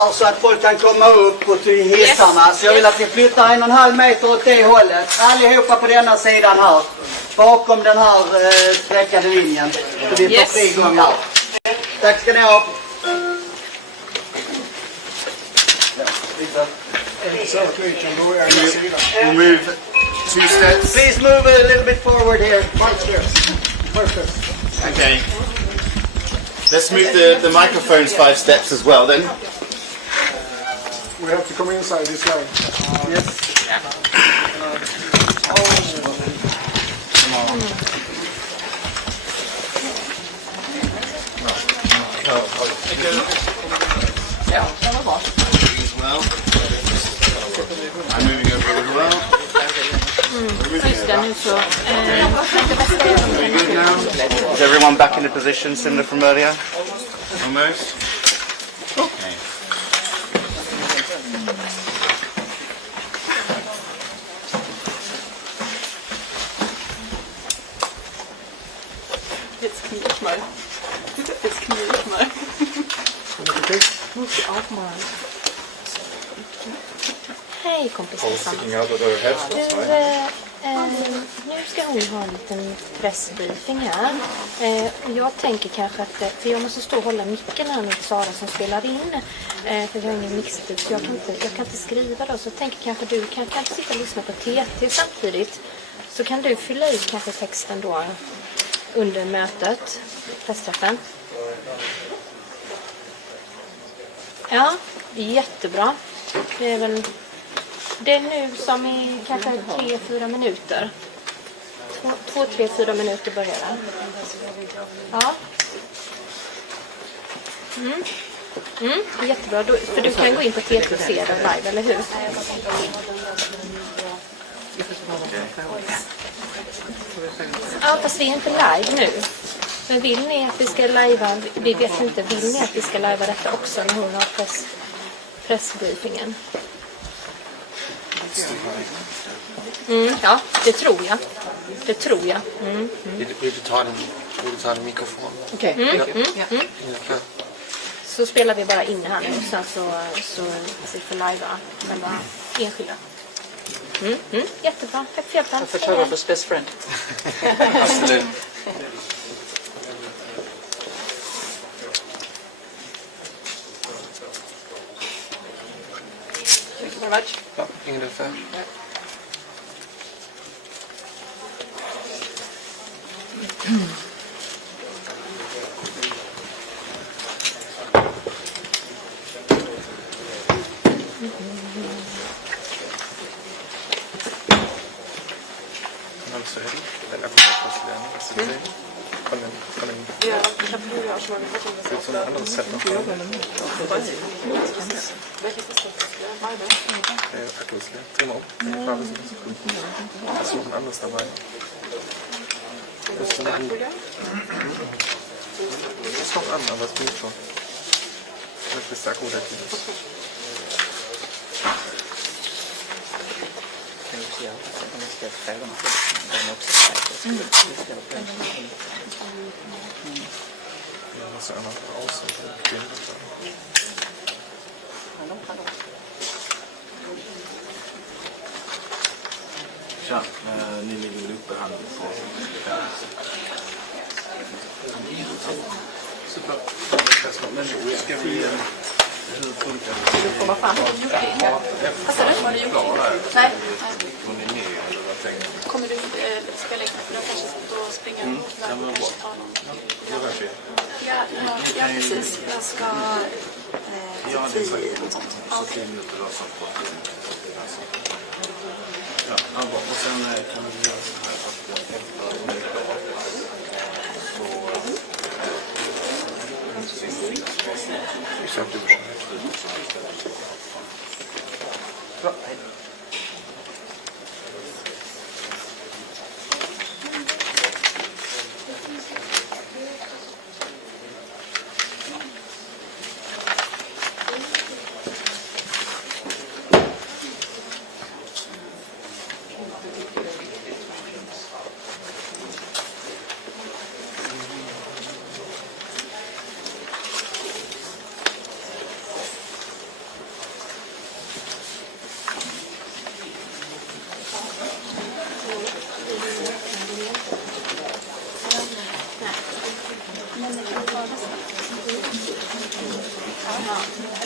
Så att folk kan komma upp och till hissarna. Yes. Så jag vill att ni flyttar 1,5 meter åt det hållet. Allihopa på denna sidan här. Bakom den här sträckade linjen. Så vi får fri gång här. Tack ska ni ha. We'll move 2 steps. Please move a little bit forward here. 5 steps. Perfect. Okay. Let's move the microphones 5 steps as well then. We have to come inside this line. Yes. As well. I'm moving over as well. Are you good now? Is everyone back in the position similar from earlier? Almost. Okay. Jetzt knie ich mal. Jetzt knie ich mal. Muss ich auch mal. Hej kompis tillsammans. Nu ska hon ha en liten pressbriefing här. Jag tänker kanske att, för jag måste stå och hålla micken här med Sara som spelar in. För jag har ingen mixtid så jag kan inte skriva då. Så jag tänker kanske du kan sitta och lyssna på TT samtidigt. Så kan du fylla i kanske texten då under mötet, pressträffen. Ja, jättebra. Det är nu som i kanske 3-4 minuter. 2-3-4 minuter börjar det. Ja. Jättebra. För du kan gå in på TT och se det live, eller hur? Ja, fast vi är inte live nu. Men vill ni att vi ska livea, vi vet inte, vill ni att vi ska livea detta också när hon har pressbriefingen? Ja, det tror jag. Vill du ta en mikrofon? Okej. Så spelar vi bara in här nu och sen så vi får livea själva enskilda. Jättebra. Tack för hjälpen. Photographer's best friend. Absolut. Thank you very much. Ja, ingen ungefär. Hast du noch ein anderes dabei? Das ist noch an, aber es geht schon. Das ist Akku, der geht. Ja, musst du einmal raus. Tja, ni ligger väl uppe här nu på. Super. Men ska vi... Hur funkar det? Vill du komma fram? Vad sa du? Var det gjort? Nej. Går ni ner eller vad tänker du? Kommer du spela in? För då kanske då springer du och kanske ta någon. Ja, precis. Jag ska till 10 och sånt. Så 10 minuter då som på. Ja, och sen kan vi göra så här Bra.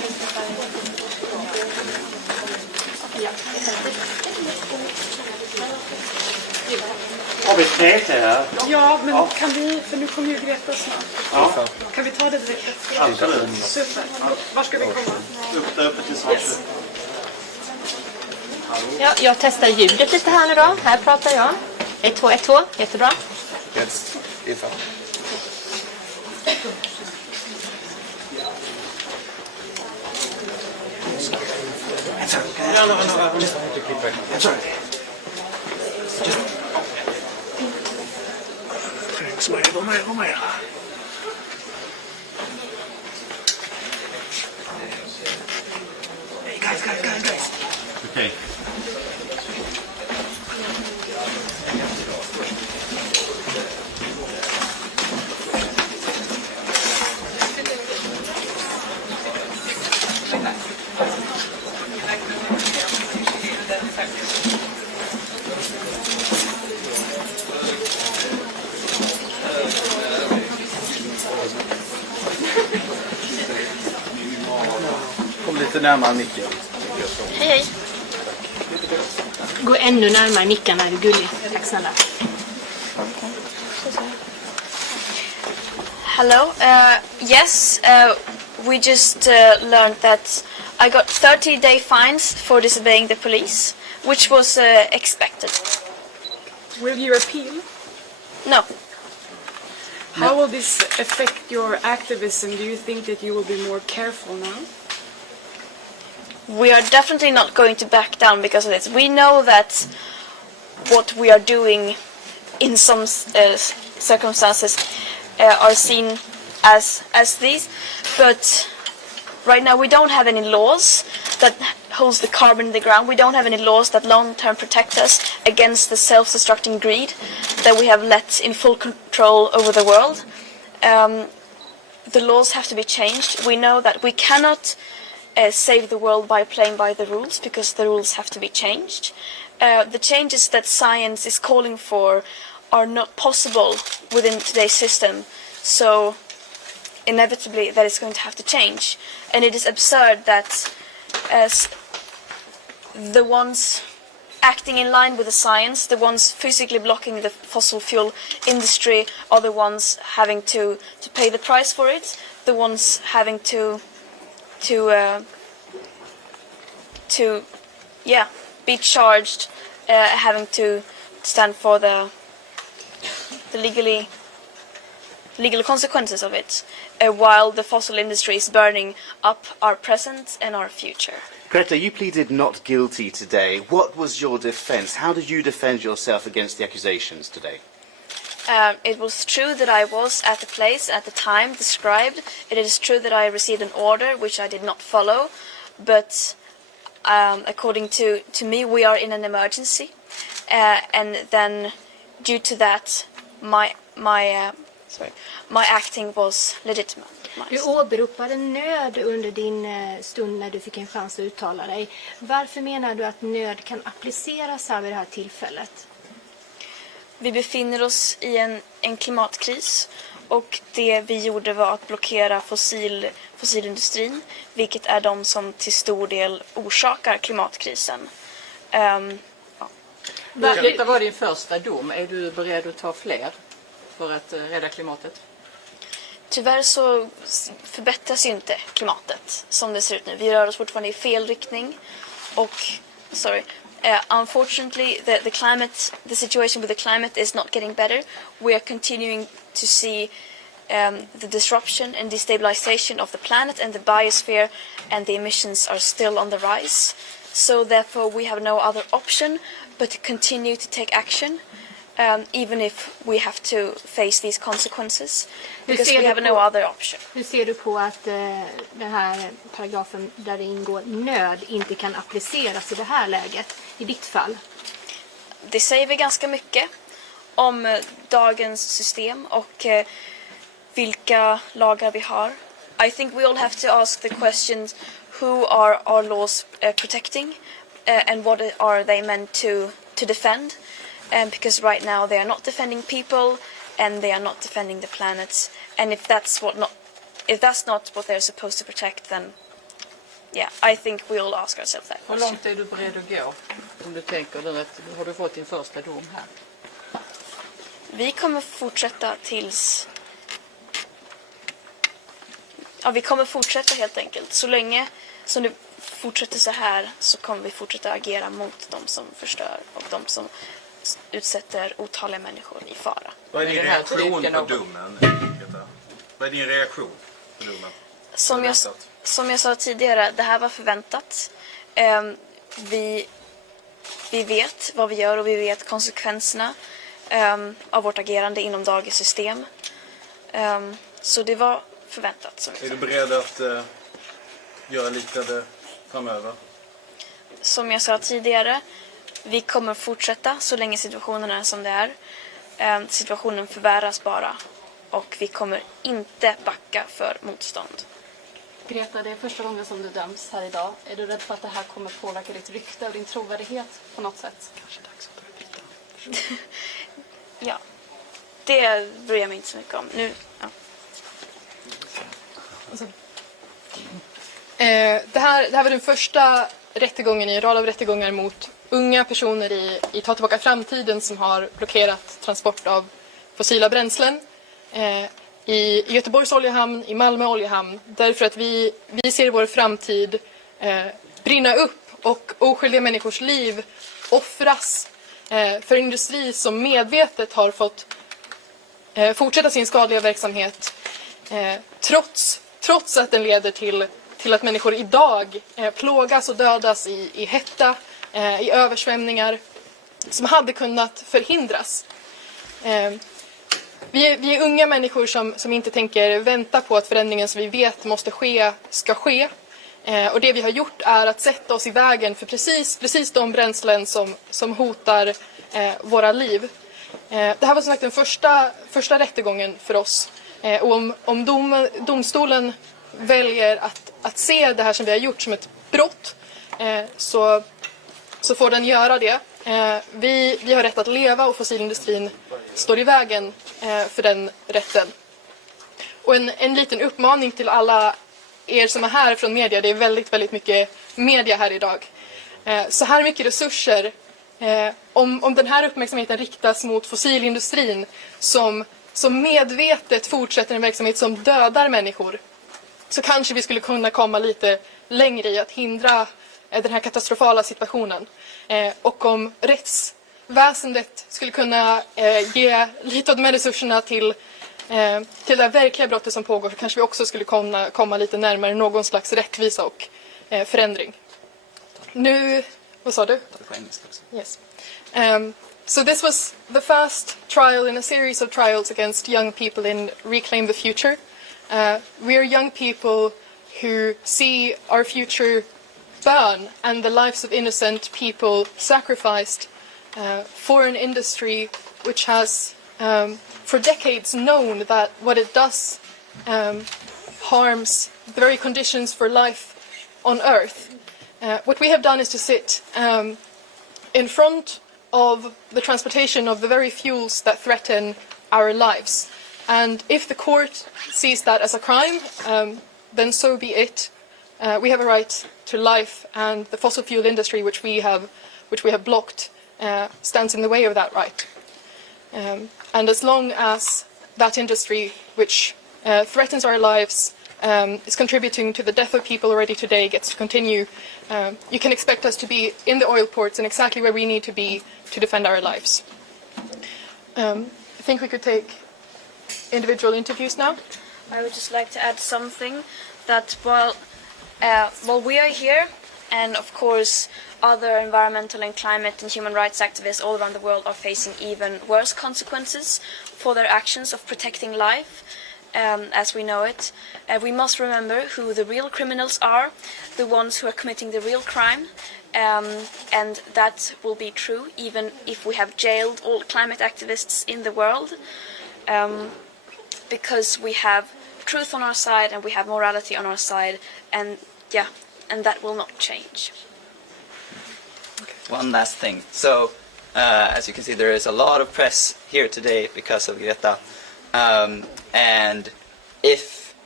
Har vi ett TT här? Ja, men kan vi, för nu kommer ju Greta snart. Ja. Kan vi ta det direkt efter? Absolut. Super. Var ska vi komma? Upp där uppe till Svartsjö. Ja, jag testar ljudet lite här nu då. Här pratar jag. 1, 2, 1, 2. Jättebra. Jetzt Eva. Kom här. Hey guys. Okay. Kom lite närmare micken. Hej, hej. Gå ännu närmare mickarna, är du gullig. Tack snälla. Hello. Yes, we just learned that I got 30-day fines for disobeying the police, which was expected. Will you appeal? No. How will this affect your activism? Do you think that you will be more careful now? We are definitely not going to back down because of this. We know that what we are doing in some circumstances are seen as these, but right now we don't have any laws that holds the carbon in the ground. We don't have any laws that long-term protect us against the self-destructing greed that we have let in full control over the world. The laws have to be changed. We know that we cannot save the world by playing by the rules because the rules have to be changed. The changes that science is calling for are not possible within today's system, so inevitably that is going to have to change. And it is absurd that as the ones acting in line with the science, the ones physically blocking the fossil fuel industry are the ones having to pay the price for it, the ones having to be charged, having to stand for the legal consequences of it, while the fossil industry is burning up our present and our future. Greta, you pleaded not guilty today. What was your defence? How did you defend yourself against the accusations today? It was true that I was at the place at the time described. It is true that I received an order which I did not follow, but according to me, we are in an emergency, and then due to that, my acting was legitimate. Du åberopade nöd under din stund när du fick en chans att uttala dig. Varför menar du att nöd kan appliceras här vid det här tillfället? Vi befinner oss i en klimatkris, och det vi gjorde var att blockera fossilindustrin, vilket är de som till stor del orsakar klimatkrisen. Detta var din första dom. Är du beredd att ta fler för att rädda klimatet? Tyvärr så förbättras inte klimatet som det ser ut nu. Vi rör oss fortfarande i fel riktning, och unfortunately the situation with the climate is not getting better. We are continuing to see the disruption and destabilization of the planet and the biosphere, and the emissions are still on the rise. So therefore we have no other option but to continue to take action, even if we have to face these consequences, because we have no other option. Hur ser du på att den här paragrafen där det ingår nöd inte kan appliceras i det här läget, i ditt fall? Det säger vi ganska mycket om dagens system och vilka lagar vi har. I think we all have to ask the questions: who are our laws protecting, and what are they meant to defend? Because right now they are not defending people, and they are not defending the planet. And if that's not what they're supposed to protect, then yeah, I think we all ask ourselves that Hur question. långt är du beredd att gå? Om du tänker nu att har du fått din första dom här? Vi kommer fortsätta tills... Ja, vi kommer fortsätta helt enkelt. Så länge som det fortsätter så här så kommer vi fortsätta agera mot de som förstör och de som utsätter otaliga människor i fara. Vad är din Den här reaktion trycken på av- domen, Greta? Vad är din reaktion på domen? Som jag sa tidigare, det här var förväntat. Vi vet vad vi gör och vi vet konsekvenserna av vårt agerande inom dagens system. Så det var förväntat. Som Är du beredd att göra liknande framöver? Som jag sa tidigare, vi kommer fortsätta så länge situationen är som det är. Situationen förvärras bara och vi kommer inte backa för motstånd. Greta, det är första gången som du döms här idag. Är du rädd för att det här kommer påverka ditt rykte och din trovärdighet på något sätt? Ja, det bryr jag mig inte så mycket om. Nu, ja. Det här var den första rättegången i en rad av rättegångar mot unga personer i Ta tillbaka framtiden som har blockerat transport av fossila bränslen i Göteborgs oljehamn, i Malmö oljehamn. Därför att vi ser vår framtid brinna upp och oskyldiga människors liv offras för industri som medvetet har fått fortsätta sin skadliga verksamhet trots att den leder till att människor idag plågas och dödas i hetta, i översvämningar som hade kunnat förhindras. Vi är unga människor som inte tänker vänta på att förändringen som vi vet måste ske ska ske. Och det vi har gjort är att sätta oss i vägen för precis de bränslen som hotar våra liv. Det här var som sagt den första rättegången för oss. Och om domstolen väljer att se det här som vi har gjort som ett brott så får den göra det. Vi har rätt att leva och fossilindustrin står i vägen för den rätten. Och en liten uppmaning till alla er som är här från media. Det är väldigt, väldigt mycket media här idag. Så här mycket resurser. Om den här uppmärksamheten riktas mot fossilindustrin som medvetet fortsätter en verksamhet som dödar människor, så kanske vi skulle kunna komma lite längre i att hindra den här katastrofala situationen. Och om rättsväsendet skulle kunna ge lite av de här resurserna till det verkliga brottet som pågår, så kanske vi också skulle komma lite närmare någon slags rättvisa och förändring. Nu, vad sa du? Yes. So this was the first trial in a series of trials against young people in Reclaim the Future. We are young people who see our future burn and the lives of innocent people sacrificed for an industry which has for decades known that what it does harms the very conditions for life on Earth. What we have done is to sit in front of the transportation of the very fuels that threaten our lives. And if the court sees that as a crime, then so be it. We have a right to life, and the fossil fuel industry, which we have blocked, stands in the way of that right. And as long as that industry, which threatens our lives, is contributing to the death of people already today, gets to continue, you can expect us to be in the oil ports and exactly where we need to be to defend our lives. I think we could take individual interviews now. I would just like to add something that while we are here, and of course other environmental and climate and human rights activists all around the world are facing even worse consequences for their actions of protecting life, as we know it, we must remember who the real criminals are, the ones who are committing the real crime, and that will be true even if we have jailed all climate activists in the world, because we have truth on our side and we have morality on our side, and that will not change. One last thing. So, as you can see, there is a lot of press here today because of Greta. And if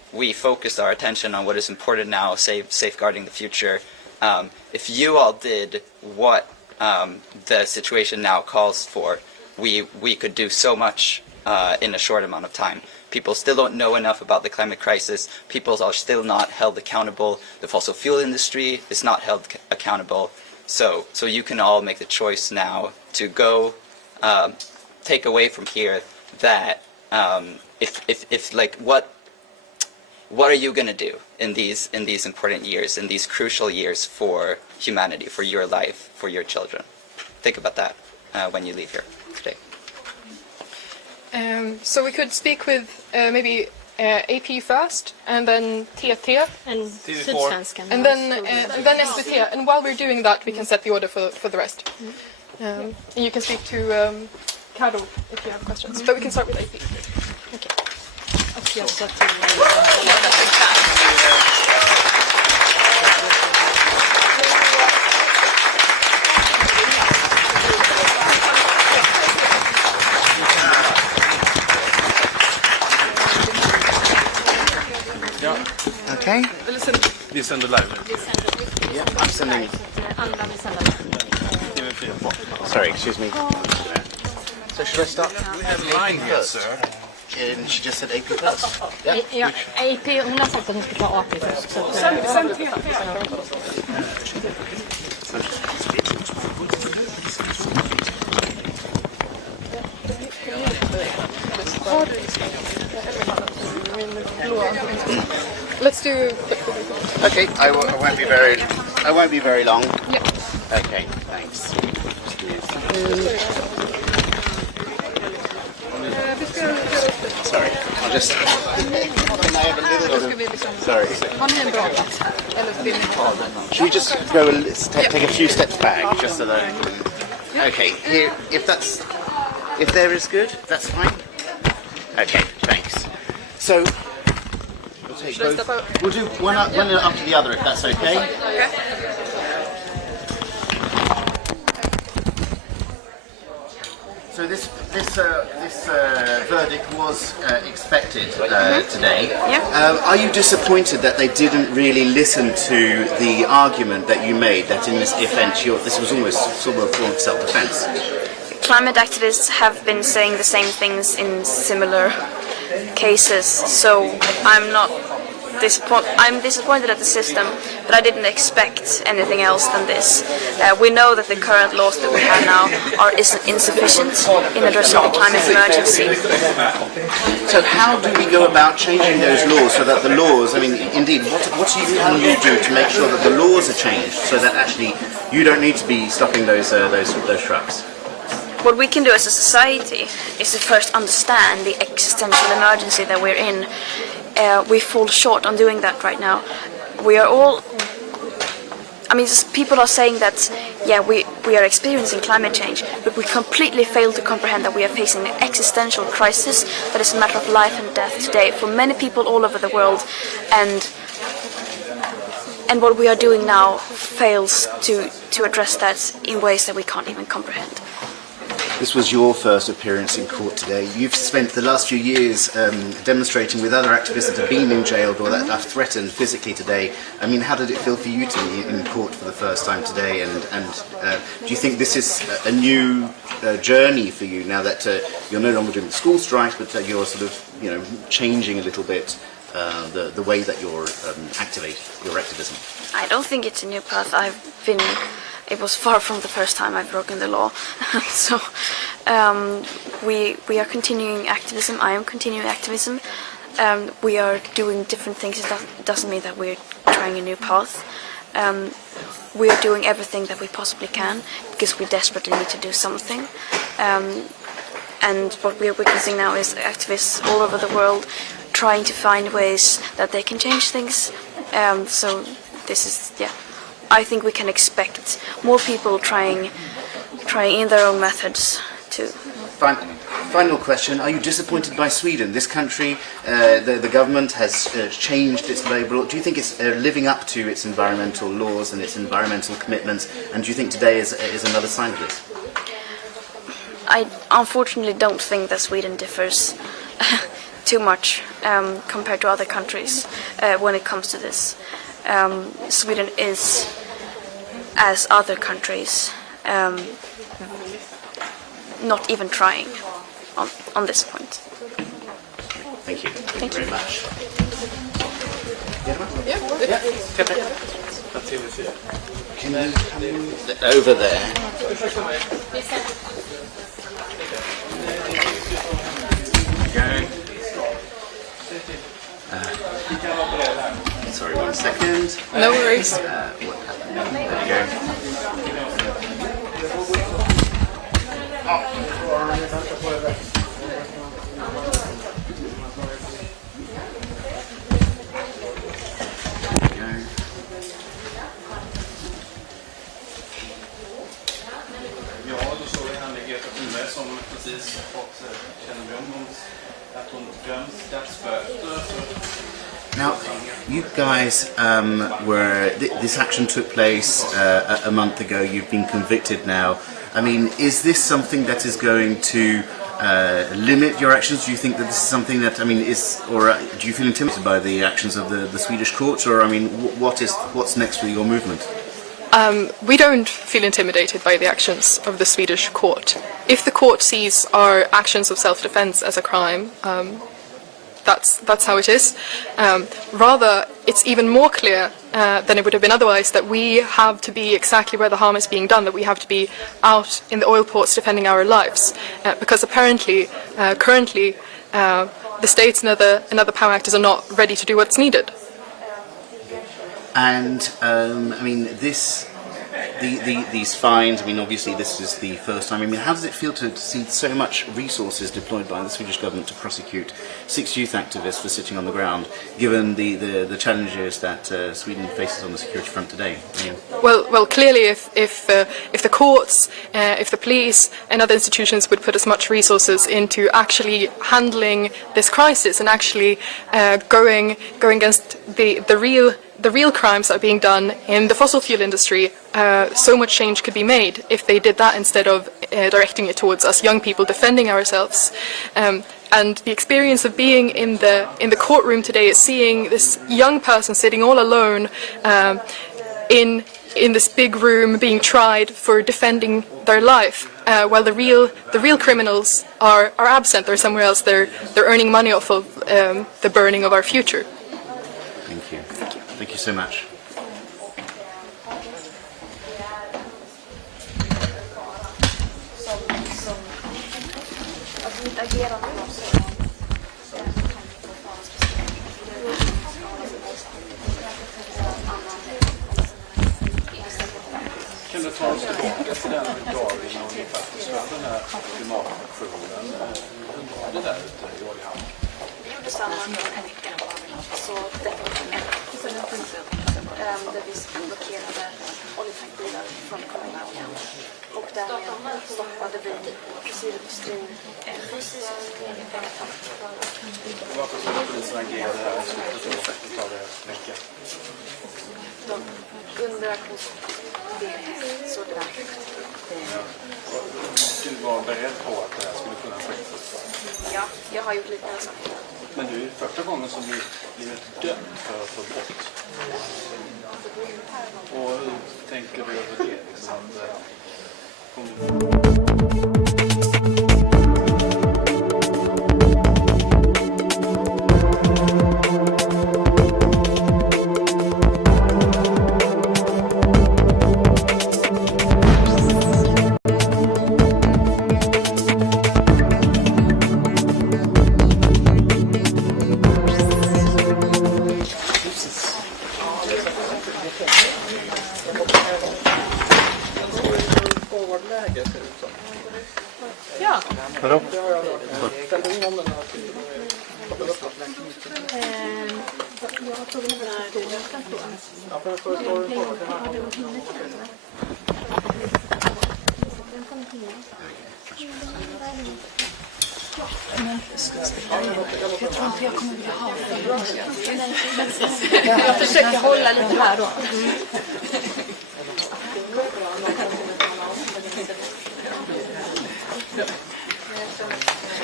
we focus our attention on what is important now, safeguarding the future. If you all did what the situation now calls for, we could do so much in a short amount of time. People still don't know enough about the climate crisis. People are still not held accountable. The fossil fuel industry is not held accountable. So you can all make the choice now to go take away from here that if like what are you going to do in these important years, in these crucial years for humanity, for your life, for your children? Think about that when you leave here today. So we could speak with maybe AP first, and then TT, And Sydsvenskan. and then SVT. And while we're doing that, we can set the order for the rest. And you can speak to Carol if you have questions. But we can start with AP. Okej. Och jag sa Okay. Vi sänder live nu. Yeah, I'm sending. andra vill sända. Sorry, excuse me. So should I start? We have line here, sir. And she just said AP first. Yeah. Ja, AP, hon har sagt att hon ska ta AP först. Så Let's do. Okay, I won't be very long. Yeah. Okay, thanks. Sorry, I'll just. Can I have a little bit of, sorry. Should we just go take a few steps back, just so that I can. Okay, here. If there is good, that's fine. Okay, thanks. So we'll take both. We'll do one after the other, if that's okay. Okay. So this verdict was expected today. Yeah. Are you disappointed that they didn't really listen to the argument that you made, that in this offence this was almost sort of a form of self-defence? Climate activists have been saying the same things in similar cases, so I'm disappointed at the system, but I didn't expect anything else than this. We know that the current laws that we have now are insufficient in addressing the climate emergency. So how do we go about changing those laws so that the laws, I mean, indeed, what can you do to make sure that the laws are changed so that actually you don't need to be stopping those trucks? What we can do as a society is to first understand the existential emergency that we're in. We fall short on doing that right now. We are all... I mean, people are saying that, yeah, we are experiencing climate change, but we completely fail to comprehend that we are facing an existential crisis that is a matter of life and death today for many people all over the world. And what we are doing now fails to address that in ways that we can't even comprehend. This was your first appearance in court today. You've spent the last few years demonstrating with other activists that have been in jail or that are threatened physically today. I mean, how did it feel for you to be in court for the first time today? And do you think this is a new journey for you now that you're no longer doing the school strikes, but you're sort of, changing a little bit the way that you're activate your activism? I don't think it's a new path. It was far from the first time I've broken the law. So we are continuing activism. I am continuing activism. We are doing different things. It doesn't mean that we're trying a new path. We are doing everything that we possibly can because we desperately need to do something. And what we are witnessing now is activists all over the world trying to find ways that they can change things. So this is, yeah. I think we can expect more people trying in their own methods to... Final question, are you disappointed by Sweden? This country, the government has changed its labour law. Do you think it's living up to its environmental laws and its environmental commitments? And do you think today is another sign of this? I unfortunately don't think that Sweden differs too much compared to other countries when it comes to this. Sweden is, as other countries, not even trying on this point. Thank you. Thank you very much. Can you come over there? Sorry, 1 second. No worries. What happened? There you go. Ja, då såg vi henne Greta Thunberg som precis fått kännedom om att hon döms dödsböter. Now, you guys this action took place a month ago. You've been convicted now. I mean, is this something that is going to limit your actions? Do you think that this is something that, I mean, do you feel intimidated by the actions of the Swedish courts, or I mean, what's next for your movement? We don't feel intimidated by the actions of the Swedish court. If the court sees our actions of self-defense as a crime, that's how it is. Rather, it's even more clear than it would have been otherwise that we have to be exactly where the harm is being done, that we have to be out in the oil ports defending our lives. Because apparently, currently, the states and other power actors are not ready to do what's needed. And I mean, these fines, I mean, obviously this is the first time. I mean, how does it feel to see so much resources deployed by the Swedish government to prosecute 6 youth activists for sitting on the ground, given the challenges that Sweden faces on the security front today? Yeah. Well, clearly, if the courts, if the police and other institutions would put as much resources into actually handling this crisis and actually going against the real crimes that are being done in the fossil fuel industry, so much change could be made if they did that instead of directing it towards us young people defending ourselves. And the experience of being in the courtroom today is seeing this young person sitting all alone in this big room being tried for defending their life, while the real criminals are absent. They're somewhere else. They're earning money off of the burning of our future. Thank you. Thank you so much. Kan du ta oss tillbaka till den dagen när vi faktiskt hade den här klimataktionen? Hur var det där ute i Oljehamn? Vi gjorde samma en vecka. Så där vi blockerade oljetankbilar från kommunen. Och därmed stoppade vi fossilindustrin fysiskt. Varför skulle polisen agera här i slutet av en vecka? Under aktionsbilden så det var Du var beredd på att det här skulle kunna ske? Ja, jag har gjort liknande saker. Men du är första gången som blivit dömd för brott. Och hur tänker du över det? Liksom, Ja. Hallå? Jag tror inte jag kommer vilja ha det. Jag försöker hålla lite här då.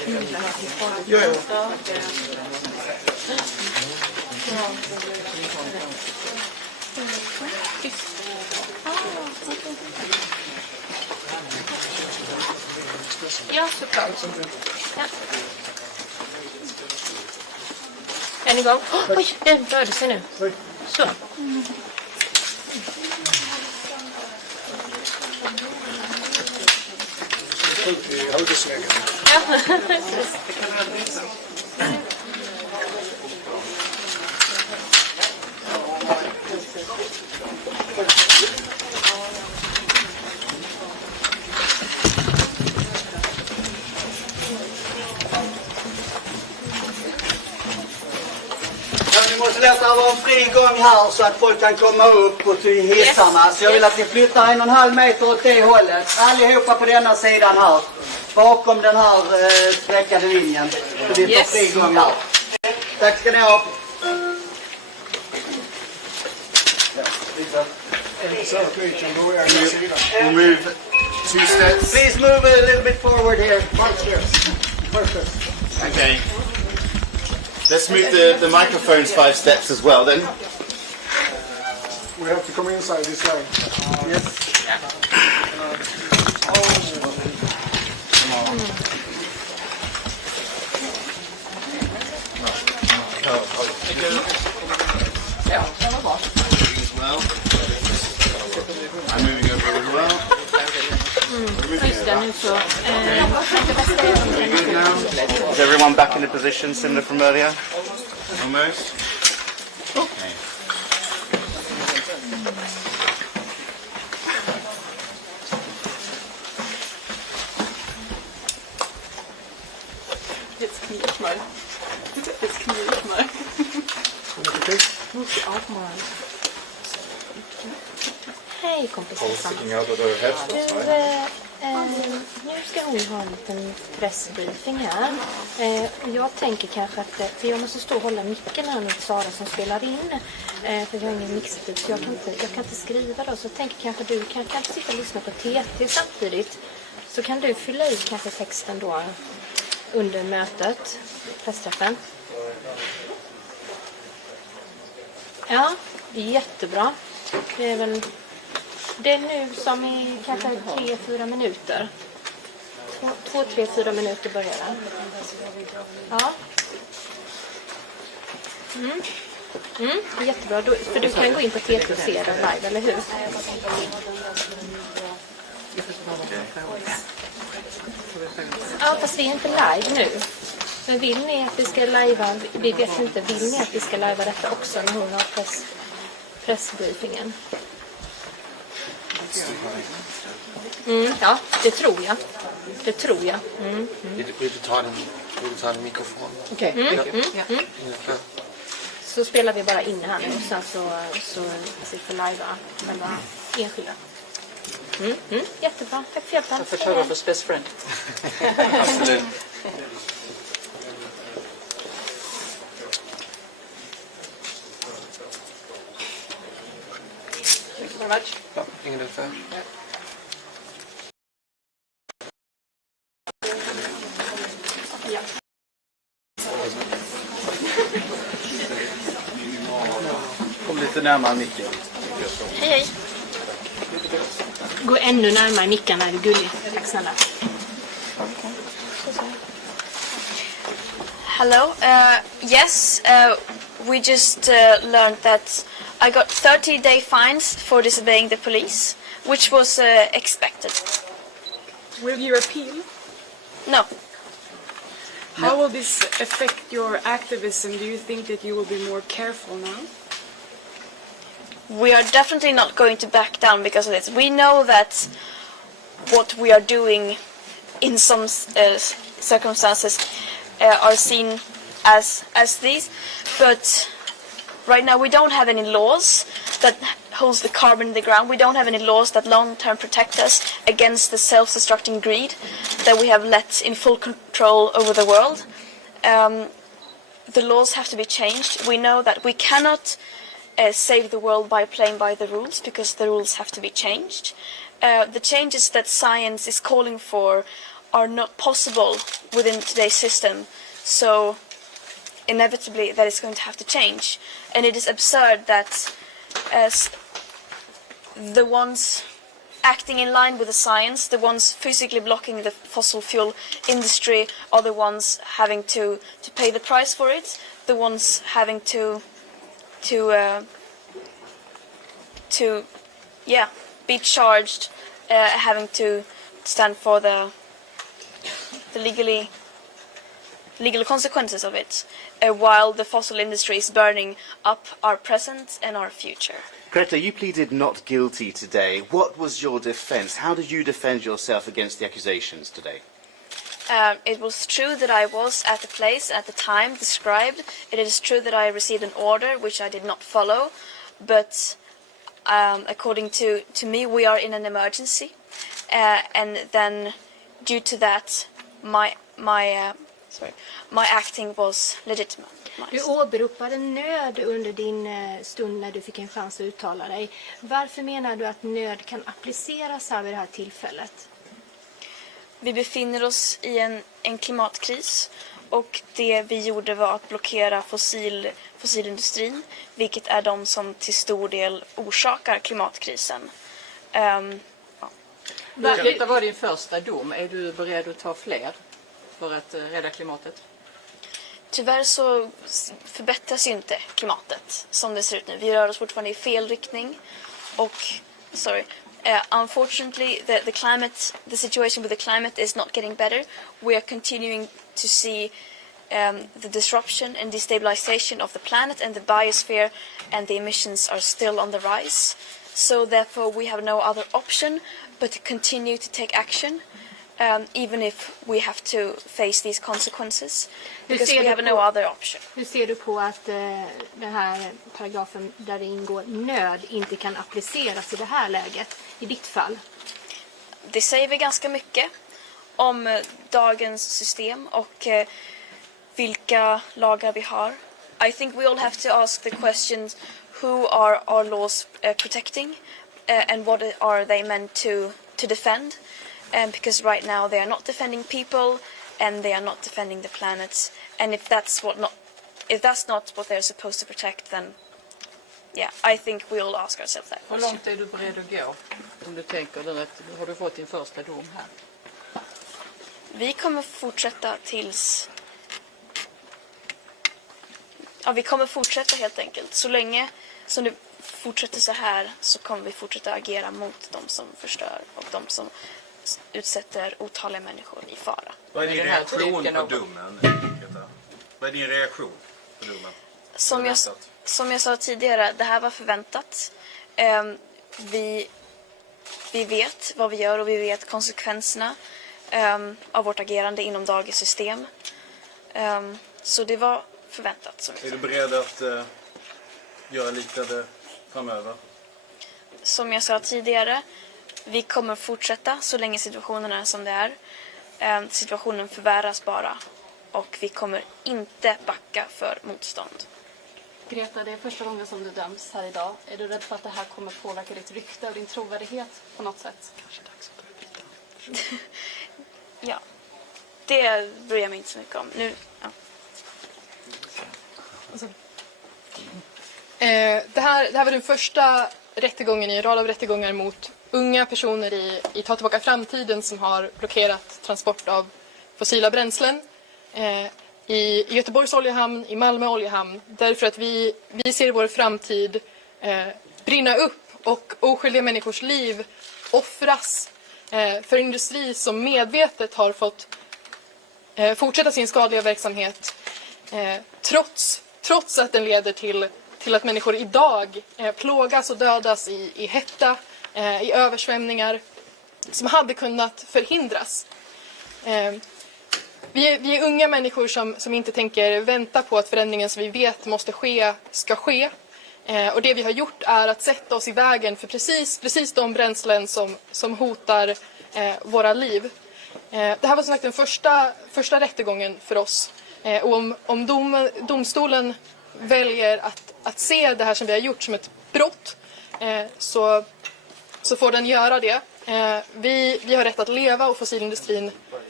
Ja, ja. Ja, såklart. Ja. En gång. Oj, den rörde sig nu. Så. I högersvängen. Ja. Ni måste låta vara en fri gång här så att folk kan komma upp och till hissarna. Så jag vill att ni flyttar 1,5 meter åt det hållet. Allihopa på denna sidan här. Bakom den här streckade linjen. Så vi får fri gång här. Tack ska ni ha. We'll move 2 steps. Please move a little bit forward here. Perfect. Okay. Let's move the microphones 5 steps as well then. We have to come inside this line. Yes. Well, I'm moving over as well. Just det, nu så. Very good now. Is everyone back in the position similar from earlier? Almost. Okay. Jetzt knie ich mal. Jetzt knie ich mal. Muss ich auch mal. Hej kompisar. Nu ska hon ha en liten pressbriefing här. Jag tänker kanske att, för jag måste stå och hålla micken här nu till Sara som spelar in. För vi har ingen mixtid så jag kan inte skriva då. Så jag tänker kanske du kan sitta och lyssna på TT samtidigt. Så kan du fylla i kanske texten då under mötet, pressträffen. Ja, jättebra. Det är väl... Det är nu som i kanske 3-4 minuter. 2-3-4 minuter börjar det. Ja. Jättebra. För du kan gå in på TT och se den live, eller hur? Ja, fast vi är inte live nu. Men vill ni att vi ska livea, vi vet inte, vill ni att vi ska livea detta också när hon har pressbriefingen? Ja, det tror jag. Vill du ta en mikrofon? Okej. Så spelar vi bara in här nu och sen så sitter livea själva enskilda. Jättebra, tack för hjälpen. Jag får ta över för best friend. Absolut. Thank you very much. Ja, ingen del för. Kom lite närmare micken. Hej. Gå ännu närmare micken när det är gulligt. Tack snälla. Hello. Yes, we just learned that I got 30-day fines for disobeying the police, which was expected. Will you appeal? No. How will this affect your activism? Do you think that you will be more careful now? We are definitely not going to back down because of this. We know that what we are doing in some circumstances are seen as these, but right now we don't have any laws that holds the carbon in the ground. We don't have any laws that long-term protect us against the self-destructing greed that we have let in full control over the world. The laws have to be changed. We know that we cannot save the world by playing by the rules because the rules have to be changed. The changes that science is calling for are not possible within today's system. So inevitably that is going to have to change. And it is absurd that as the ones acting in line with the science, the ones physically blocking the fossil fuel industry are the ones having to pay the price for it, the ones having to be charged, having to stand for the legal consequences of it, while the fossil industry is burning up our present and our future. Greta, you pleaded not guilty today. What was your defence? How did you defend yourself against the accusations today? It was true that I was at the place at the time described. It is true that I received an order which I did not follow, but according to me, we are in an emergency, and then due to that, my acting was legitimate. Du åberopade nöd under din stund när du fick en chans att uttala dig. Varför menar du att nöd kan appliceras här vid det här tillfället? Vi befinner oss i en klimatkris, och det vi gjorde var att blockera fossilindustrin, vilket är de som till stor del orsakar klimatkrisen. Detta var din första dom. Är du beredd att ta fler för att rädda klimatet? Tyvärr så förbättras ju inte klimatet som det ser ut nu. Vi rör oss fortfarande i fel riktning. Och, unfortunately, the situation with the climate is not getting better. We are continuing to see the disruption and destabilization of the planet and the biosphere, and the emissions are still on the rise. So therefore we have no other option but to continue to take action, even if we have to face these consequences, because we have no other option. Hur ser du på att den här paragrafen där det ingår nöd inte kan appliceras i det här läget, i ditt fall? Det säger vi ganska mycket om dagens system och vilka lagar vi har. I think we all have to ask the questions, who are our laws protecting, and what are they meant to defend? Because right now they are not defending people, and they are not defending the planet. And if that's not what they're supposed to protect, then I think we all ask ourselves that question. Hur långt är du beredd att gå? Om du tänker dig att har du fått din första dom här? Vi kommer fortsätta tills... Ja, vi kommer fortsätta helt enkelt. Så länge som det fortsätter så här så kommer vi fortsätta agera mot de som förstör och de som utsätter otaliga människor i fara. Vad är din reaktion på domen, Greta? Vad är din reaktion på domen? Som jag sa tidigare, det här var förväntat. Vi vet vad vi gör och vi vet konsekvenserna av vårt agerande inom dagens system. Så det var förväntat. Är du beredd att göra liknande framöver? Som jag sa tidigare, vi kommer fortsätta så länge situationen är som det är. Situationen förvärras bara, och vi kommer inte backa för motstånd. Greta, det är första gången som du döms här idag. Är du rädd för att det här kommer påverka ditt rykte och din trovärdighet på något sätt? Ja, det bryr jag mig inte så mycket om. Nu, ja. Det här var den första rättegången i en rad av rättegångar mot unga personer i Ta tillbaka framtiden som har blockerat transport av fossila bränslen i Göteborgs oljehamn, i Malmo oljehamn, därför att vi ser vår framtid brinna upp och oskyldiga människors liv offras för industri som medvetet har fått fortsätta sin skadliga verksamhet trots att den leder till att människor idag plågas och dödas i hetta, i översvämningar som hade kunnat förhindras. Vi är unga människor som inte tänker vänta på att förändringen som vi vet måste ske ska ske. Och det vi har gjort är att sätta oss i vägen för precis de bränslen som hotar våra liv. Det här var som sagt den första rättegången för oss. Och om domstolen väljer att se det här som vi har gjort som ett brott, så får den göra det. Vi har rätt att leva, och fossilindustrin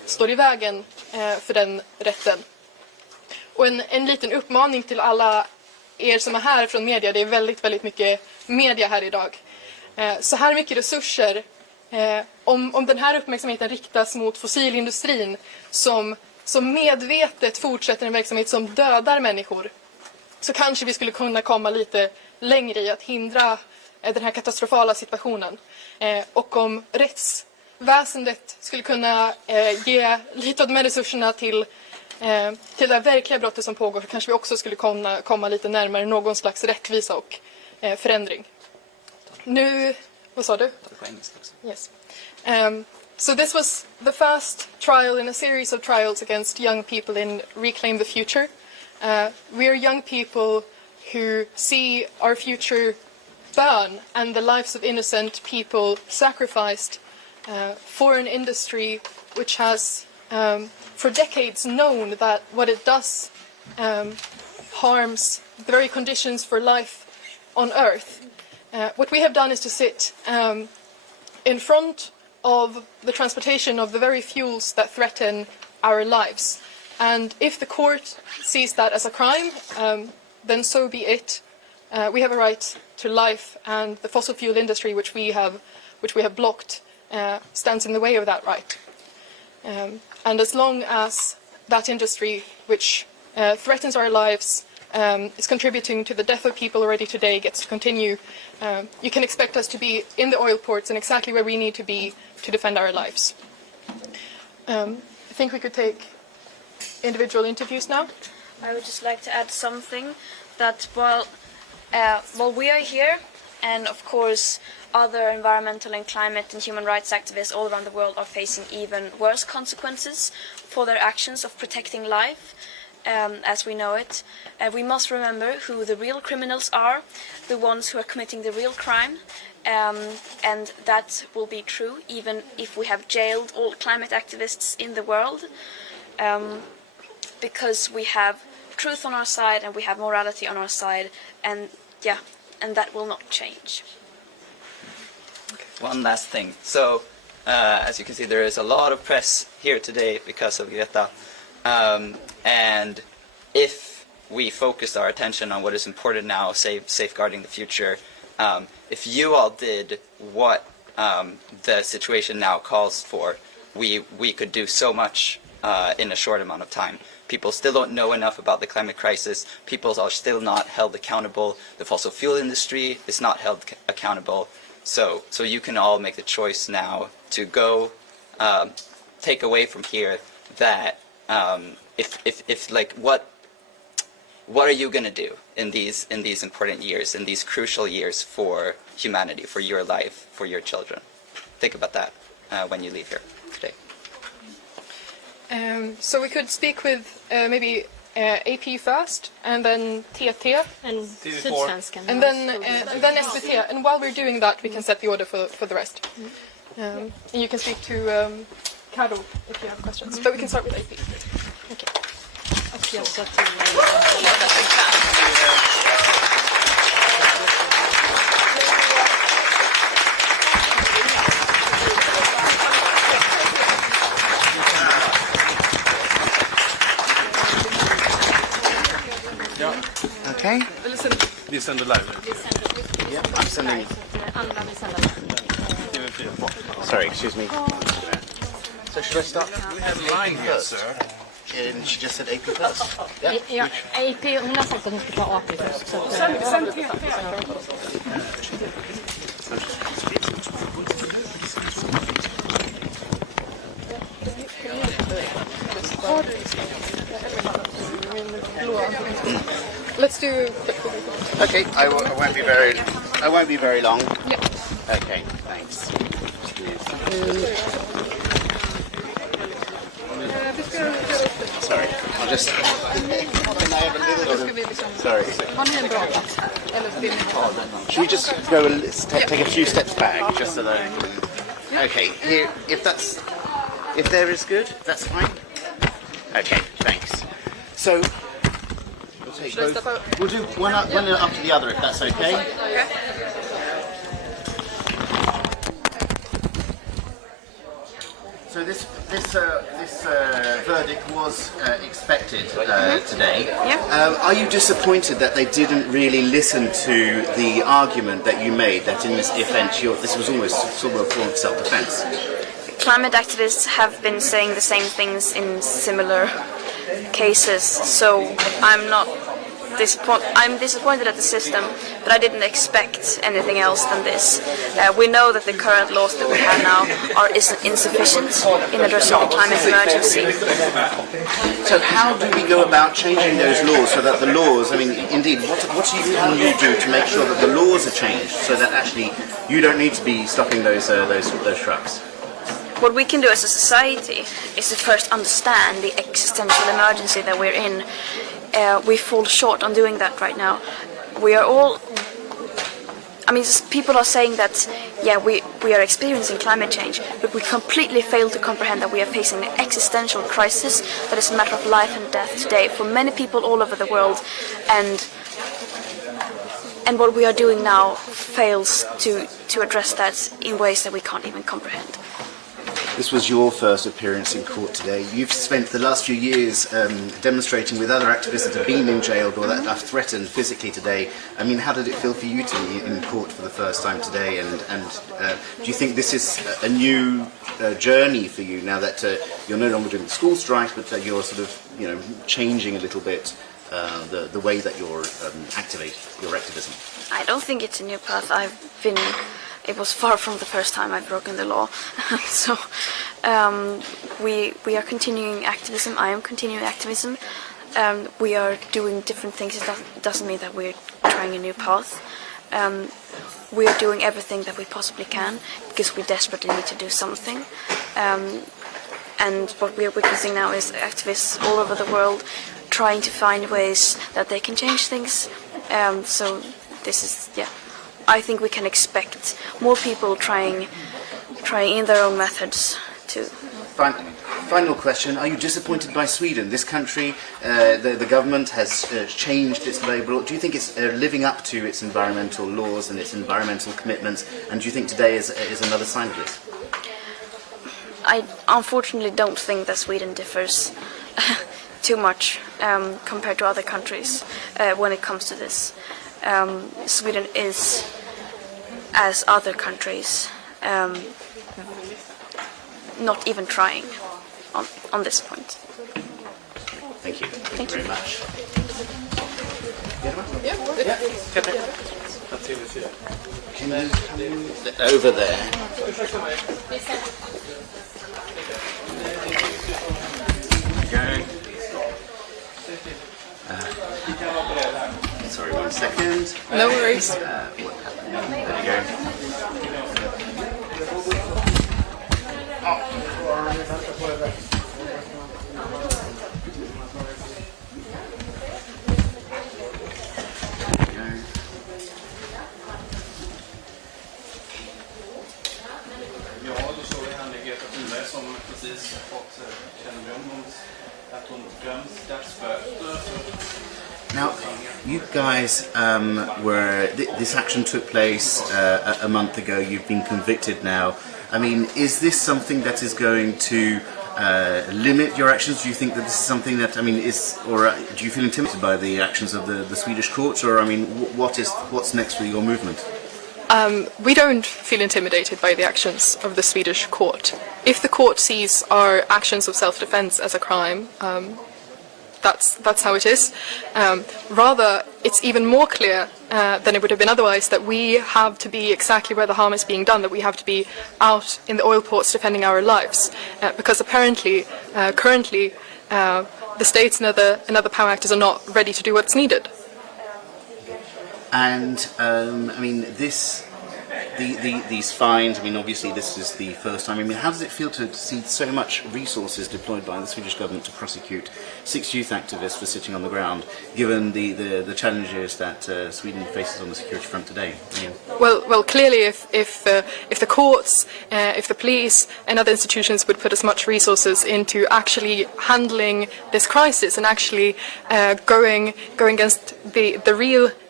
står i vägen för den rätten. Och en liten uppmaning till alla er som är här från media, det är väldigt mycket media här idag. Så här mycket resurser, om den här uppmärksamheten riktas mot fossilindustrin som medvetet fortsätter en verksamhet som dödar människor, så kanske vi skulle kunna komma lite längre i att hindra den här katastrofala situationen. Och om rättsväsendet skulle kunna ge lite av de här resurserna till det verkliga brottet som pågår, så kanske vi också skulle komma lite närmare någon slags rättvisa och förändring. Nu, vad sa du? Yes. So this was the first trial in a series of trials against young people in Reclaim the Future. We are young people who see our future burn and the lives of innocent people sacrificed for an industry which has for decades known that what it does harms the very conditions for life on Earth. What we have done is to sit in front of the transportation of the very fuels that threaten our lives. And if the court sees that as a crime, then so be it. We have a right to life, and the fossil fuel industry, which we have blocked, stands in the way of that right. And as long as that industry, which threatens our lives, is contributing to the death of people already today, gets to continue, you can expect us to be in the oil ports and exactly where we need to be to defend our lives. I think we could take individual interviews now. I would just like to add something, that while we are here, and of course other environmental and climate and human rights activists all around the world are facing even worse consequences for their actions of protecting life, as we know it, we must remember who the real criminals are, the ones who are committing the real crime, and that will be true even if we have jailed all climate activists in the world, because we have truth on our side and we have morality on our side, and that will not change. One last thing. So, as you can see, there is a lot of press here today because of Greta. And if we focus our attention on what is important now, safeguarding the future, if you all did what the situation now calls for, we could do so much in a short amount of time. People still don't know enough about the climate crisis. People are still not held accountable. The fossil fuel industry is not held accountable. So you can all make the choice now to go take away from here that if like what are you going to do in these important years, in these crucial years for humanity, for your life, for your children? Think about that when you leave here today. So we could speak with maybe AP first, and then TT, and Sydsvenskan, and then SVT. And while we're doing that, we can set the order for the rest. And you can speak to Karo if you have questions. But we can start with AP. Okay. Okay. Vi sänder live. Yeah, I'm sending. Sorry, excuse me. So should I start? We have line here, sir. And she just said AP first. Yeah. Ja, AP, hon har sagt att hon ska ta AP först. Let's do. Okay, I won't be very long. Yeah. Okay, thanks. Sorry, I'll just. Can I have a little? Sorry. Should we just go take a few steps back, just so that I can... Okay, here. If there is good, that's fine. Okay, thanks. So. We'll do one up to the other if that's okay. Okay. So this verdict was expected today. Yeah. Are you disappointed that they didn't really listen to the argument that you made, that in this event this was almost sort of a form of self-defense? Climate activists have been saying the same things in similar cases, so I'm disappointed at the system, but I didn't expect anything else than this. We know that the current laws that we have now are insufficient in addressing the climate emergency. So how do we go about changing those laws so that the laws, I mean, indeed, what can you do to make sure that the laws are changed so that actually you don't need to be stopping those trucks? What we can do as a society is to first understand the existential emergency that we're in. We fall short on doing that right now. We are all... I mean, people are saying that, yeah, we are experiencing climate change, but we completely fail to comprehend that we are facing an existential crisis that is a matter of life and death today for many people all over the world. And what we are doing now fails to address that in ways that we can't even comprehend. This was your first appearance in court today. You've spent the last few years demonstrating with other activists that have been in jail or that are threatened physically today. I mean, how did it feel for you to be in court for the first time today? And do you think this is a new journey for you now that you're no longer doing the school strikes, but that you're sort of, you know, changing a little bit the way that you're activate your activism? I don't think it's a new path. It was far from the first time I've broken the law. So we are continuing activism. I am continuing activism. We are doing different things. It doesn't mean that we're trying a new path. We are doing everything that we possibly can because we desperately need to do something. And what we are witnessing now is activists all over the world trying to find ways that they can change things. So this is, yeah. I think we can expect more people trying in their own methods to... Final question, are you disappointed by Sweden? This country, the government has changed its labour law. Do you think it's living up to its environmental laws and its environmental commitments? And do you think today is another sign of this? I unfortunately don't think that Sweden differs too much compared to other countries when it comes to this. Sweden is, as other countries, not even trying on this point. Thank you. Thank you very much. Over there. Sorry, 1 second. No worries. What happened? There you go. Ja, då såg vi henne Greta Thunberg som precis fått kännedom om att hon döms dagsböter. Now, you guys this action took place a month ago. You've been convicted now. I mean, is this something that is going to limit your actions? Do you think that this is something that, I mean, do you feel intimidated by the actions of the Swedish courts? Or, I mean, what's next for your movement? We don't feel intimidated by the actions of the Swedish court. If the court sees our actions of self-defense as a crime, that's how it is. Rather, it's even more clear than it would have been otherwise that we have to be exactly where the harm is being done, that we have to be out in the oil ports defending our lives. Because apparently, currently, the states and other power actors are not ready to do what's needed. And, I mean, these fines, I mean, obviously this is the first time. I mean, how does it feel to see so much resources deployed by the Swedish government to prosecute 6 youth activists for sitting on the ground, given the challenges that Sweden faces on the security front today? I mean, Well, clearly, if the courts, if the police and other institutions would put as much resources into actually handling this crisis and actually going against the real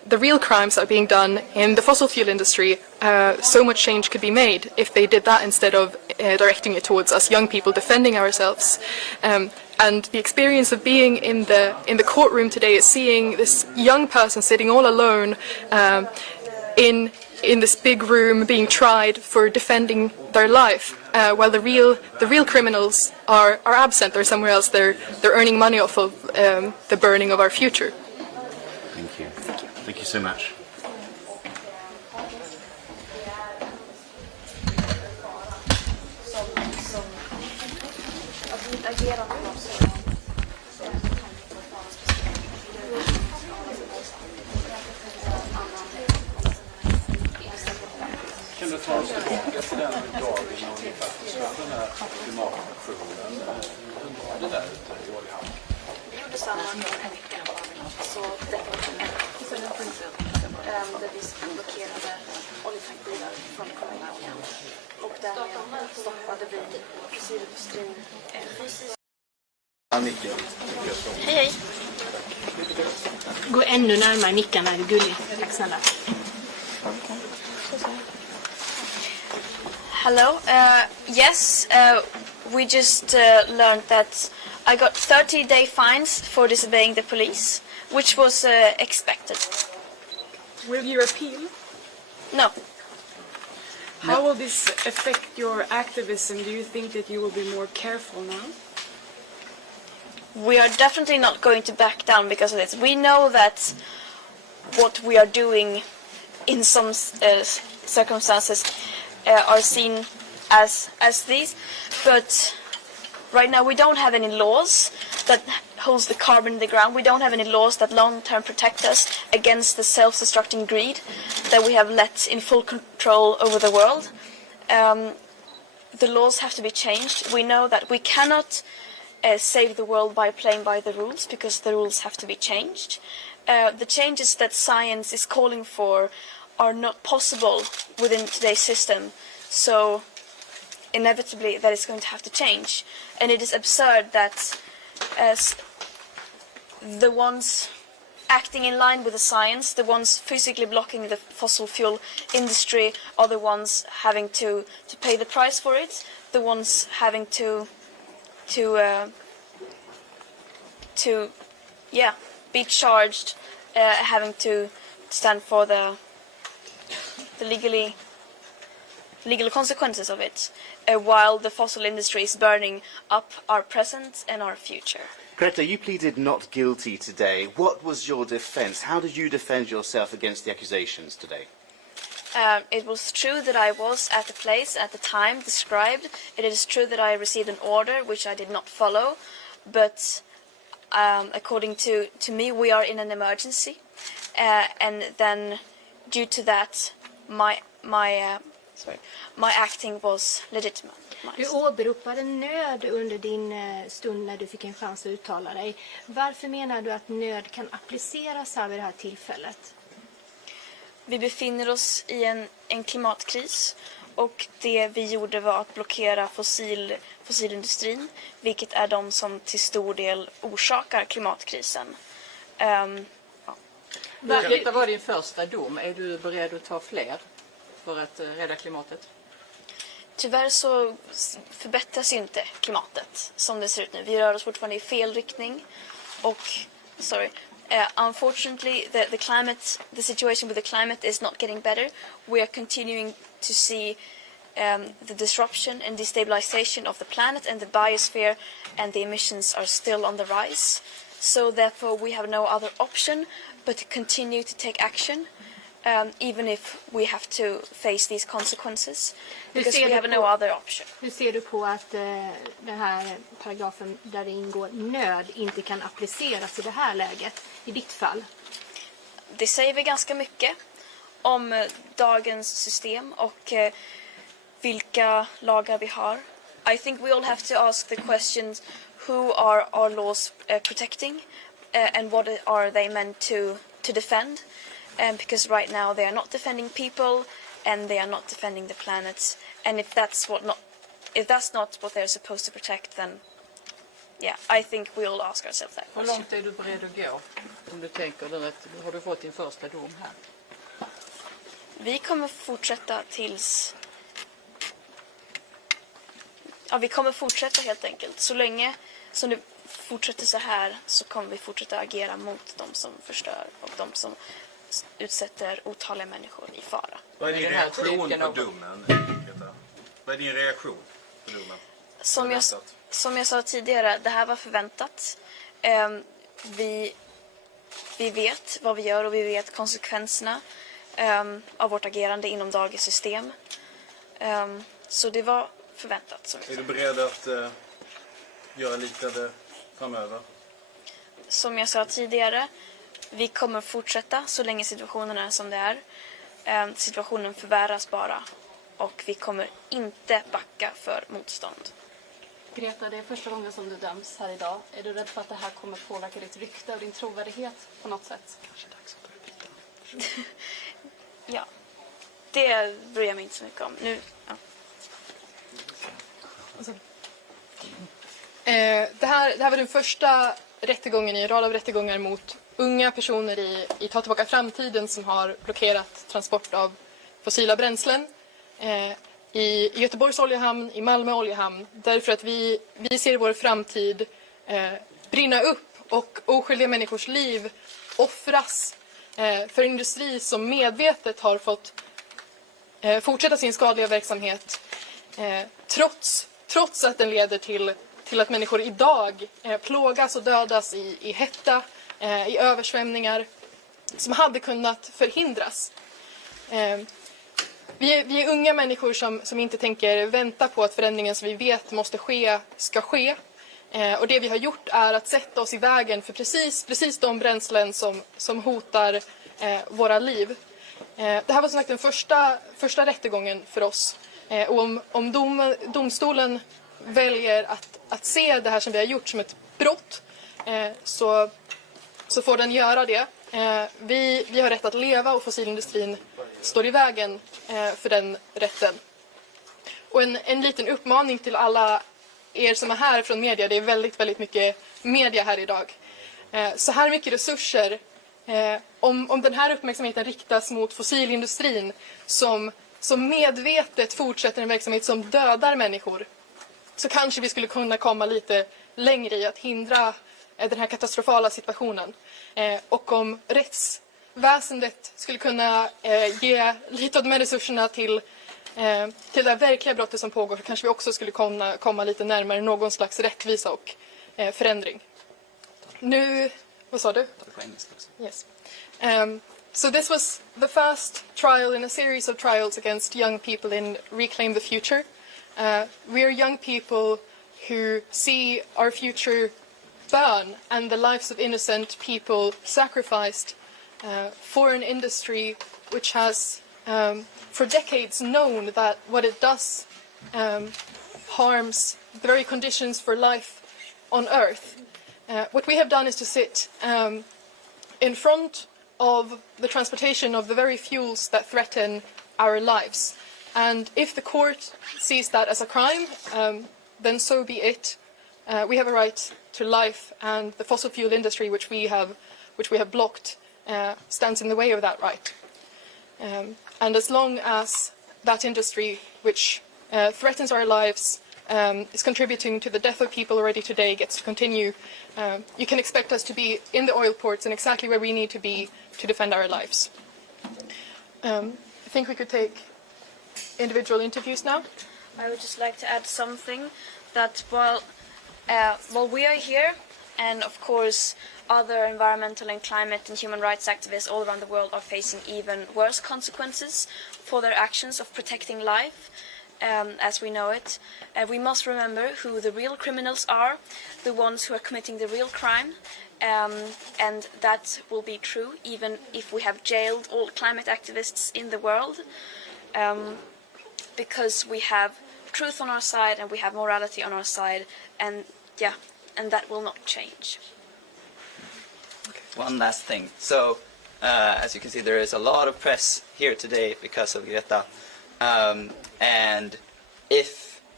the real crimes that are being done in the fossil fuel industry, so much change could be made if they did that instead of directing it towards us young people defending ourselves. And the experience of being in the courtroom today is seeing this young person sitting all alone in this big room being tried for defending their life, while the real criminals are absent. They're somewhere else. They're earning money off of the burning of our future. Thank you. Thank you so much. Kan du ta oss tillbaka till den dagen när vi faktiskt hade den här klimataktionen? Hur var det där ute i Oljehamn? Vi gjorde samma en vecka. Så där vi blockerade oljetankbilar från kommunen Oljehamn. Och därmed stoppade vi fossilindustrin fysiskt. Hej, hej. Gå ännu närmare mickarna, är du gullig. Tack snälla. Hello. Yes, we just learned that I got 30-day fines for disobeying the police, which was expected. Will you appeal? No. How will this affect your activism? Do you think that you will be more careful now? We are definitely not going to back down because of this. We know that what we are doing in some circumstances are seen as these, but right now we don't have any laws that holds the carbon in the ground. We don't have any laws that long-term protect us against the self-destructing greed that we have let in full control over the world. The laws have to be changed. We know that we cannot save the world by playing by the rules because the rules have to be changed. The changes that science is calling for are not possible within today's system, so inevitably that is going to have to change. And it is absurd that the ones acting in line with the science, the ones physically blocking the fossil fuel industry, are the ones having to pay the price for it, the ones having to be charged, having to stand for the legal consequences of it, while the fossil industry is burning up our present and our future. Greta, you pleaded not guilty today. What was your defense? How did you defend yourself against the accusations today? It was true that I was at the place at the time described. It is true that I received an order which I did not follow, but according to me, we are in an emergency, and then due to that, my acting was legitimate. Du åberopade nöd under din stund när du fick en chans att uttala dig. Varför menar du att nöd kan appliceras här vid det här tillfället? Vi befinner oss i en klimatkris, och det vi gjorde var att blockera fossilindustrin, vilket är de som till stor del orsakar klimatkrisen. Detta var din första dom. Är du beredd att ta fler för att rädda klimatet? Tyvärr så förbättras ju inte klimatet som det ser ut nu. Vi rör oss fortfarande i fel riktning, och unfortunately the situation with the climate is not getting better. We are continuing to see the disruption and destabilization of the planet and the biosphere, and the emissions are still on the rise. So therefore we have no other option but to continue to take action, even if we have to face these consequences, because we have no other option. Hur ser du på att den här paragrafen där det ingår nöd inte kan appliceras i det här läget, i ditt fall? Det säger vi ganska mycket om dagens system och vilka lagar vi har. I think we all have to ask the questions: who are our laws protecting, and what are they meant to defend? Because right now they are not defending people, and they are not defending the planet. And if that's not what they're supposed to protect, then yeah, I think we'll ask ourselves that Hur question. långt är du beredd att gå? Om du tänker nu att har du fått din första dom här? Vi kommer fortsätta tills... Ja, vi kommer fortsätta helt enkelt. Så länge som det fortsätter så här så kommer vi fortsätta agera mot de som förstör och de som utsätter otaliga människor i fara. Vad är din reaktion på domen, Greta? Vad är din reaktion på domen? Som jag sa tidigare, det här var förväntat. Vi vet vad vi gör och vi vet konsekvenserna av vårt agerande inom dagens system. Så det var förväntat. Som är du beredd att göra liknande framöver? Som jag sa tidigare, vi kommer fortsätta så länge situationen är som det är. Situationen förvärras bara och vi kommer inte backa för motstånd. Greta, det är första gången som du döms här idag. Är du rädd för att det här kommer påverka ditt rykte och din trovärdighet på något sätt? Ja, det bryr jag mig inte så mycket om. Nu, ja. Det här var den första rättegången i en rad av rättegångar mot unga personer i Ta tillbaka framtiden som har blockerat transport av fossila bränslen i Göteborgs oljehamn, i Malmo oljehamn, därför att vi ser vår framtid brinna upp och oskyldiga människors liv offras för industri som medvetet har fått fortsätta sin skadliga verksamhet trots att den leder till att människor idag plågas och dödas i hetta, i översvämningar som hade kunnat förhindras. Vi är unga människor som inte tänker vänta på att förändringen som vi vet måste ske ska ske. Och det vi har gjort är att sätta oss i vägen för precis de bränslen som hotar våra liv. Det här var som sagt den första rättegången för oss. Och om domstolen väljer att se det här som vi har gjort som ett brott så får den göra det. Vi har rätt att leva och fossilindustrin står i vägen för den rätten. Och en liten uppmaning till alla er som är här från media. Det är väldigt mycket media här idag. Så här mycket resurser. Om den här uppmärksamheten riktas mot fossilindustrin som medvetet fortsätter en verksamhet som dödar människor, så kanske vi skulle kunna komma lite längre i att hindra den här katastrofala situationen. Och om rättsväsendet skulle kunna ge lite av de här resurserna till det verkliga brottet som pågår, så kanske vi också skulle komma lite närmare någon slags rättvisa och förändring. Nu, vad sa du? Yes. So this was the first trial in a series of trials against young people in Reclaim the Future. We are young people who see our future burn and the lives of innocent people sacrificed for an industry which has for decades known that what it does harms the very conditions for life on Earth. What we have done is to sit in front of the transportation of the very fuels that threaten our lives. And if the court sees that as a crime, then so be it. We have a right to life, and the fossil fuel industry, which we have blocked, stands in the way of that right. And as long as that industry, which threatens our lives, is contributing to the death of people already today, gets to continue, you can expect us to be in the oil ports and exactly where we need to be to defend our lives. I think we could take individual interviews now. I would just like to add something, that while we are here, and of course other environmental and climate and human rights activists all around the world are facing even worse consequences for their actions of protecting life, as we know it, we must remember who the real criminals are, the ones who are committing the real crime, and that will be true even if we have jailed all climate activists in the world, because we have truth on our side and we have morality on our side, and that will not change. One last thing. So, as you can see, there is a lot of press here today because of Greta. And if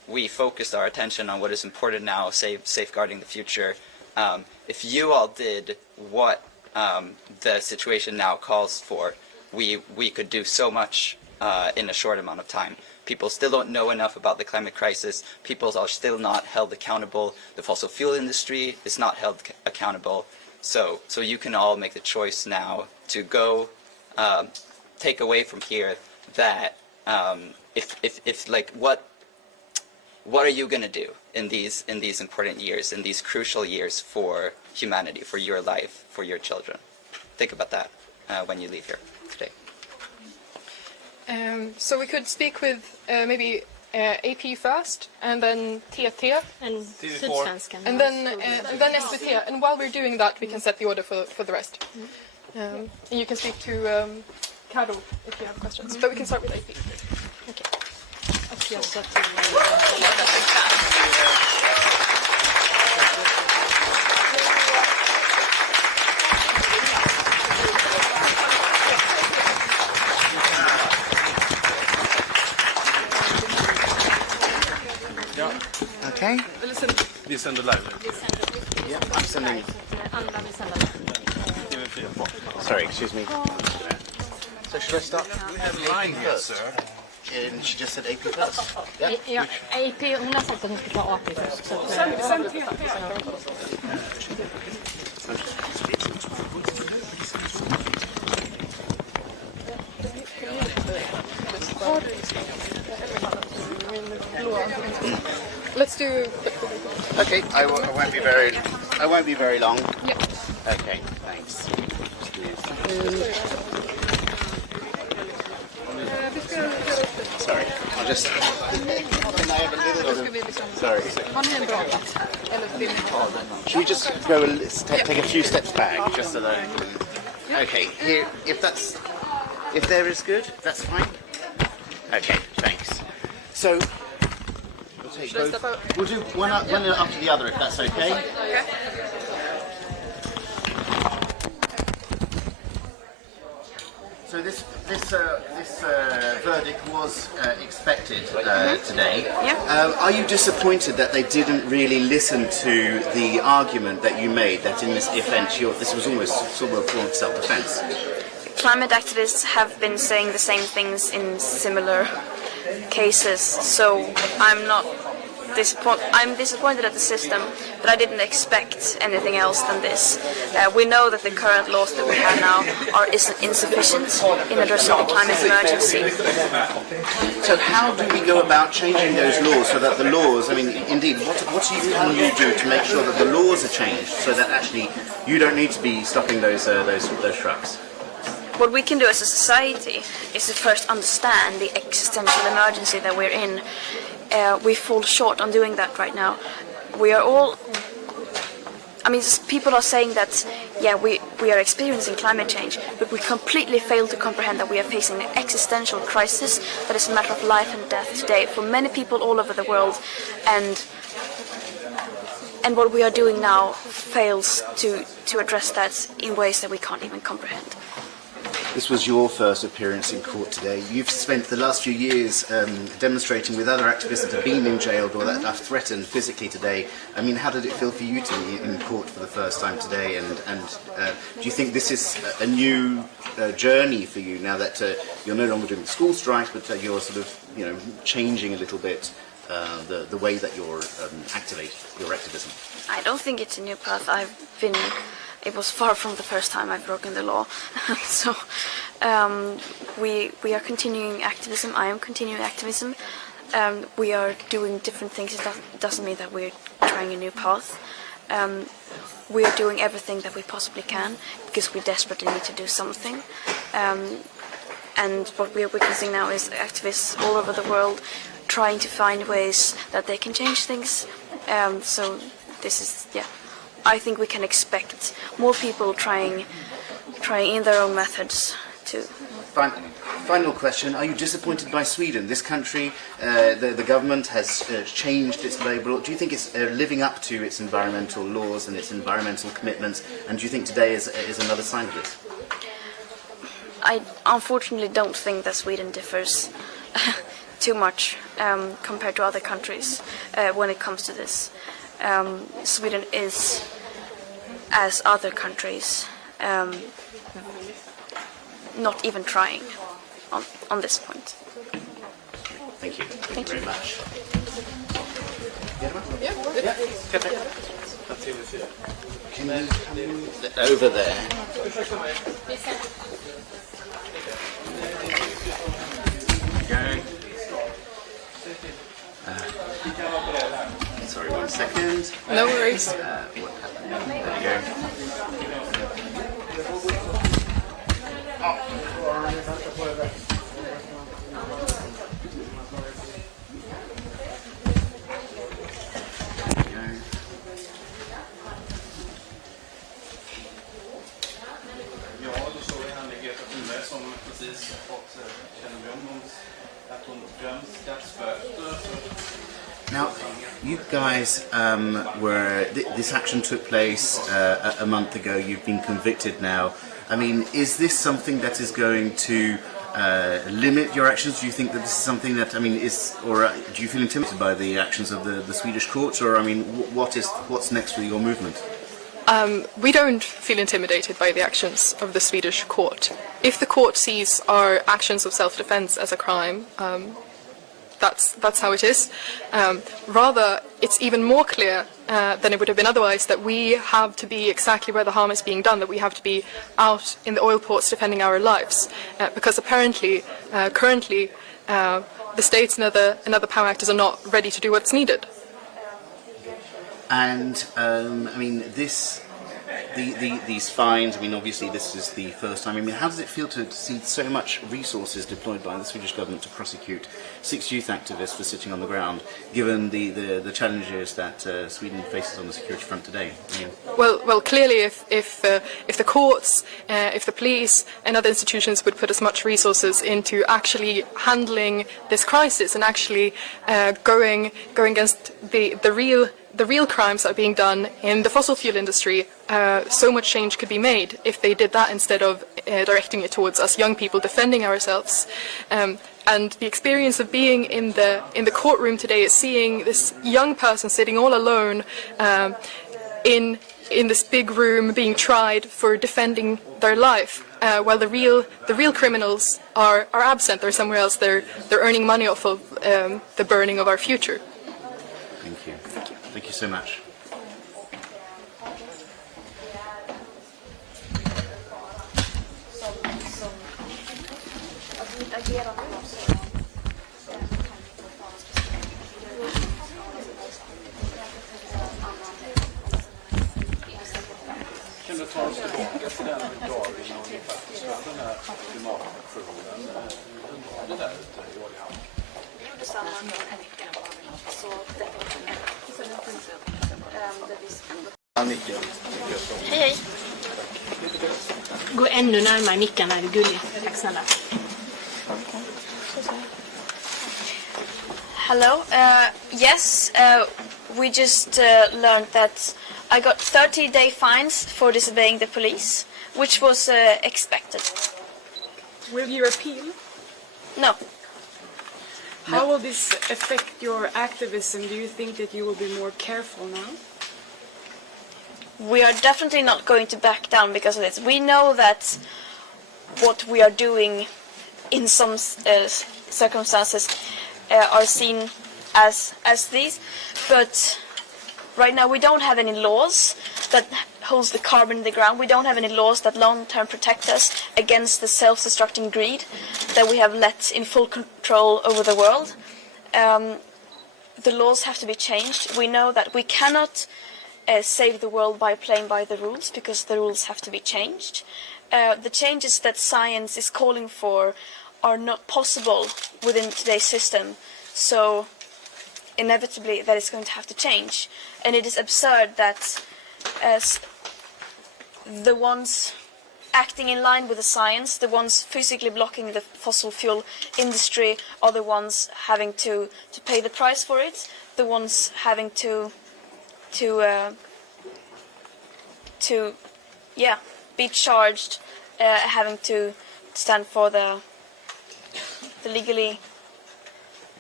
we focused our attention on what is important now, safeguarding the future. If you all did what the situation now calls for, we could do so much in a short amount of time. People still don't know enough about the climate crisis. People are still not held accountable. The fossil fuel industry is not held accountable. So you can all make the choice now to go take away from here that if like what are you going to do in these important years, in these crucial years for humanity, for your life, for your children? Think about that when you leave here today. So we could speak with maybe AP first, and then TT, and Sydsvenskan, and then SVT. And while we're doing that, we can set the order for the rest. And you can speak to Kado if you have questions. But we can start with AP. Okay. Ja. Okay. Vi sänder live. Yeah, I'm sending. Sorry, excuse me. So should I start? We have a line here, sir. And she just said AP first. Ja, AP, hon har sagt att hon ska ta AP först. Så att, Sen TT. Let's do. Okay, I won't be very long. Yeah. Okay, thanks. Sorry, I'll just. Can I have a little bit of... Sorry. Should we just go take a few steps back, just so that I can... Okay, here, if there is good, that's fine. Okay, thanks. So, we'll take both. We'll do one after the other, if that's okay. Okay. So this verdict was expected today. Yeah. Are you disappointed that they didn't really listen to the argument that you made, that in this offence, this was almost sort of a form of self-defence? Climate activists have been saying the same things in similar cases, so I'm disappointed at the system, but I didn't expect anything else than this. We know that the current laws that we have now are insufficient in addressing the climate emergency. So how do we go about changing those laws so that the laws, I mean, indeed, what can you do to make sure that the laws are changed so that actually you don't need to be stopping those trucks? What we can do as a society is to first understand the existential emergency that we're in. We fall short on doing that right now. We are all... I mean, people are saying that, yeah, we are experiencing climate change, but we completely fail to comprehend that we are facing an existential crisis that is a matter of life and death today for many people all over the world. And what we are doing now fails to address that in ways that we can't even comprehend. This was your first appearance in court today. You've spent the last few years demonstrating with other activists that have been in jail or that are threatened physically today. I mean, how did it feel for you to be in court for the first time today? And do you think this is a new journey for you now that you're no longer doing the school strikes, but you're sort of, changing a little bit the way that you're activate your activism? I don't think it's a new path. It was far from the first time I've broken the law. So we are continuing activism. I am continuing activism. We are doing different things. It doesn't mean that we're trying a new path. We are doing everything that we possibly can because we desperately need to do something. And what we are witnessing now is activists all over the world trying to find ways that they can change things. So this is, yeah. I think we can expect more people trying in their own methods to... Final question, are you disappointed by Sweden? This country, the government has changed its labour law. Do you think it's living up to its environmental laws and its environmental commitments? And do you think today is another sign of this? I unfortunately don't think that Sweden differs too much compared to other countries when it comes to this. Sweden is, as other countries, not even trying on this point. Thank you. Thank you. Very much. Can you come over there? Go. Sorry, 1 second. No worries. What happened? There you go. Ja, då såg vi henne Greta Thunberg som precis fått kännedom om att hon döms dagsböter. Now, you guys this action took place a month ago. You've been convicted now. I mean, is this something that is going to limit your actions? Do you think that this is something that, I mean, do you feel intimidated by the actions of the Swedish courts? Or, I mean, what's next for your movement? We don't feel intimidated by the actions of the Swedish court. If the court sees our actions of self-defense as a crime, that's how it is. Rather, it's even more clear than it would have been otherwise that we have to be exactly where the harm is being done, that we have to be out in the oil ports defending our lives. Because apparently, currently, the states and other power actors are not ready to do what's needed. And I mean, these fines. I mean, obviously, this is the first time. I mean, how does it feel to see so much resources deployed by the Swedish government to prosecute 6 youth activists for sitting on the ground, given the challenges that Sweden faces on the security front today? I mean, Well, clearly, if the courts, if the police, and other institutions would put as much resources into actually handling this crisis and actually going against the real crimes that are being done in the fossil fuel industry, so much change could be made if they did that instead of directing it towards us young people defending ourselves. And the experience of being in the courtroom today is seeing this young person sitting all alone in this big room being tried for defending their life, while the real criminals are absent. They're somewhere else. They're earning money off of the burning of our future. thank you. Thank you so much. Kan du ta oss tillbaka till den dagen när ni faktiskt hade den här klimataktionen? Det där ute i Oljehamn. Vi gjorde samma för en vecka. Så det Hej, hej. Gå ännu närmare mickarna, är du gullig. Tack snälla. Hello. Yes, we just learned that I got 30-day fines for disobeying the police, which was expected. Will you appeal? No. How will this affect your activism? Do you think that you will be more careful now? We are definitely not going to back down because of this. We know that what we are doing in some circumstances are seen as these, but right now we don't have any laws that holds the carbon in the ground. We don't have any laws that long-term protect us against the self-destructing greed that we have let in full control over the world. The laws have to be changed. We know that we cannot save the world by playing by the rules, because the rules have to be changed. The changes that science is calling for are not possible within today's system, so inevitably that is going to have to change. And it is absurd that the ones acting in line with the science, the ones physically blocking the fossil fuel industry, are the ones having to pay the price for it, the ones having to be charged, having to stand for the legally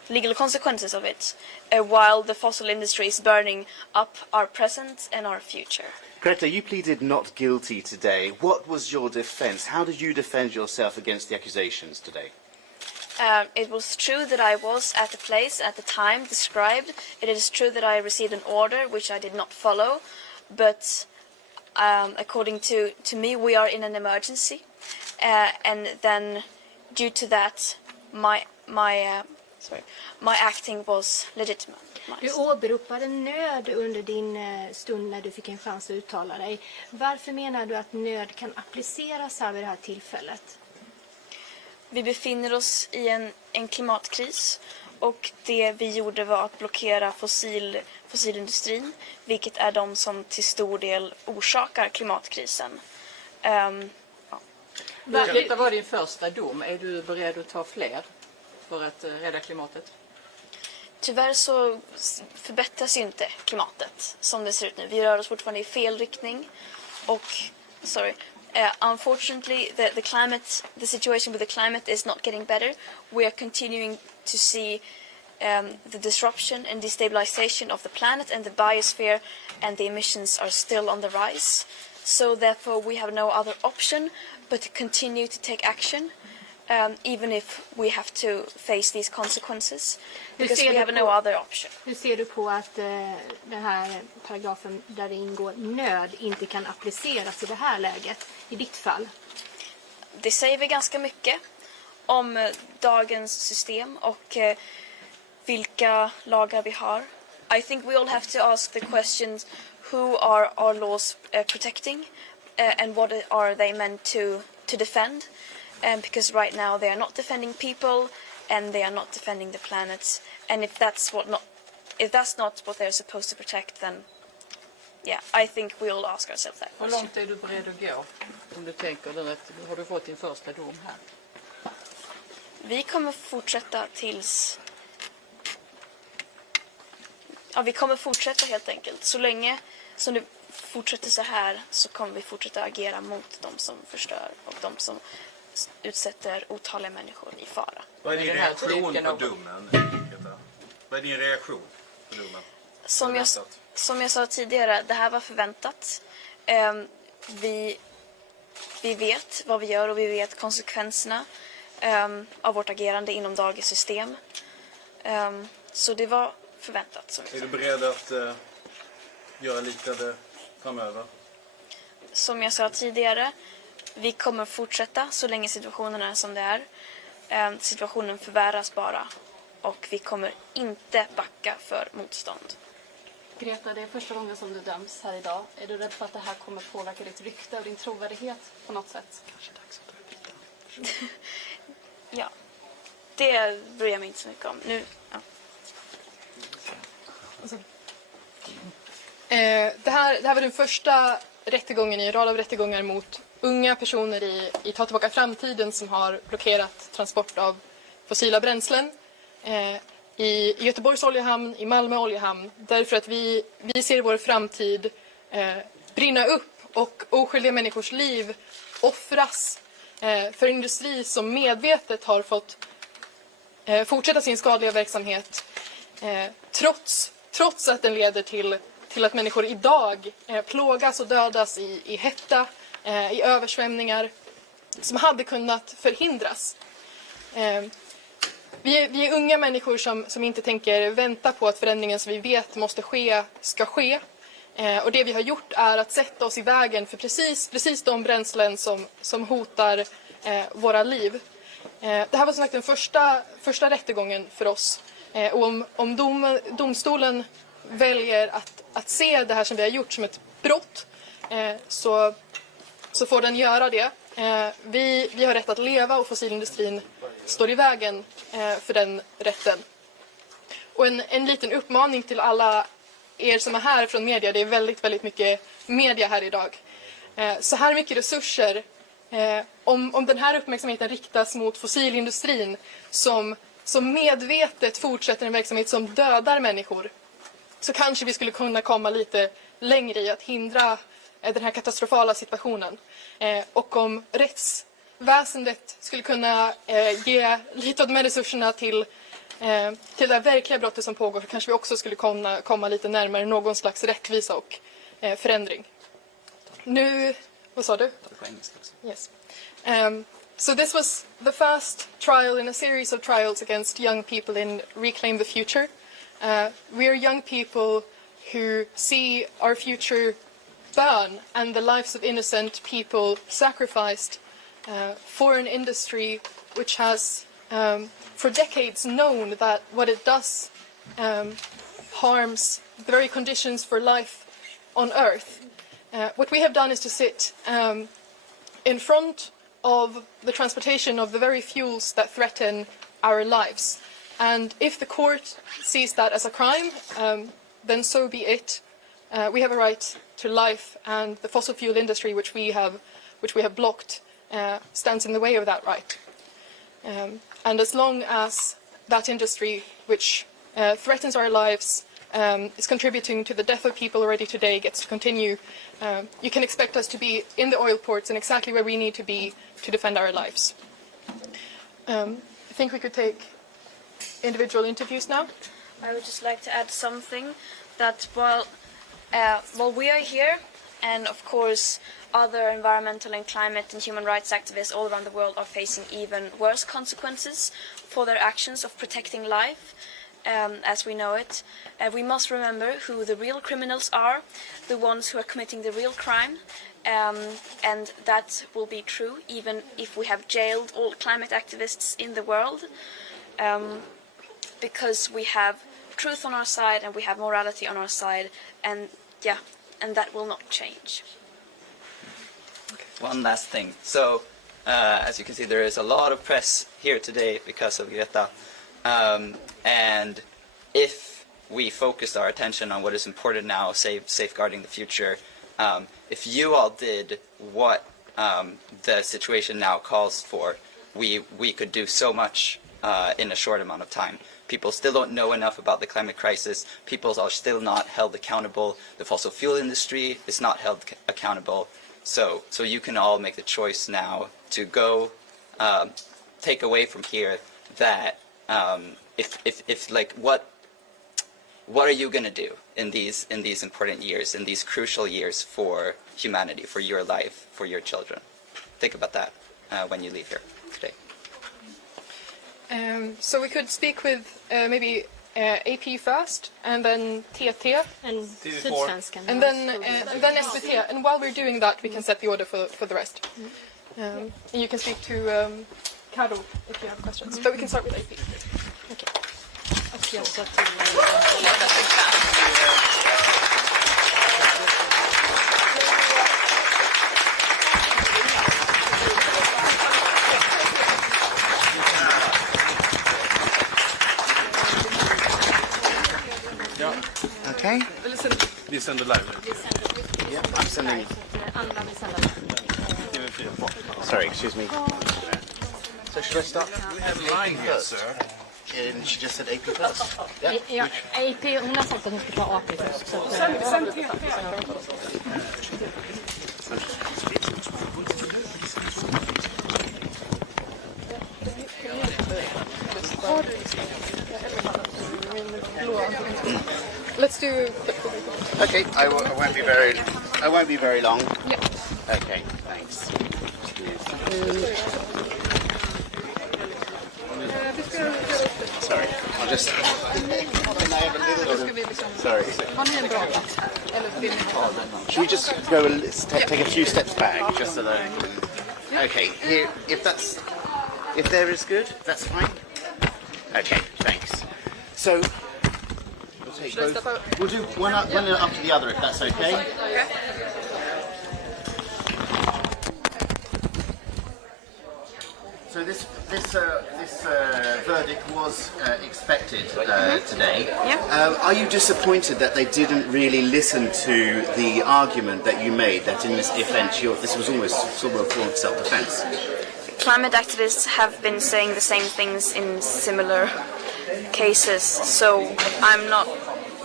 legal consequences of it, while the fossil industry is burning up our present and our future. Greta, you pleaded not guilty today. What was your defence? How did you defend yourself against the accusations today? It was true that I was at the place at the time described. It is true that I received an order which I did not follow, but according to me, we are in an emergency, and then due to that, my acting was legitimate. Du åberopade nöd under din stund när du fick en chans att uttala dig. Varför menar du att nöd kan appliceras här vid det här tillfället? Vi befinner oss i en klimatkris, och det vi gjorde var att blockera fossilindustrin, vilket är de som till stor del orsakar klimatkrisen. Detta var din första dom. Är du beredd att ta fler för att rädda klimatet? Tyvärr så förbättras ju inte klimatet som det ser ut nu. Vi rör oss fortfarande i fel riktning, och unfortunately the situation with the climate is not getting better. We are continuing to see the disruption and destabilization of the planet and the biosphere, and the emissions are still on the rise. So therefore we have no other option but to continue to take action, even if we have to face these consequences, because we have no other option. Hur ser du på att den här paragrafen där det ingår nöd inte kan appliceras i det här läget, i ditt fall? Det säger vi ganska mycket om dagens system och vilka lagar vi har. I think we all have to ask the questions: who are our laws protecting, and what are they meant to defend? Because right now they are not defending people, and they are not defending the planet. And if that's not what they're supposed to protect, then I think we all ask ourselves that question. Hur långt är du beredd att gå? Om du tänker nu att har du fått din första dom här? Vi kommer fortsätta tills... Ja, vi kommer fortsätta helt enkelt. Så länge som det fortsätter så här så kommer vi fortsätta agera mot de som förstör och de som utsätter otaliga människor i fara. Vad är din reaktion på domen, Greta? Vad är din reaktion på domen? Som jag sa tidigare, det här var förväntat. Vi vet vad vi gör och vi vet konsekvenserna av vårt agerande inom dagens system. Så det var förväntat. Är du beredd att göra liknande framöver? Som jag sa tidigare, vi kommer fortsätta så länge situationen är som det är. Situationen förvärras bara, och vi kommer inte backa för motstånd. Greta, det är första gången som du döms här idag. Är du rädd för att det här kommer påverka ditt rykte och din trovärdighet på något sätt? Kanske dags att byta. Ja, det bryr jag mig inte så mycket om. Nu, ja. Det här var den första rättegången i en rad av rättegångar mot unga personer i Ta tillbaka framtiden som har blockerat transport av fossila bränslen i Göteborgs oljehamn, i Malmo oljehamn, därför att vi ser vår framtid brinna upp och oskyldiga människors liv offras för industri som medvetet har fått fortsätta sin skadliga verksamhet trots att den leder till att människor idag plågas och dödas i hetta, i översvämningar som hade kunnat förhindras. Vi är unga människor som inte tänker vänta på att förändringen som vi vet måste ske ska ske. Och det vi har gjort är att sätta oss i vägen för precis de bränslen som hotar våra liv. Det här var som sagt den första rättegången för oss. Och om domstolen väljer att se det här som vi har gjort som ett brott, så får den göra det. Vi har rätt att leva, och fossilindustrin står i vägen för den rätten. Och en liten uppmaning till alla er som är här från media. Det är väldigt, väldigt mycket media här idag. Så här mycket resurser. Om den här uppmärksamheten riktas mot fossilindustrin som medvetet fortsätter en verksamhet som dödar människor, så kanske vi skulle kunna komma lite längre i att hindra den här katastrofala situationen. Och om rättsväsendet skulle kunna ge lite av de här resurserna till till det verkliga brottet som pågår, så kanske vi också skulle komma lite närmare någon slags rättvisa och förändring. Nu, vad sa du? Yes. So this was the first trial in a series of trials against young people in Reclaim the Future. We are young people who see our future burn and the lives of innocent people sacrificed for an industry which has for decades known that what it does harms the very conditions for life on Earth. What we have done is to sit in front of the transportation of the very fuels that threaten our lives. And if the court sees that as a crime, then so be it. We have a right to life, and the fossil fuel industry, which we have blocked, stands in the way of that right. And as long as that industry, which threatens our lives, is contributing to the death of people already today, gets to continue, you can expect us to be in the oil ports and exactly where we need to be to defend our lives. I think we could take individual interviews now. I would just like to add something, that while we are here, and of course other environmental and climate and human rights activists all around the world are facing even worse consequences for their actions of protecting life, as we know it, we must remember who the real criminals are, the ones who are committing the real crime, and that will be true even if we have jailed all climate activists in the world, because we have truth on our side and we have morality on our side, and that will not change. One last thing. So, as you can see, there is a lot of press here today because of Greta. And if we focus our attention on what is important now, safeguarding the future, if you all did what the situation now calls for, we could do so much in a short amount of time. People still don't know enough about the climate crisis. People are still not held accountable. The fossil fuel industry is not held accountable. So you can all make the choice now to go take away from here that if like what are you going to do in these important years, in these crucial years for humanity, for your life, for your children? Think about that when you leave here today. So we could speak with maybe AP first, and then TT, and Sydsvenskan, and then SVT. And while we're doing that, we can set the order for the rest. And you can speak to Karo if you have questions. But we can start with AP. Okay. Okay, så Okay. Vi sänder live. Yeah, I'm sending. Sorry, excuse me. So should I start? We have line here, sir. And she just said AP first. ja, AP, hon har sagt att hon ska ta AP först. Sen TT. Let's do. Okay, I won't be very long. Yeah. Okay, thanks. Sorry, I'll just. Can I have a little bit of... Sorry. Should we just go take a few steps back, just so that I can... Okay, here, if there is good, that's fine. Okay, thanks. So, we'll take both. We'll do one after the other, if that's okay. Okay. So this verdict was expected today. Yeah. Are you disappointed that they didn't really listen to the argument that you made, that in this event this was almost sort of a form of self-defense? Climate activists have been saying the same things in similar cases, so I'm not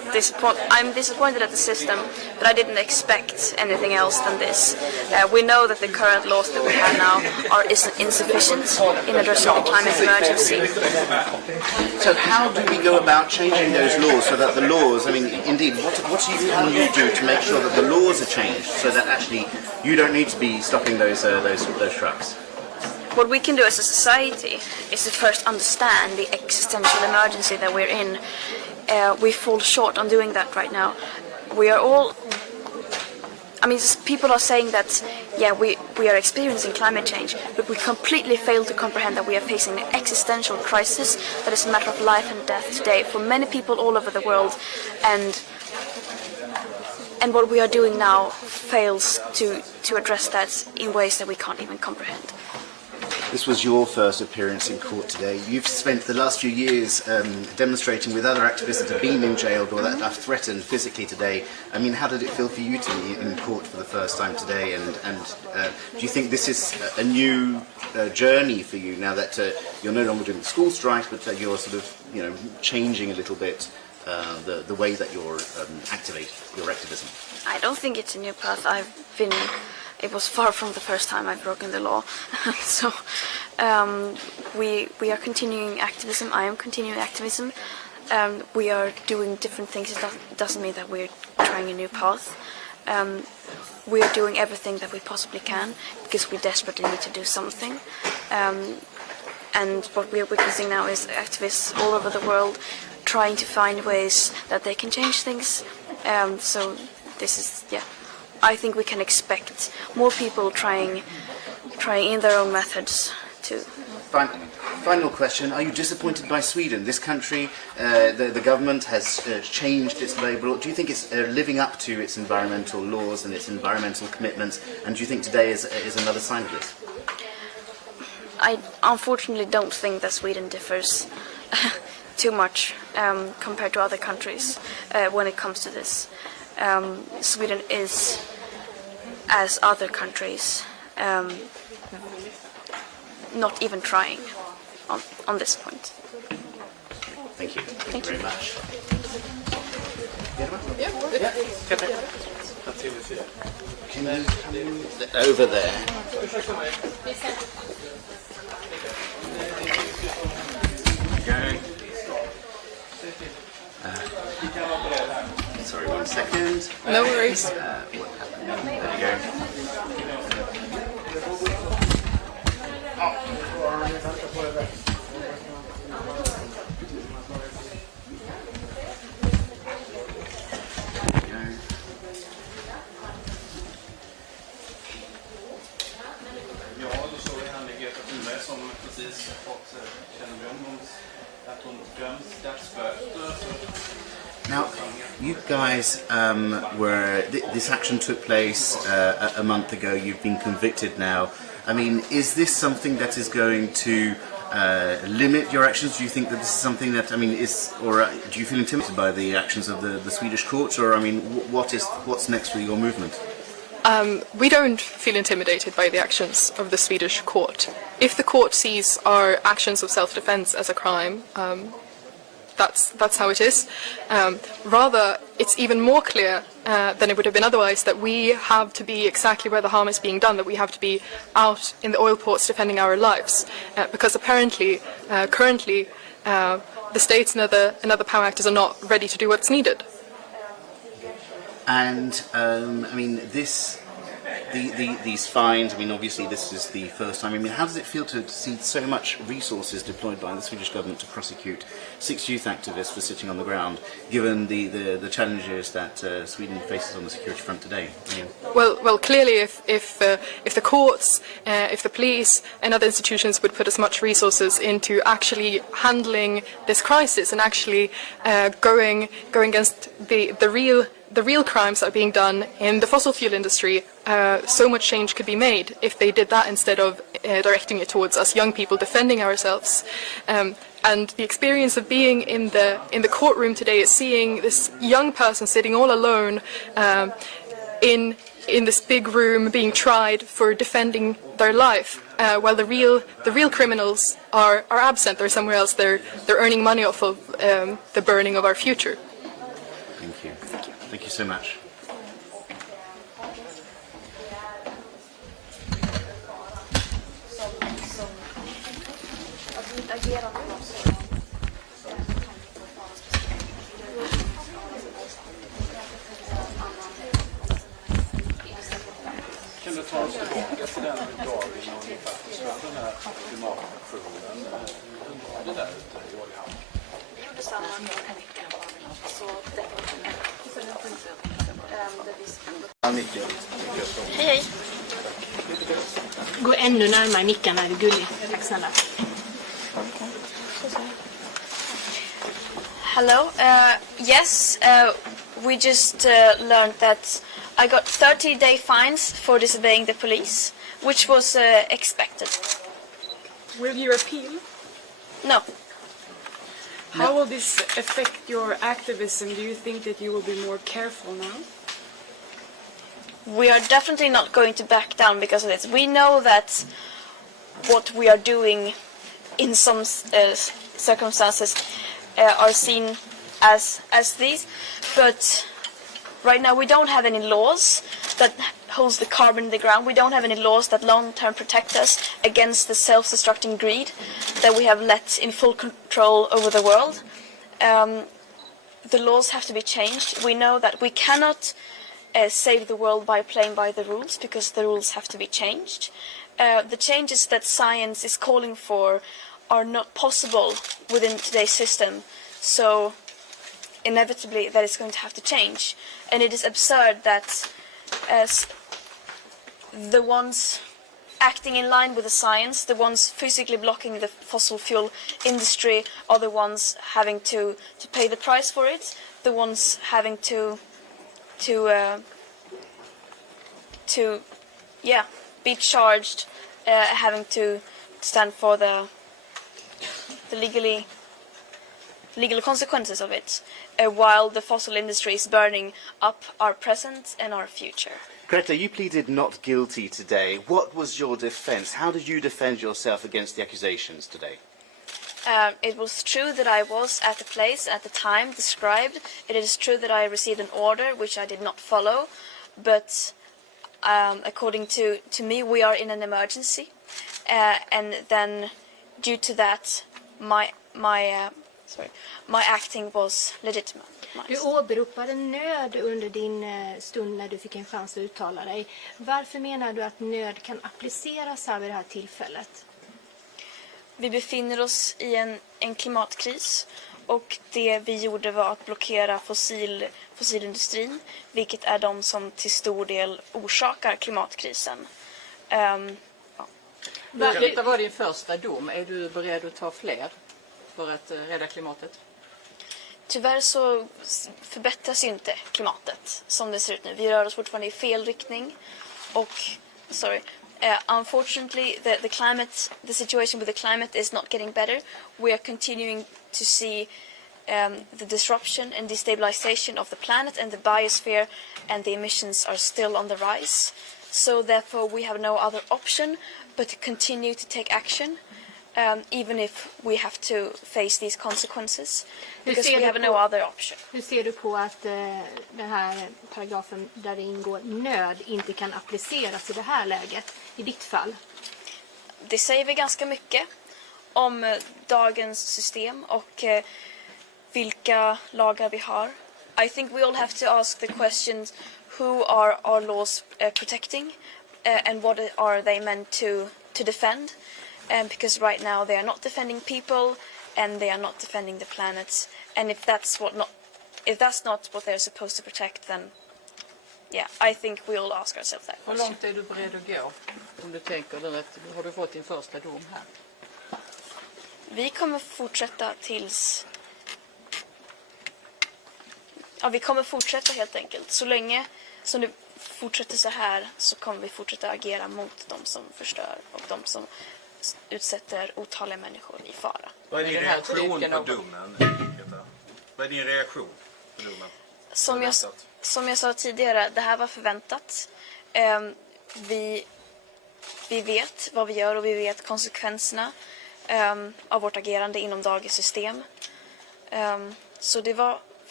I'm disappointed at the system, but I didn't expect anything else than this. We know that the current laws that we have now are insufficient in addressing the climate emergency. So how do we go about changing those laws so that the laws, I mean, indeed, what can you do to make sure that the laws are changed so that actually you don't need to be stopping those trucks? What we can do as a society is to first understand the existential emergency that we're in. We fall short on doing that right now. We are all... I mean, people are saying that, yeah, we are experiencing climate change, but we completely fail to comprehend that we are facing an existential crisis that is a matter of life and death today for many people all over the world. And what we are doing now fails to address that in ways that we can't even comprehend. This was your first appearance in court today. You've spent the last few years demonstrating with other activists that have been in jail or that are threatened physically today. I mean, how did it feel for you to be in court for the first time today? And do you think this is a new journey for you now that you're no longer doing the school strike, but that you're sort of, you know, changing a little bit the way that you're activate your activism? I don't think it's a new path. It was far from the first time I've broken the law. So we are continuing activism. I am continuing activism. We are doing different things. It doesn't mean that we're trying a new path. We are doing everything that we possibly can because we desperately need to do something. And what we are witnessing now is activists all over the world trying to find ways that they can change things. So this is, yeah. I think we can expect more people trying in their own methods to... Final question, are you disappointed by Sweden? This country, the government has changed its labour law. Do you think it's living up to its environmental laws and its environmental commitments? And do you think today is another sign of this? I unfortunately don't think that Sweden differs too much compared to other countries when it comes to this. Sweden is, as other countries, not even trying on this point. Thank you. Thank you very much. Over there. Sorry, 1 second. No worries. What happened? There you go. Ja, då såg vi henne Greta Thunberg som precis fått kännedom om att hon döms dagsböter. Now, you guys this action took place a month ago. You've been convicted now. I mean, is this something that is going to limit your actions? Do you think that this is something that, I mean, do you feel intimidated by the actions of the Swedish courts? Or, I mean, what's next for your movement? We don't feel intimidated by the actions of the Swedish court. If the court sees our actions of self-defense as a crime, that's how it is. Rather, it's even more clear than it would have been otherwise that we have to be exactly where the harm is being done, that we have to be out in the oil ports defending our lives. Because apparently, currently, the states and other power actors are not ready to do what's needed. And, I mean, these fines, I mean, obviously this is the first time. I mean, how does it feel to see so much resources deployed by the Swedish government to prosecute 6 youth activists for sitting on the ground, given the challenges that Sweden faces on the security front today? I mean, Well, clearly, if the courts, if the police and other institutions would put as much resources into actually handling this crisis and actually going against the real crimes that are being done in the fossil fuel industry, so much change could be made if they did that instead of directing it towards us young people defending ourselves. And the experience of being in the courtroom today is seeing this young person sitting all alone in this big room being tried for defending their life, while the real criminals are absent. They're somewhere else. They're earning money off of the burning of our future. Thank you. Thank you so much. Kan du ta oss tillbaka till den dagen när vi faktiskt hade den här klimataktionen? Det där ute i Oljehamn. Vi gjorde samma en vecka. Så det Hej, hej. Gå ännu närmare micken när du är gullig. Tack snälla. Hello. Yes, we just learned that I got 30-day fines for disobeying the police, which was expected. Will you appeal? No. How will this affect your activism? Do you think that you will be more careful now? We are definitely not going to back down because of this. We know that what we are doing in some circumstances are seen as these, but right now we don't have any laws that holds the carbon in the ground. We don't have any laws that long-term protect us against the self-destructing greed that we have let in full control over the world. The laws have to be changed. We know that we cannot save the world by playing by the rules because the rules have to be changed. The changes that science is calling for are not possible within today's system, so inevitably that is going to have to change. And it is absurd that the ones acting in line with the science, the ones physically blocking the fossil fuel industry, are the ones having to pay the price for it, the ones having to be charged, having to stand for the legal consequences of it, while the fossil industry is burning up our present and our future. Greta, you pleaded not guilty today. What was your defence? How did you defend yourself against the accusations today? It was true that I was at the place at the time described. It is true that I received an order which I did not follow, but according to me, we are in an emergency, and then due to that, my acting was legitimate. Du åberopade nöd under din stund när du fick en chans att uttala dig. Varför menar du att nöd kan appliceras här vid det här tillfället? Vi befinner oss i en klimatkris, och det vi gjorde var att blockera fossilindustrin, vilket är de som till stor del orsakar klimatkrisen. Detta var din första dom. Är du beredd att ta fler för att rädda klimatet? Tyvärr så förbättras inte klimatet som det ser ut nu. Vi rör oss fortfarande i fel riktning. Och, unfortunately, the situation with the climate is not getting better. We are continuing to see the disruption and destabilization of the planet and the biosphere, and the emissions are still on the rise. So therefore we have no other option but to continue to take action, even if we have to face these consequences, because we have no other option. Hur ser du på att den här paragrafen där det ingår nöd inte kan appliceras i det här läget, i ditt fall? Det säger vi ganska mycket om dagens system och vilka lagar vi har. I think we all have to ask the questions, who are our laws protecting, and what are they meant to defend? Because right now they are not defending people, and they are not defending the planet. And if that's not what they're supposed to protect, then I think we all ask ourselves that question. Hur långt är du beredd att gå? Om du tänker dig att har du fått din första dom här? Vi kommer fortsätta tills... Ja, vi kommer fortsätta helt enkelt. Så länge som det fortsätter så här så kommer vi fortsätta agera mot de som förstör och de som utsätter otaliga människor i fara. Vad är din reaktion på domen, Greta? Vad är din reaktion på domen? Som jag sa tidigare, det här var förväntat. Vi vet vad vi gör och vi vet konsekvenserna av vårt agerande inom dagens system. Så det var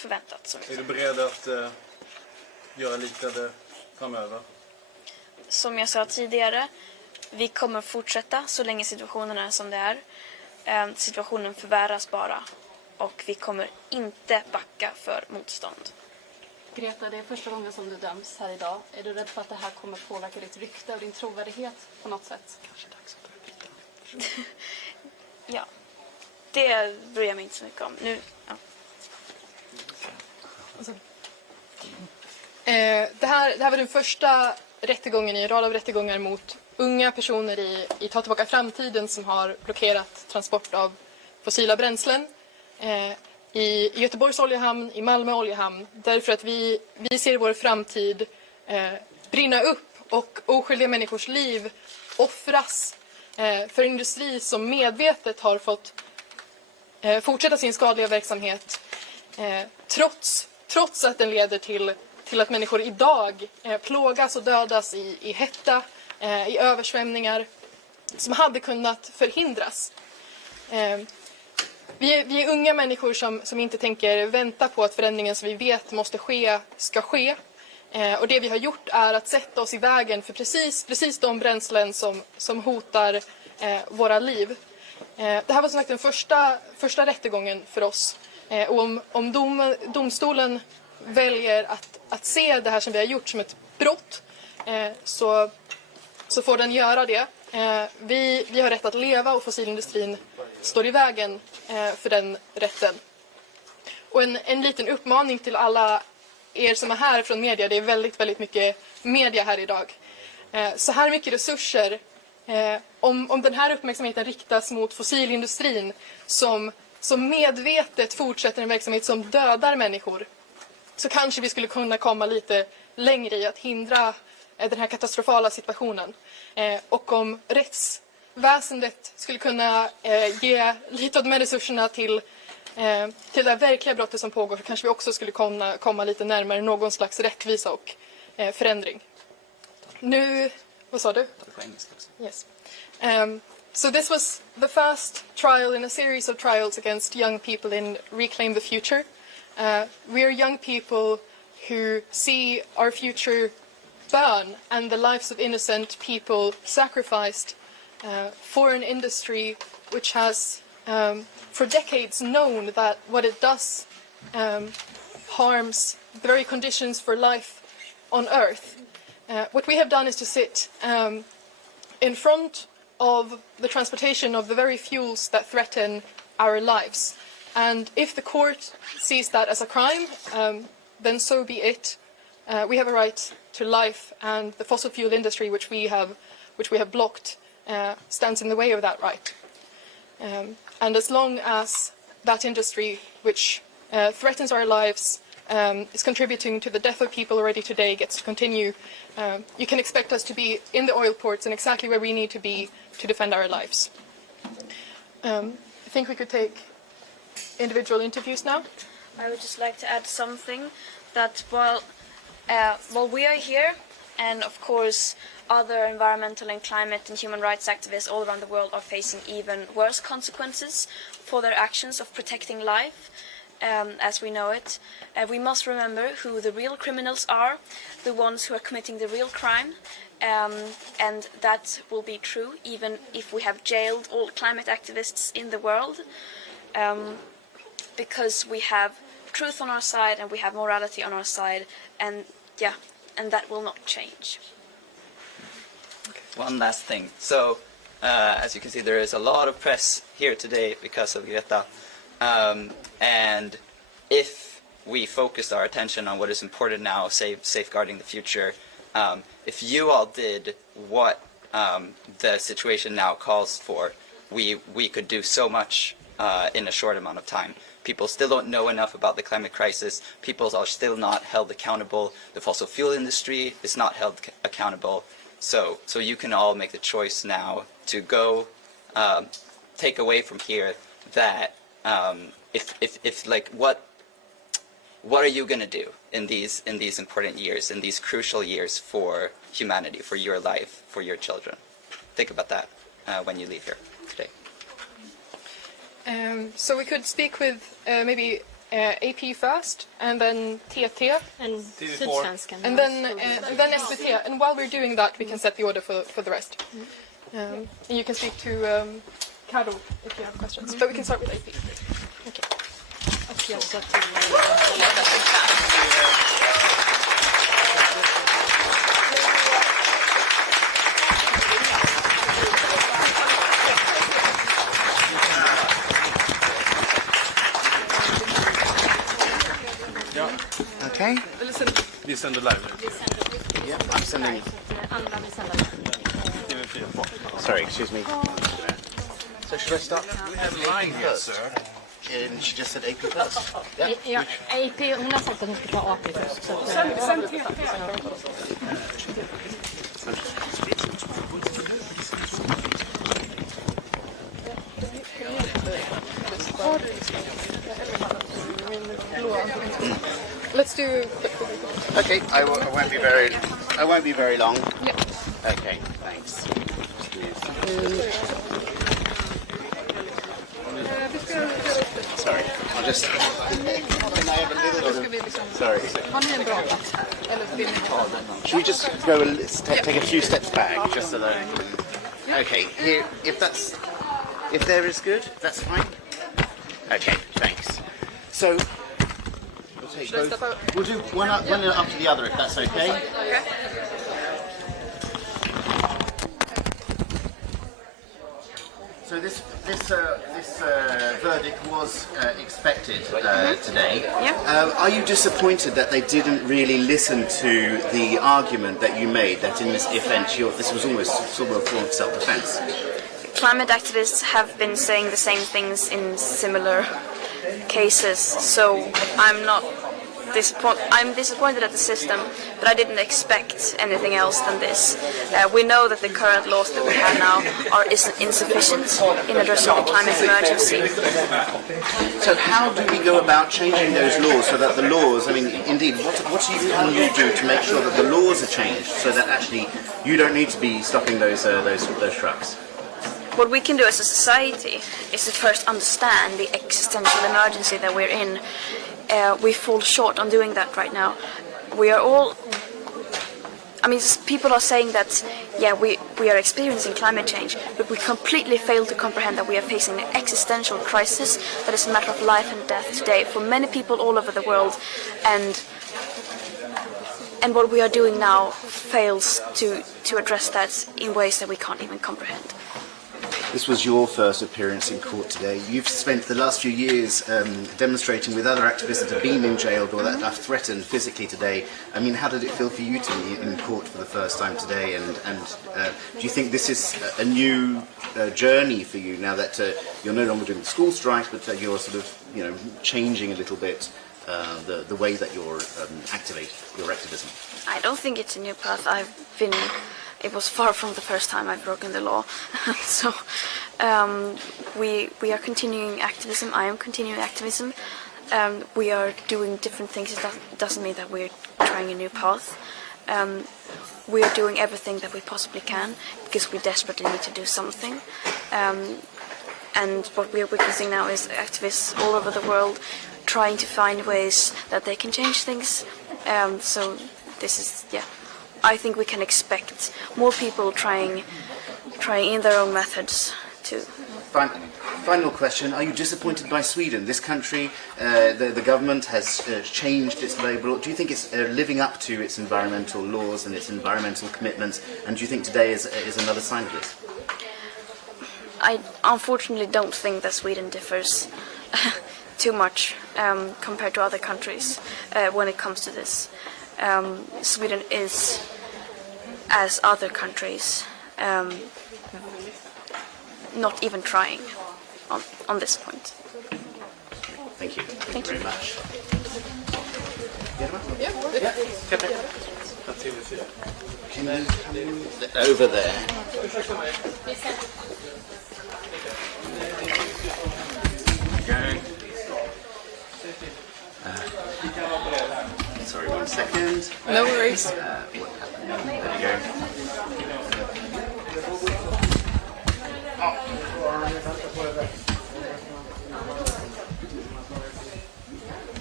förväntat. Som Är du beredd att göra liknande framöver? Som jag sa tidigare, vi kommer fortsätta så länge situationen är som det är. Situationen förvärras bara och vi kommer inte backa för motstånd. Greta, det är första gången som du döms här idag. Är du rädd för att det här kommer påverka ditt rykte och din trovärdighet på något sätt? Ja, det bryr jag mig inte så mycket om. Nu, ja. Det här var den första rättegången i en rad av rättegångar mot unga personer i Ta tillbaka framtiden som har blockerat transport av fossila bränslen i Göteborgs oljehamn, i Malmo oljehamn, därför att vi ser vår framtid brinna upp och oskyldiga människors liv offras för industri som medvetet har fått fortsätta sin skadliga verksamhet trots att den leder till att människor idag plågas och dödas i hetta, i översvämningar som hade kunnat förhindras. Vi är unga människor som inte tänker vänta på att förändringen som vi vet måste ske ska ske. Och det vi har gjort är att sätta oss i vägen för precis de bränslen som hotar våra liv. Det här var som sagt den första rättegången för oss. Och om domstolen väljer att se det här som vi har gjort som ett brott så får den göra det. Vi har rätt att leva och fossilindustrin står i vägen för den rätten. Och en liten uppmaning till alla er som är här från media, det är väldigt mycket media här idag. Så här mycket resurser, om den här uppmärksamheten riktas mot fossilindustrin som medvetet fortsätter en verksamhet som dödar människor, så kanske vi skulle kunna komma lite längre i att hindra den här katastrofala situationen. Och om rättsväsendet skulle kunna ge lite av de här resurserna till det verkliga brottet som pågår, så kanske vi också skulle komma lite närmare någon slags rättvisa och förändring. Nu, vad sa du? Yes. So this was the first trial in a series of trials against young people in Reclaim the Future. We are young people who see our future burn and the lives of innocent people sacrificed for an industry which has for decades known that what it does harms the very conditions for life on Earth. What we have done is to sit in front of the transportation of the very fuels that threaten our lives. And if the court sees that as a crime, then so be it. We have a right to life, and the fossil fuel industry, which we have blocked, stands in the way of that right. And as long as that industry, which threatens our lives, is contributing to the death of people already today, gets to continue, you can expect us to be in the oil ports and exactly where we need to be to defend our lives. I think we could take individual interviews now. I would just like to add something, that while we are here, and of course other environmental and climate and human rights activists all around the world are facing even worse consequences for their actions of protecting life, as we know it, we must remember who the real criminals are, the ones who are committing the real crime, and that will be true even if we have jailed all climate activists in the world, because we have truth on our side and we have morality on our side, and that will not change. One last thing. So, as you can see, there is a lot of press here today because of Greta. And if we focused our attention on what is important now, safeguarding the future, if you all did what the situation now calls for, we could do so much in a short amount of time. People still don't know enough about the climate crisis. People are still not held accountable. The fossil fuel industry is not held accountable. So you can all make the choice now to go take away from here that if like what are you going to do in these important years, in these crucial years for humanity, for your life, for your children? Think about that when you leave here today. So we could speak with maybe AP first, and then TT, and Sydsvenskan, and then SVT. And while we're doing that, we can set the order for the rest. And you can speak to Carol if you have questions, but we can start with AP. Okay. Okay. Vi sänder live. Yeah, I'm sending. Sorry, excuse me. So should I start? We have line here, sir. And she just said AP first. Yeah. Ja, AP, hon har sagt att hon ska ta AP först. Så Let's do. Okay, I won't be very long. Yeah. Okay, thanks. Sorry, I'll just. Can I have a little bit of... Sorry. Should we just go take a few steps back, just so that I can... Okay, here, if there is good, that's fine. Okay, thanks. So, we'll take both. We'll do one after the other, if that's okay. Okay. So this verdict was expected today. Yeah. Are you disappointed that they didn't really listen to the argument that you made, that in this offence this was almost sort of a form of self-defence? Climate activists have been saying the same things in similar cases, so I'm disappointed at the system, but I didn't expect anything else than this. We know that the current laws that we have now are insufficient in addressing the climate emergency. So how do we go about changing those laws so that the laws, I mean, indeed, what can you do to make sure that the laws are changed so that actually you don't need to be stopping those trucks? What we can do as a society is to first understand the existential emergency that we're in. We fall short on doing that right now. We are all... I mean, people are saying that, yeah, we are experiencing climate change, but we completely fail to comprehend that we are facing an existential crisis that is a matter of life and death today for many people all over the world. And what we are doing now fails to address that in ways that we can't even comprehend. This was your first appearance in court today. You've spent the last few years demonstrating with other activists that have been in jail or that are threatened physically today. I mean, how did it feel for you to be in court for the first time today? And do you think this is a new journey for you now that you're no longer doing school strikes, but that you're sort of, changing a little bit the way that you're activate your activism? I don't think it's a new path. It was far from the first time I've broken the law. So we are continuing activism. I am continuing activism. We are doing different things. It doesn't mean that we're trying a new path. We are doing everything that we possibly can because we desperately need to do something. And what we are witnessing now is activists all over the world trying to find ways that they can change things. So this is, yeah. I think we can expect more people trying in their own methods to... Final question, are you disappointed by Sweden? This country, the government has changed its labour law. Do you think it's living up to its environmental laws and its environmental commitments? And do you think today is another sign of this? I unfortunately don't think that Sweden differs too much compared to other countries when it comes to this. Sweden is, as other countries, not even trying on this point. Thank you. Thank you very much. Over there. Sorry, 1 second. No worries. There you go.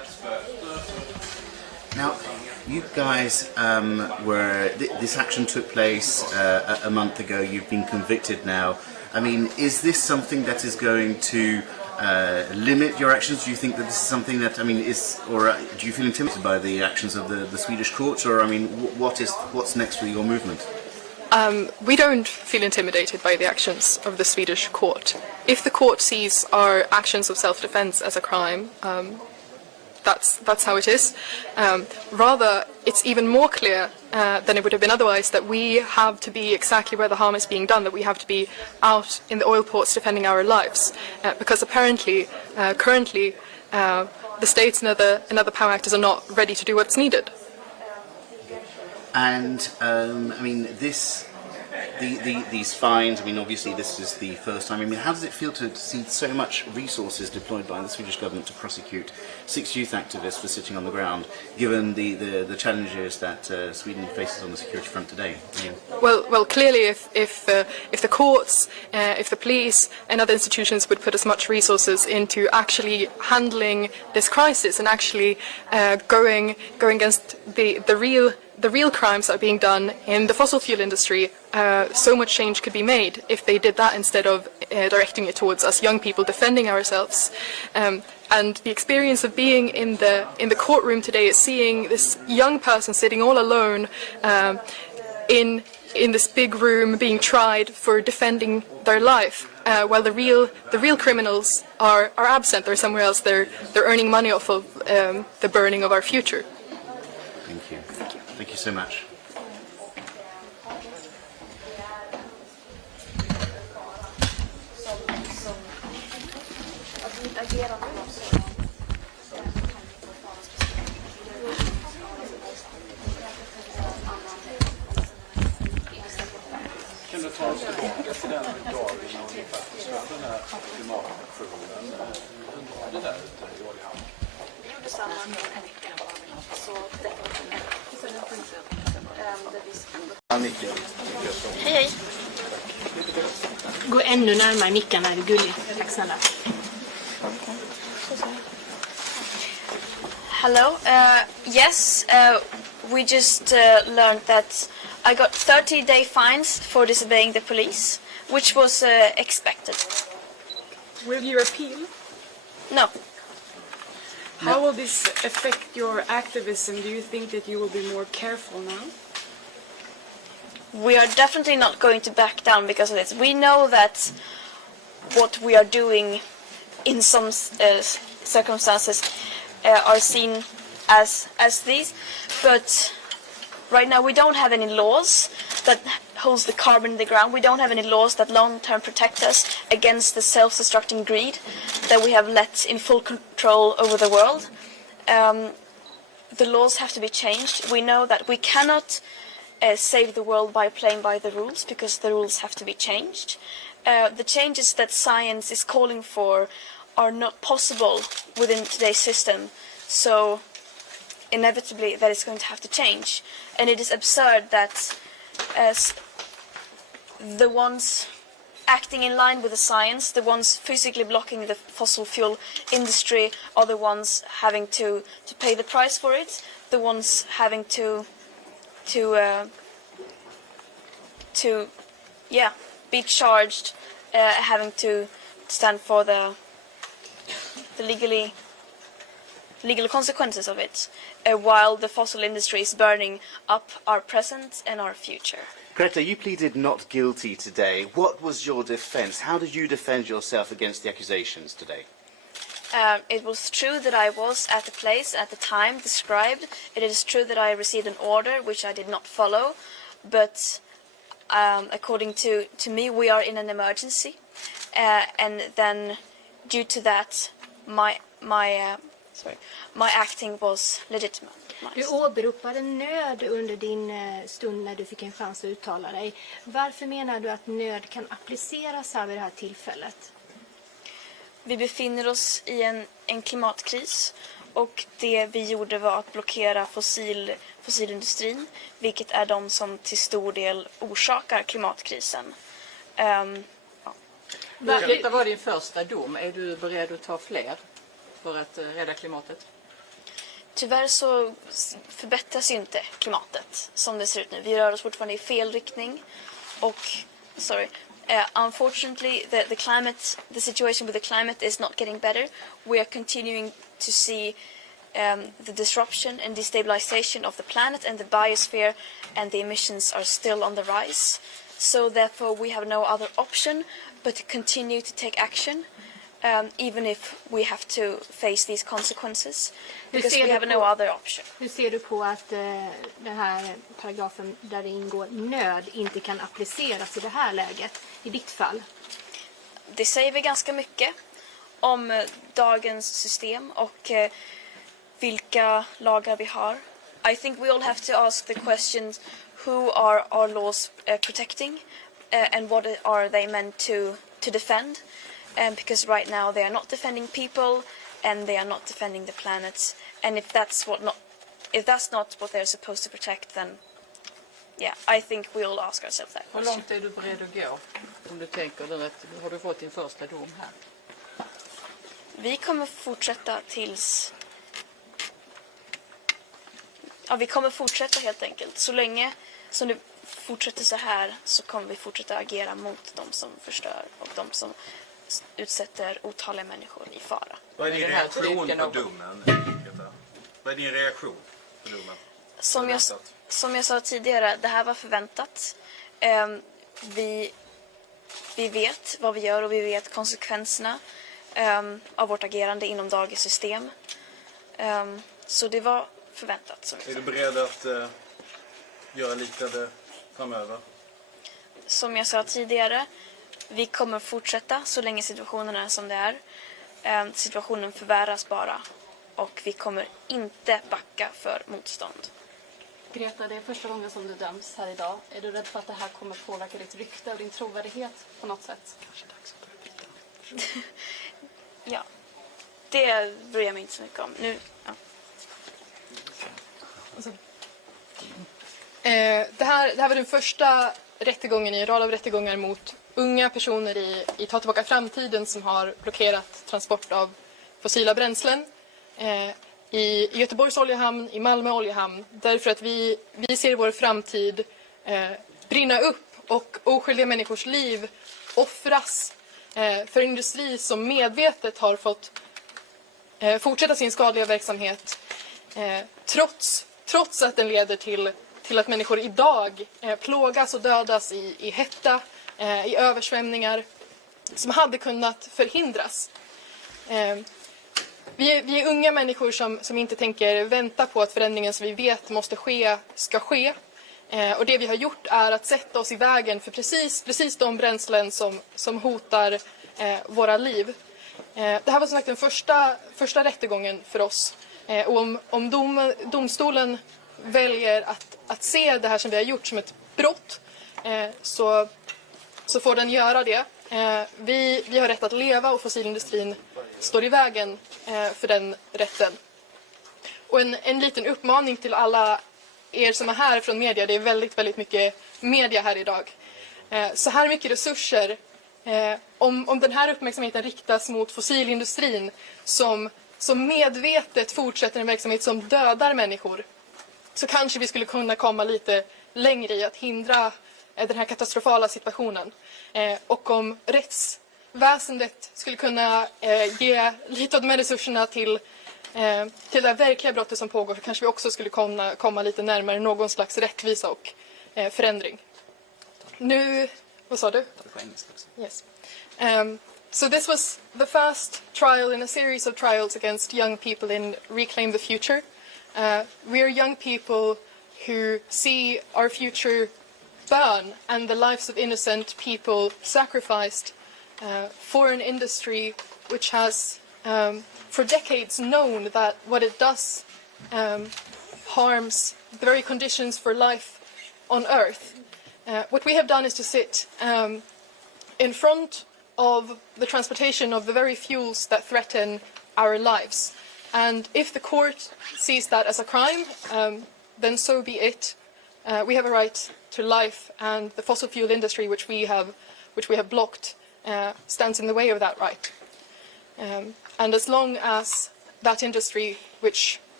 guys this action took place a month ago. You've been convicted now. I mean, is this something that is going to limit your actions? Do you think that this is something that, I mean, do you feel intimidated by the actions of the Swedish courts, or I mean, what's next for your movement? We don't feel intimidated by the actions of the Swedish court. If the court sees our actions of self-defense as a crime, that's how it is. Rather, it's even more clear than it would have been otherwise that we have to be exactly where the harm is being done, that we have to be out in the oil ports defending our lives. Because apparently, currently, the states and other power actors are not ready to do what's needed. And I mean, these fines, I mean, obviously this is the first time. I mean, how does it feel to see so much resources deployed by the Swedish government to prosecute 6 youth activists for sitting on the ground, given the challenges that Sweden faces on the security front today? Yeah. Well, clearly, if the courts, if the police and other institutions would put as much resources into actually handling this crisis and actually going against the real crimes that are being done in the fossil fuel industry, so much change could be made if they did that instead of directing it towards us young people defending ourselves. And the experience of being in the courtroom today is seeing this young person sitting all alone in this big room being tried for defending their life, while the real criminals are absent. They're somewhere else. They're earning money off of the burning of our future. Thank you. Thank you so much. Kan du ta oss tillbaka till den dagen när vi faktiskt hade den här klimataktionen? Hur var det där ute i Oljehamn? Vi gjorde samma en vecka. Så det Hej, hej. Gå ännu närmare micken, är det gulligt. Tack snälla. Hello. Yes, we just learned that I got 30-day fines for disobeying the police, which was expected. Will you appeal? No. How will this affect your activism? Do you think that you will be more careful now? We are definitely not going to back down because of this. We know that what we are doing in some circumstances are seen as these, but right now we don't have any laws that holds the carbon in the ground. We don't have any laws that long-term protect us against the self-destructing greed that we have let in full control over the world. The laws have to be changed. We know that we cannot save the world by playing by the rules because the rules have to be changed. The changes that science is calling for are not possible within today's system, so inevitably that is going to have to change. And it is absurd that the ones acting in line with the science, the ones physically blocking the fossil fuel industry, are the ones having to pay the price for it, the ones having to be charged, having to stand for the legal consequences of it, while the fossil industry is burning up our present and our future. Greta, you pleaded not guilty today. What was your defense? How did you defend yourself against the accusations today? It was true that I was at the place at the time described. It is true that I received an order which I did not follow, but according to me, we are in an emergency, and then due to that, my acting was legitimate. Du åberopade nöd under din stund när du fick en chans att uttala dig. Varför menar du att nöd kan appliceras här vid det här tillfället? Vi befinner oss i en klimatkris, och det vi gjorde var att blockera fossilindustrin, vilket är de som till stor del orsakar klimatkrisen. Detta var din första dom. Är du beredd att ta fler för att rädda klimatet? tyvärr så förbättras ju inte klimatet som det ser ut nu. Vi rör oss fortfarande i fel riktning. Och, unfortunately, the situation with the climate is not getting better. We are continuing to see the disruption and destabilization of the planet and the biosphere, and the emissions are still on the rise. So therefore we have no other option but to continue to take action, even if we have to face these consequences, because we have no other option. Hur ser du på att den här paragrafen där det ingår nöd inte kan appliceras i det här läget, i ditt fall? Det säger vi ganska mycket om dagens system och vilka lagar vi har. I think we all have to ask the questions, who are our laws protecting, and what are they meant to defend? Because right now they are not defending people, and they are not defending the planet. And if that's not what they're supposed to protect, then I think we all ask ourselves that Hur question. långt är du beredd att gå? Om du tänker den att har du fått din första dom här? Vi kommer fortsätta tills... Ja, vi kommer fortsätta helt enkelt. Så länge som det fortsätter så här så kommer vi fortsätta agera mot de som förstör och de som utsätter otaliga människor i fara. Vad är din reaktion på domen, Greta? Vad är din reaktion på domen? Som jag sa tidigare, det här var förväntat. Vi vet vad vi gör och vi vet konsekvenserna av vårt agerande inom dagens system. Så det var förväntat. Är du beredd att göra liknande framöver? Som jag sa tidigare, vi kommer fortsätta så länge situationen är som det är. Situationen förvärras bara och vi kommer inte backa för motstånd. Greta, det är första gången som du döms här idag. Är du rädd för att det här kommer påverka ditt rykte och din trovärdighet på något sätt? Ja, det bryr jag mig inte så mycket om. Det här var den första rättegången i en rad av rättegångar mot unga personer i Ta tillbaka framtiden som har blockerat transport av fossila bränslen i Göteborgs oljehamn, i Malmo oljehamn, därför att vi ser vår framtid brinna upp och oskyldiga människors liv offras för industri som medvetet har fått fortsätta sin skadliga verksamhet trots att den leder till att människor idag plågas och dödas i hetta, i översvämningar som hade kunnat förhindras. Vi är unga människor som inte tänker vänta på att förändringen som vi vet måste ske ska ske. Och det vi har gjort är att sätta oss i vägen för precis de bränslen som hotar våra liv. Det här var som sagt den första rättegången för oss. Och om domstolen väljer att se det här som vi har gjort som ett brott så får den göra det. Vi har rätt att leva och fossilindustrin står i vägen för den rätten. Och en liten uppmaning till alla er som är här från media, det är väldigt, väldigt mycket media här idag. Så här mycket resurser, om den här uppmärksamheten riktas mot fossilindustrin som medvetet fortsätter en verksamhet som dödar människor, så kanske vi skulle kunna komma lite längre i att hindra den här katastrofala situationen. Och om rättsväsendet skulle kunna ge lite av de här resurserna till det verkliga brottet som pågår, så kanske vi också skulle komma lite närmare någon slags rättvisa och förändring. Nu, vad sa du? Yes. So this was the first trial in a series of trials against young people in Reclaim the Future. We are young people who see our future burn and the lives of innocent people sacrificed for an industry which has for decades known that what it does harms the very conditions for life on Earth. What we have done is to sit in front of the transportation of the very fuels that threaten our lives. And if the court sees that as a crime, then so be it. We have a right to life, and the fossil fuel industry, which we have blocked, stands in the way of that right. And as long as that industry, which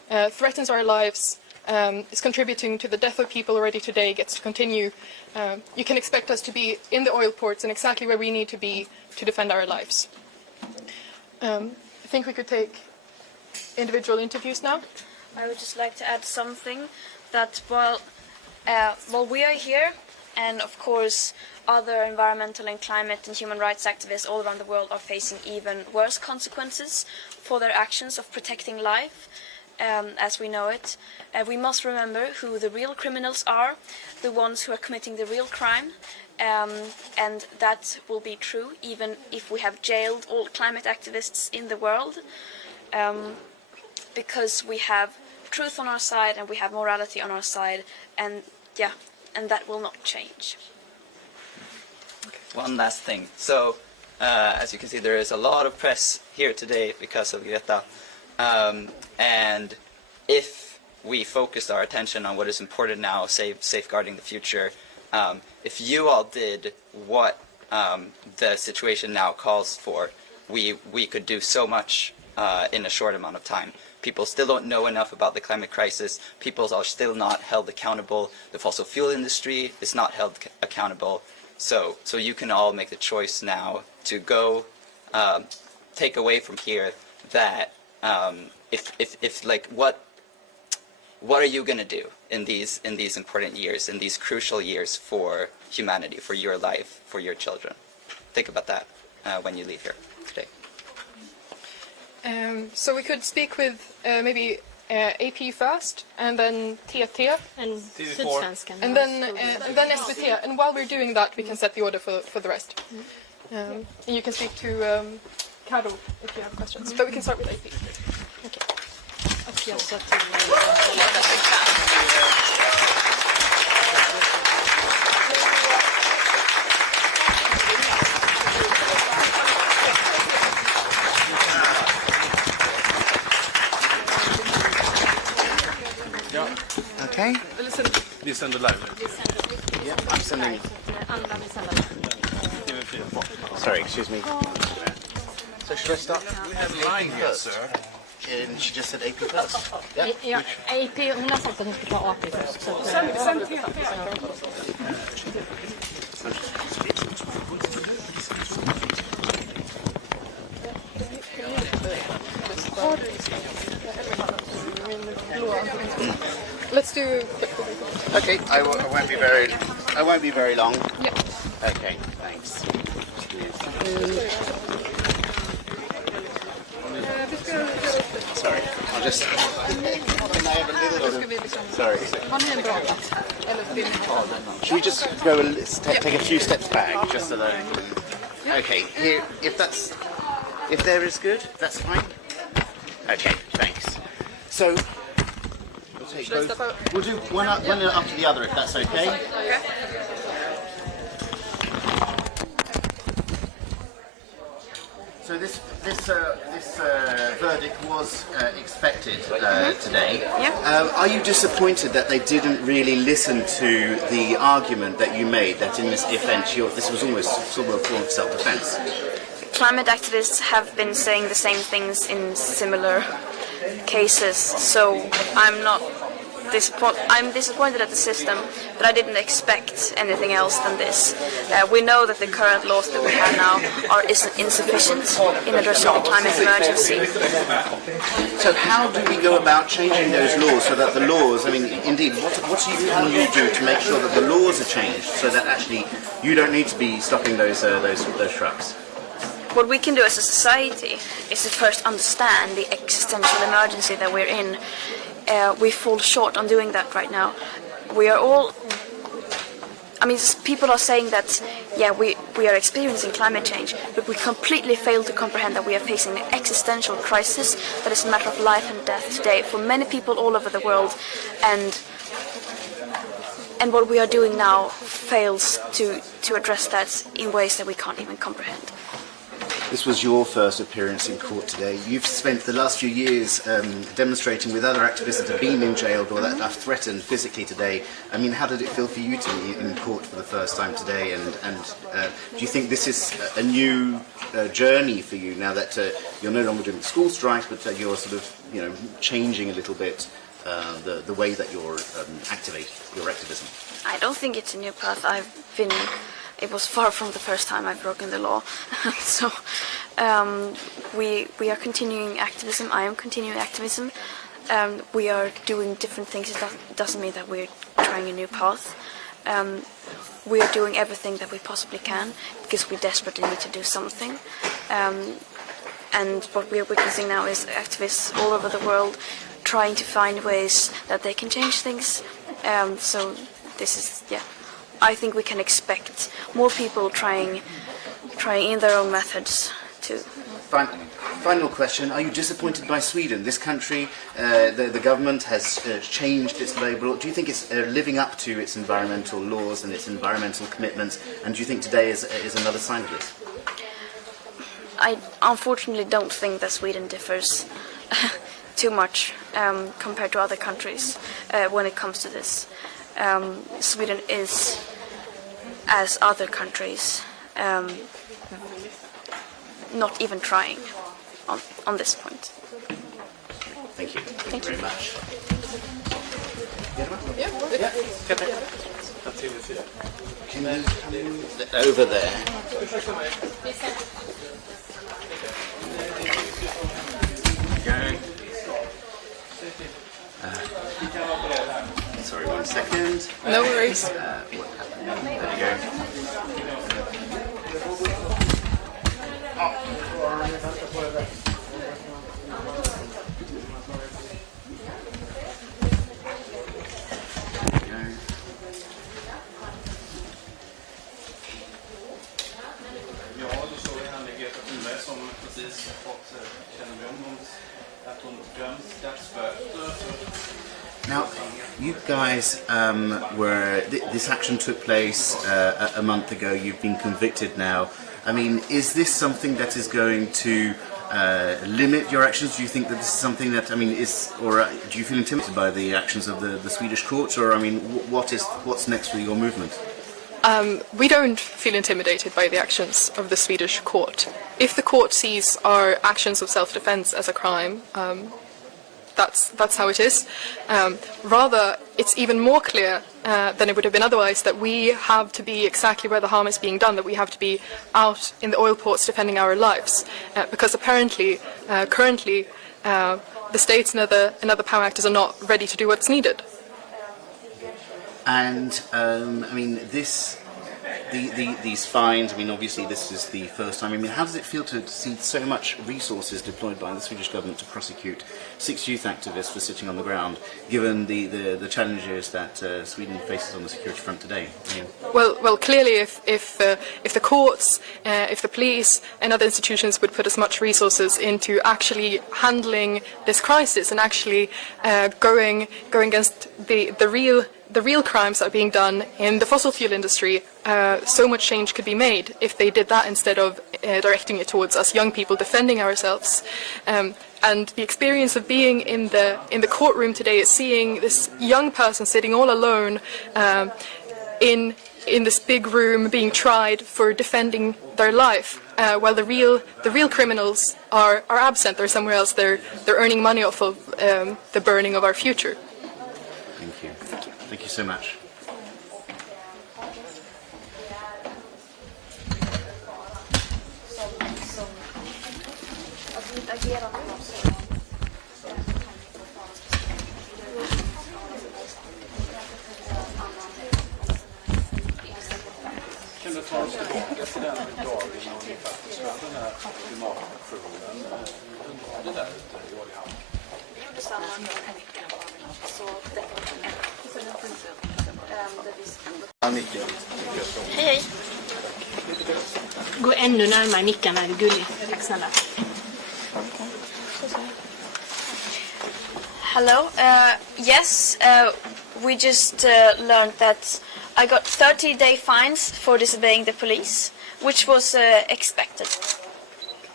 threatens our lives, is contributing to the death of people already today, gets to continue, you can expect us to be in the oil ports and exactly where we need to be to defend our lives. I think we could take individual interviews now. I would just like to add something that while we are here, and of course other environmental and climate and human rights activists all around the world are facing even worse consequences for their actions of protecting life, as we know it. We must remember who the real criminals are, the ones who are committing the real crime, and that will be true even if we have jailed all climate activists in the world, because we have truth on our side and we have morality on our side, and that will not change. One last thing. So, as you can see, there is a lot of press here today because of Greta. And if we focused our attention on what is important now, safeguarding the future, if you all did what the situation now calls for, we could do so much in a short amount of time. People still don't know enough about the climate crisis. People are still not held accountable. The fossil fuel industry is not held accountable. So you can all make the choice now to go take away from here that if like what are you going to do in these important years, in these crucial years for humanity, for your life, for your children? Think about that when you leave here today. So we could speak with maybe AP first, and then TT, and Sydsvenskan, and then SVT. And while we're doing that, we can set the order for the rest. And you can speak to Karo if you have questions. But we can start with AP. Okay. Okay. Vi sänder live. Yeah, I'm sending. Sorry, excuse me. So should I start? We have a line here, sir. And she just said AP first. Yeah. Ja, AP, hon har sagt att hon ska ta AP först. Så Let's do. Okay, I won't be very long. Yeah. Okay, thanks. Sorry, I'll just. Can I have a little bit of... Sorry. Should we just go take a few steps back, just so that? Okay, here. If there is good, that's fine. Okay, thanks. So we'll take both. We'll do one after the other, if that's okay. Okay. So this verdict was expected today. Yeah. Are you disappointed that they didn't really listen to the argument that you made, that in this offence this was almost sort of a form of self-defence? Climate activists have been saying the same things in similar cases, so I'm disappointed at the system, but I didn't expect anything else than this. We know that the current laws that we have now are insufficient in addressing the climate emergency. So how do we go about changing those laws so that the laws, I mean, indeed, what can you do to make sure that the laws are changed so that actually you don't need to be stopping those trucks? What we can do as a society is to first understand the existential emergency that we're in. We fall short on doing that right now. We are all... I mean, people are saying that, yeah, we are experiencing climate change, but we completely fail to comprehend that we are facing an existential crisis that is a matter of life and death today for many people all over the world. And what we are doing now fails to address that in ways that we can't even comprehend. This was your first appearance in court today. You've spent the last few years demonstrating with other activists that have been in jail or that are threatened physically today. I mean, how did it feel for you to be in court for the first time today? And do you think this is a new journey for you now that you're no longer doing school strikes, but that you're sort of, you know, changing a little bit the way that you're activate your activism? I don't think it's a new path. It was far from the first time I've broken the law. So we are continuing activism. I am continuing activism. We are doing different things. It doesn't mean that we're trying a new path. We are doing everything that we possibly can because we desperately need to do something. And what we are witnessing now is activists all over the world trying to find ways that they can change things. So this is, yeah. I think we can expect more people trying in their own methods to. Final question: are you disappointed by Sweden? This country, the government has changed its label. Do you think it's living up to its environmental laws and its environmental commitments? And do you think today is another sign of this? I unfortunately don't think that Sweden differs too much compared to other countries when it comes to this. Sweden is, as other countries, not even trying on this point. Thank you. Thank you very much. Over there. Sorry, 1 second. No worries. What happened? There you go. Ja, då såg vi henne Greta Thunberg som precis fått kännedom om att hon döms dagsböter. Now, you guys this action took place a month ago. You've been convicted now. I mean, is this something that is going to limit your actions? Do you think that this is something that, I mean, do you feel intimidated by the actions of the Swedish courts? Or, I mean, what's next for your movement? We don't feel intimidated by the actions of the Swedish court. If the court sees our actions of self-defense as a crime, that's how it is. Rather, it's even more clear than it would have been otherwise that we have to be exactly where the harm is being done, that we have to be out in the oil ports defending our lives. Because apparently, currently, the states and other power actors are not ready to do what's needed. And, I mean, these fines, I mean, obviously this is the first time. I mean, how does it feel to see so much resources deployed by the Swedish government to prosecute 6 youth activists for sitting on the ground, given the challenges that Sweden faces on the security front today? Yeah. Well, clearly, if the courts, if the police and other institutions would put as much resources into actually handling this crisis and actually going against the real crimes that are being done in the fossil fuel industry, so much change could be made if they did that instead of directing it towards us young people defending ourselves. And the experience of being in the courtroom today is seeing this young person sitting all alone in this big room being tried for defending their life, while the real criminals are absent. They're somewhere else. They're earning money off of the burning of our future. Thank you. Thank you so much. Kan du ta oss tillbaka till den dagen när vi faktiskt hade den här klimataktionen? Det där ute i Oljehamn. Vi gjorde samma en vecka. Så Hej, hej. Gå ännu närmare mickarna, är du gullig. Tack snälla. Hello. Yes, we just learned that I got 30-day fines for disobeying the police, which was expected.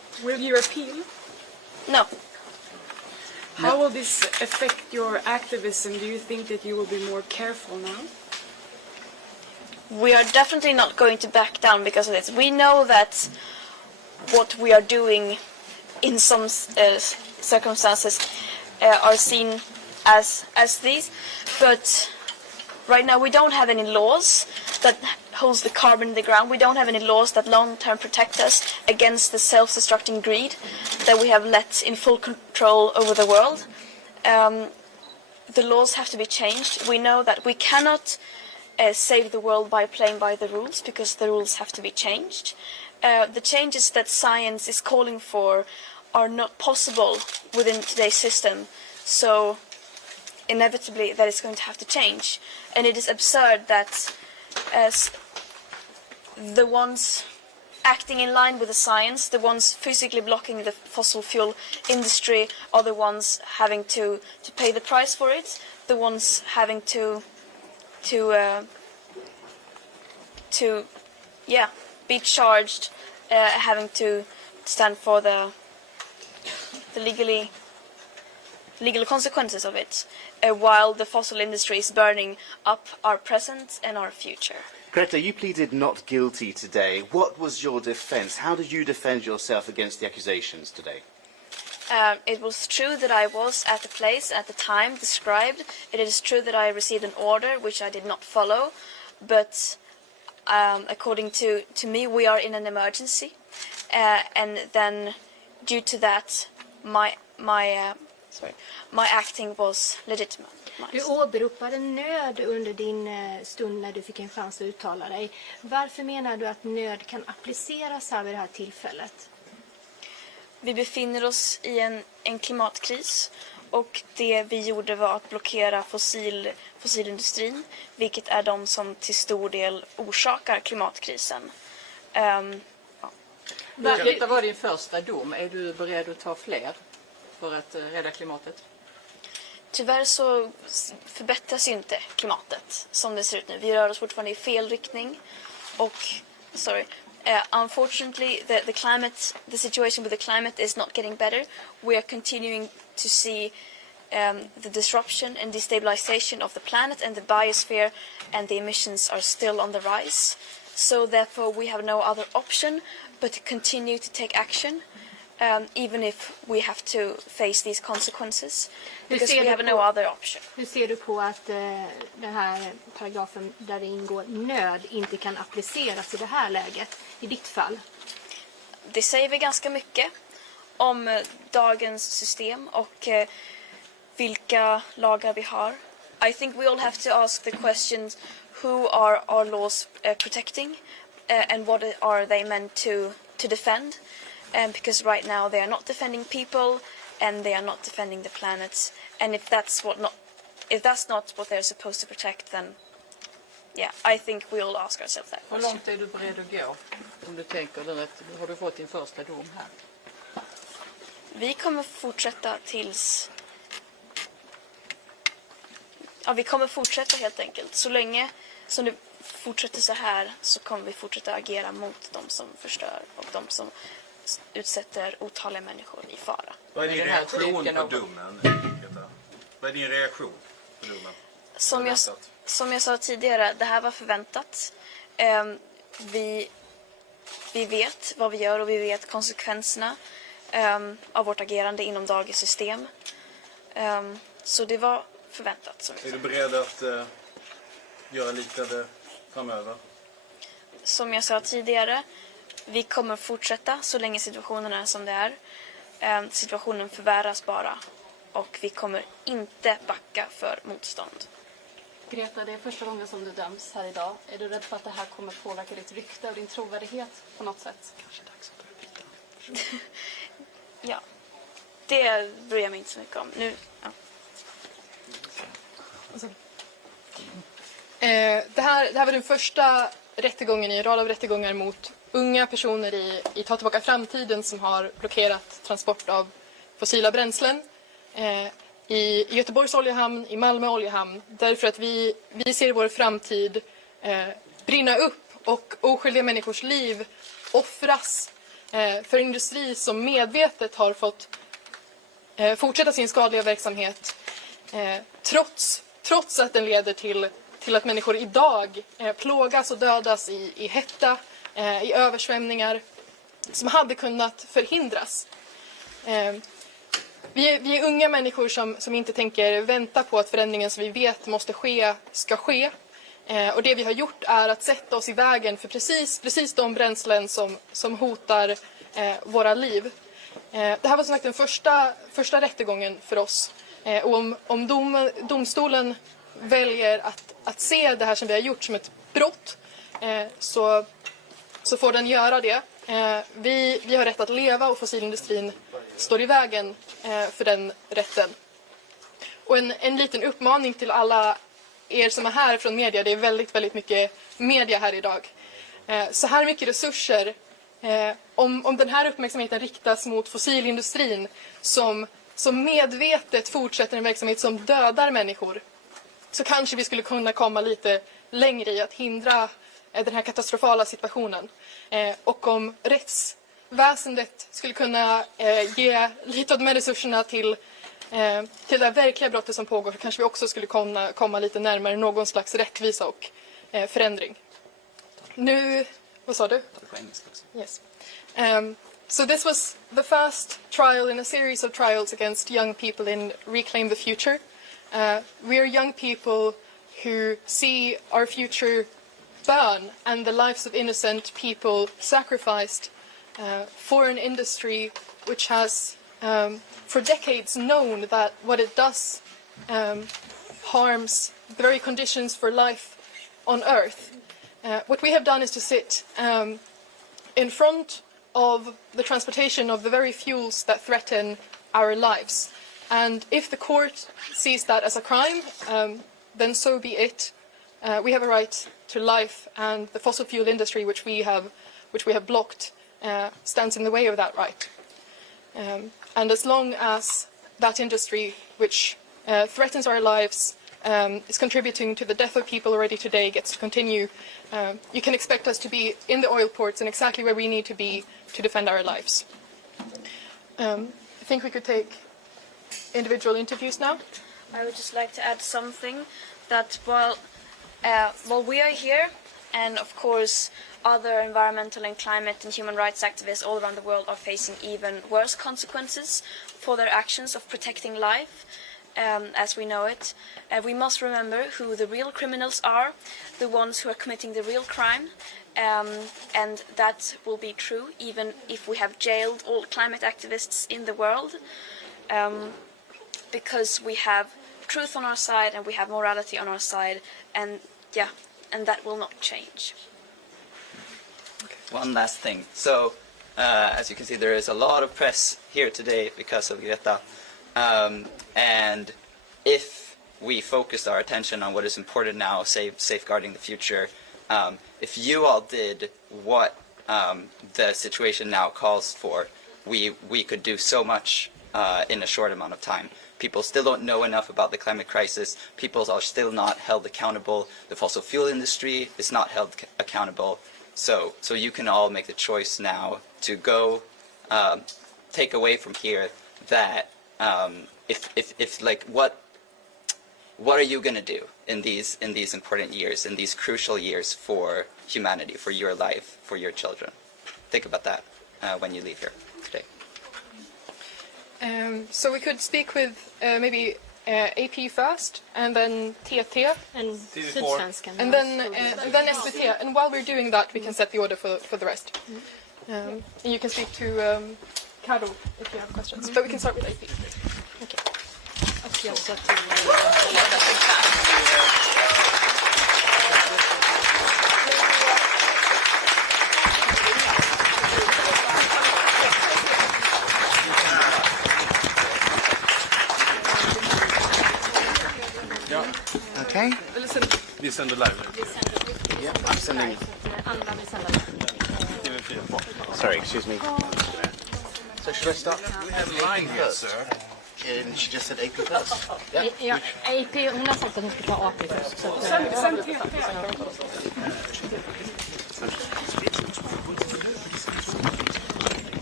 Will you appeal? No. How will this affect your activism? Do you think that you will be more careful now? We are definitely not going to back down because of this. We know that what we are doing in some circumstances are seen as these, but right now we don't have any laws that holds the carbon in the ground. We don't have any laws that long-term protect us against the self-destructing greed that we have let in full control over the world. The laws have to be changed. We know that we cannot save the world by playing by the rules because the rules have to be changed. The changes that science is calling for are not possible within today's system, so inevitably that is going to have to change. And it is absurd that the ones acting in line with the science, the ones physically blocking the fossil fuel industry, are the ones having to pay the price for it, the ones having to be charged, having to stand for the legal consequences of it, while the fossil industry is burning up our present and our future. Greta, you pleaded not guilty today. What was your defense? How did you defend yourself against the accusations today? It was true that I was at the place at the time described. It is true that I received an order which I did not follow, but according to me, we are in an emergency, and then due to that, my acting was legitimate. Du åberopade nöd under din stund när du fick en chans att uttala dig. Varför menar du att nöd kan appliceras här vid det här tillfället? Vi befinner oss i en klimatkris, och det vi gjorde var att blockera fossilindustrin, vilket är de som till stor del orsakar klimatkrisen. Detta var din första dom. Är du beredd att ta fler för att rädda klimatet? Tyvärr så förbättras ju inte klimatet som det ser ut nu. Vi rör oss fortfarande i fel riktning. Och, unfortunately, the situation with the climate is not getting better. We are continuing to see the disruption and destabilization of the planet and the biosphere, and the emissions are still on the rise. So therefore we have no other option but to continue to take action, even if we have to face these consequences, because we have no other option. Hur ser du på att den här paragrafen där det ingår nöd inte kan appliceras i det här läget, i ditt fall? Det säger vi ganska mycket om dagens system och vilka lagar vi har. I think we all have to ask the questions, who are our laws protecting, and what are they meant to defend? Because right now they are not defending people, and they are not defending the planet. And if that's not what they're supposed to protect, then I think we all ask ourselves that question. Hur långt är du beredd att gå? Om du tänker dig att har du fått din första dom här? Vi kommer fortsätta tills... Ja, vi kommer fortsätta helt enkelt. Så länge som det fortsätter så här så kommer vi fortsätta agera mot de som förstör och de som utsätter otaliga människor i fara. Vad är din reaktion på domen, Greta? Vad är din reaktion på domen? Som jag sa tidigare, det här var förväntat. Vi vet vad vi gör och vi vet konsekvenserna av vårt agerande inom dagens system. Så det var förväntat. Är du beredd att göra liknande framöver? Som jag sa tidigare, vi kommer fortsätta så länge situationen är som det är. Situationen förvärras bara, och vi kommer inte backa för motstånd. Greta, det är första gången som du döms här idag. Är du rädd för att det här kommer påverka ditt rykte och din trovärdighet på något sätt? Kanske dags att börja byta. Ja, det bryr jag mig inte så mycket om. Nu, ja. Det här var den första rättegången i en rad av rättegångar mot unga personer i Ta tillbaka framtiden som har blockerat transport av fossila bränslen i Göteborgs oljehamn, i Malmö oljehamn, därför att vi ser vår framtid brinna upp och oskyldiga människors liv offras för en industri som medvetet har fått fortsätta sin skadliga verksamhet trots att den leder till att människor idag plågas och dödas i hetta, i översvämningar som hade kunnat förhindras. Vi är unga människor som inte tänker vänta på att förändringen som vi vet måste ske ska ske. Och det vi har gjort är att sätta oss i vägen för precis de bränslen som hotar våra liv. Det här var som sagt den första rättegången för oss. Och om domstolen väljer att se det här som vi har gjort som ett brott så får den göra det. Vi har rätt att leva och fossilindustrin står i vägen för den rätten. Och en liten uppmaning till alla er som är här från media, det är väldigt mycket media här idag. Så här mycket resurser, om den här uppmärksamheten riktas mot fossilindustrin som medvetet fortsätter en verksamhet som dödar människor, så kanske vi skulle kunna komma lite längre i att hindra den här katastrofala situationen. Och om rättsväsendet skulle kunna ge lite av de här resurserna till det verkliga brottet som pågår, så kanske vi också skulle komma lite närmare någon slags rättvisa och förändring. Nu, vad sa du? Yes. So this was the first trial in a series of trials against young people in Reclaim the Future. We are young people who see our future burn and the lives of innocent people sacrificed for an industry which has for decades known that what it does harms the very conditions for life on Earth. What we have done is to sit in front of the transportation of the very fuels that threaten our lives. And if the court sees that as a crime, then so be it. We have a right to life, and the fossil fuel industry, which we have blocked, stands in the way of that right. And as long as that industry, which threatens our lives, is contributing to the death of people already today, gets to continue, you can expect us to be in the oil ports and exactly where we need to be to defend our lives. I think we could take individual interviews now. I would just like to add something, that while we are here, and of course other environmental and climate and human rights activists all around the world are facing even worse consequences for their actions of protecting life, as we know it, we must remember who the real criminals are, the ones who are committing the real crime, and that will be true even if we have jailed all climate activists in the world, because we have truth on our side and we have morality on our side, and that will not change. One last thing. So, as you can see, there is a lot of press here today because of Greta. And if we focused our attention on what is important now, safeguarding the future, if you all did what the situation now calls for, we could do so much in a short amount of time. People still don't know enough about the climate crisis. People are still not held accountable. The fossil fuel industry is not held accountable. So you can all make the choice now to go take away from here that if like what are you going to do in these important years, in these crucial years for humanity, for your life, for your children? Think about that when you leave here today. So we could speak with maybe AP first, and then TT, and Sydsvenskan, and then SVT. And while we're doing that, we can set the order for the rest. And you can speak to Karo if you have questions. But we can start with AP. Okay. Okay. Vi sänder live. Yeah, I'm sending. Sorry, excuse me. So should I start? We have a line here, sir. And she just said AP first. Yeah. Ja, AP, hon har sagt att hon ska ta AP först. Så att, Sen TT.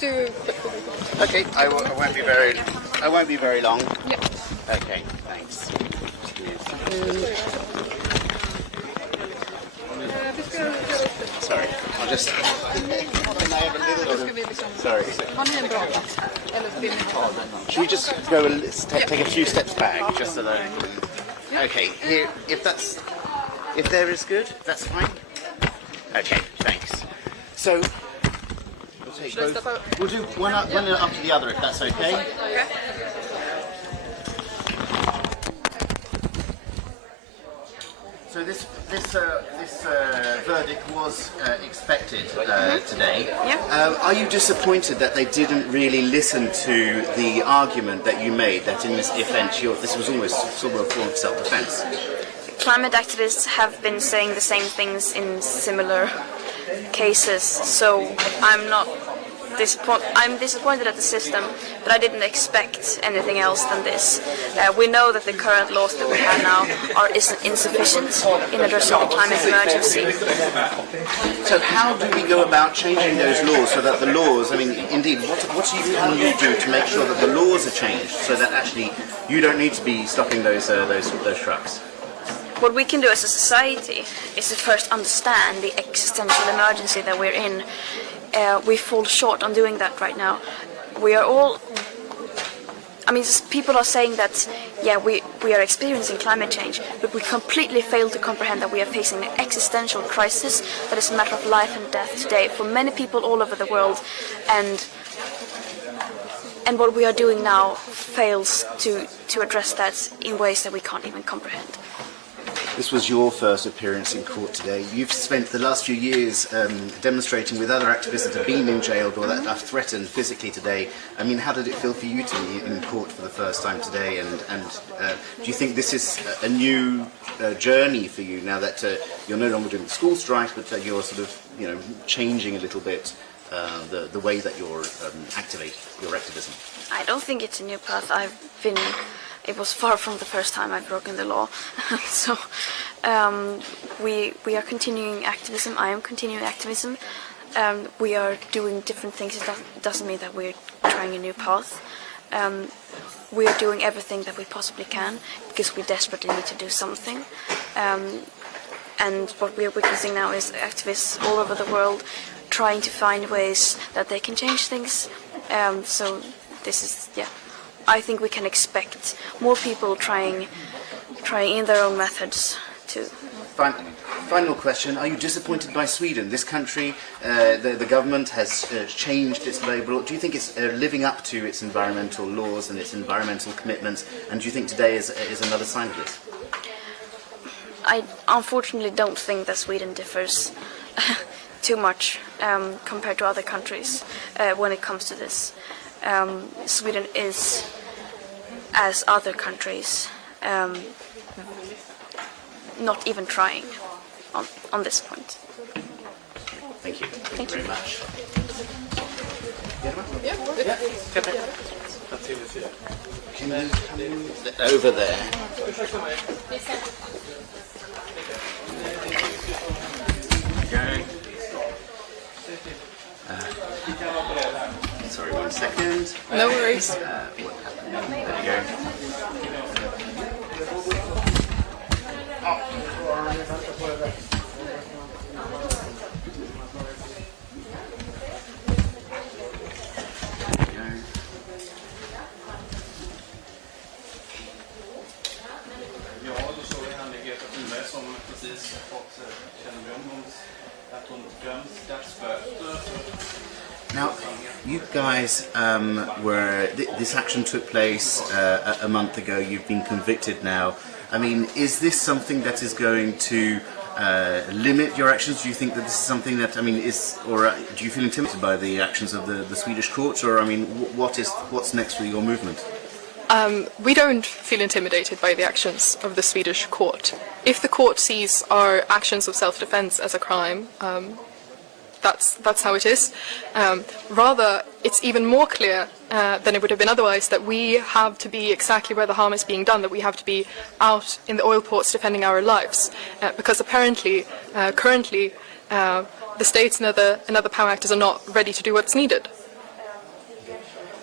do a quick video. Okay, I won't be very. I won't be very long. Yeah. Okay, thanks. Just give me a second. Sorry, I'll just. Can I have a little bit of... Sorry. Should we just go take a few steps back, just so that I can... Okay, here, if there is good, that's fine. Okay, thanks. So, we'll take both. We'll do one after the other, if that's okay. Okay. So this verdict was expected today. Yeah. Are you disappointed that they didn't really listen to the argument that you made, that in this offence this was almost sort of a form of self-defence? Climate activists have been saying the same things in similar cases, so I'm disappointed at the system, but I didn't expect anything else than this. We know that the current laws that we have now are insufficient in addressing the climate emergency. So how do we go about changing those laws so that the laws, I mean, indeed, what can you do to make sure that the laws are changed so that actually you don't need to be stopping those trucks? What we can do as a society is to first understand the existential emergency that we're in. We fall short on doing that right now. We are all... I mean, people are saying that, yeah, we are experiencing climate change, but we completely fail to comprehend that we are facing an existential crisis that is a matter of life and death today for many people all over the world. And what we are doing now fails to address that in ways that we can't even comprehend. This was your first appearance in court today. You've spent the last few years demonstrating with other activists that have been in jail or that are threatened physically today. I mean, how did it feel for you to be in court for the first time today? And do you think this is a new journey for you now that you're no longer doing the school strikes, but that you're sort of, changing a little bit the way that you're activate your activism? I don't think it's a new path. It was far from the first time I've broken the law. So we are continuing activism. I am continuing activism. We are doing different things. It doesn't mean that we're trying a new path. We are doing everything that we possibly can because we desperately need to do something. And what we are witnessing now is activists all over the world trying to find ways that they can change things. So this is, yeah. I think we can expect more people trying in their own methods to... Final question. Are you disappointed by Sweden? This country, the government has changed its labour law. Do you think it's living up to its environmental laws and its environmental commitments? And do you think today is another sign of this? I unfortunately don't think that Sweden differs too much compared to other countries when it comes to this. Sweden is, as other countries, not even trying on this point. Thank you. Thank you very much. Over there. Okay. Sorry, 1 second. No worries. What happened? There you go. Ja, då såg vi henne Greta Thunberg som precis fått kännedom om att hon döms dagsböter. Now, you guys this action took place a month ago. You've been convicted now. I mean, is this something that is going to limit your actions? Do you think that this is something that, I mean, do you feel intimidated by the actions of the Swedish courts? Or, I mean, what's next for your movement? We don't feel intimidated by the actions of the Swedish court. If the court sees our actions of self-defense as a crime, that's how it is. Rather, it's even more clear than it would have been otherwise that we have to be exactly where the harm is being done, that we have to be out in the oil ports defending our lives. Because apparently, currently, the states and other power actors are not ready to do what's needed.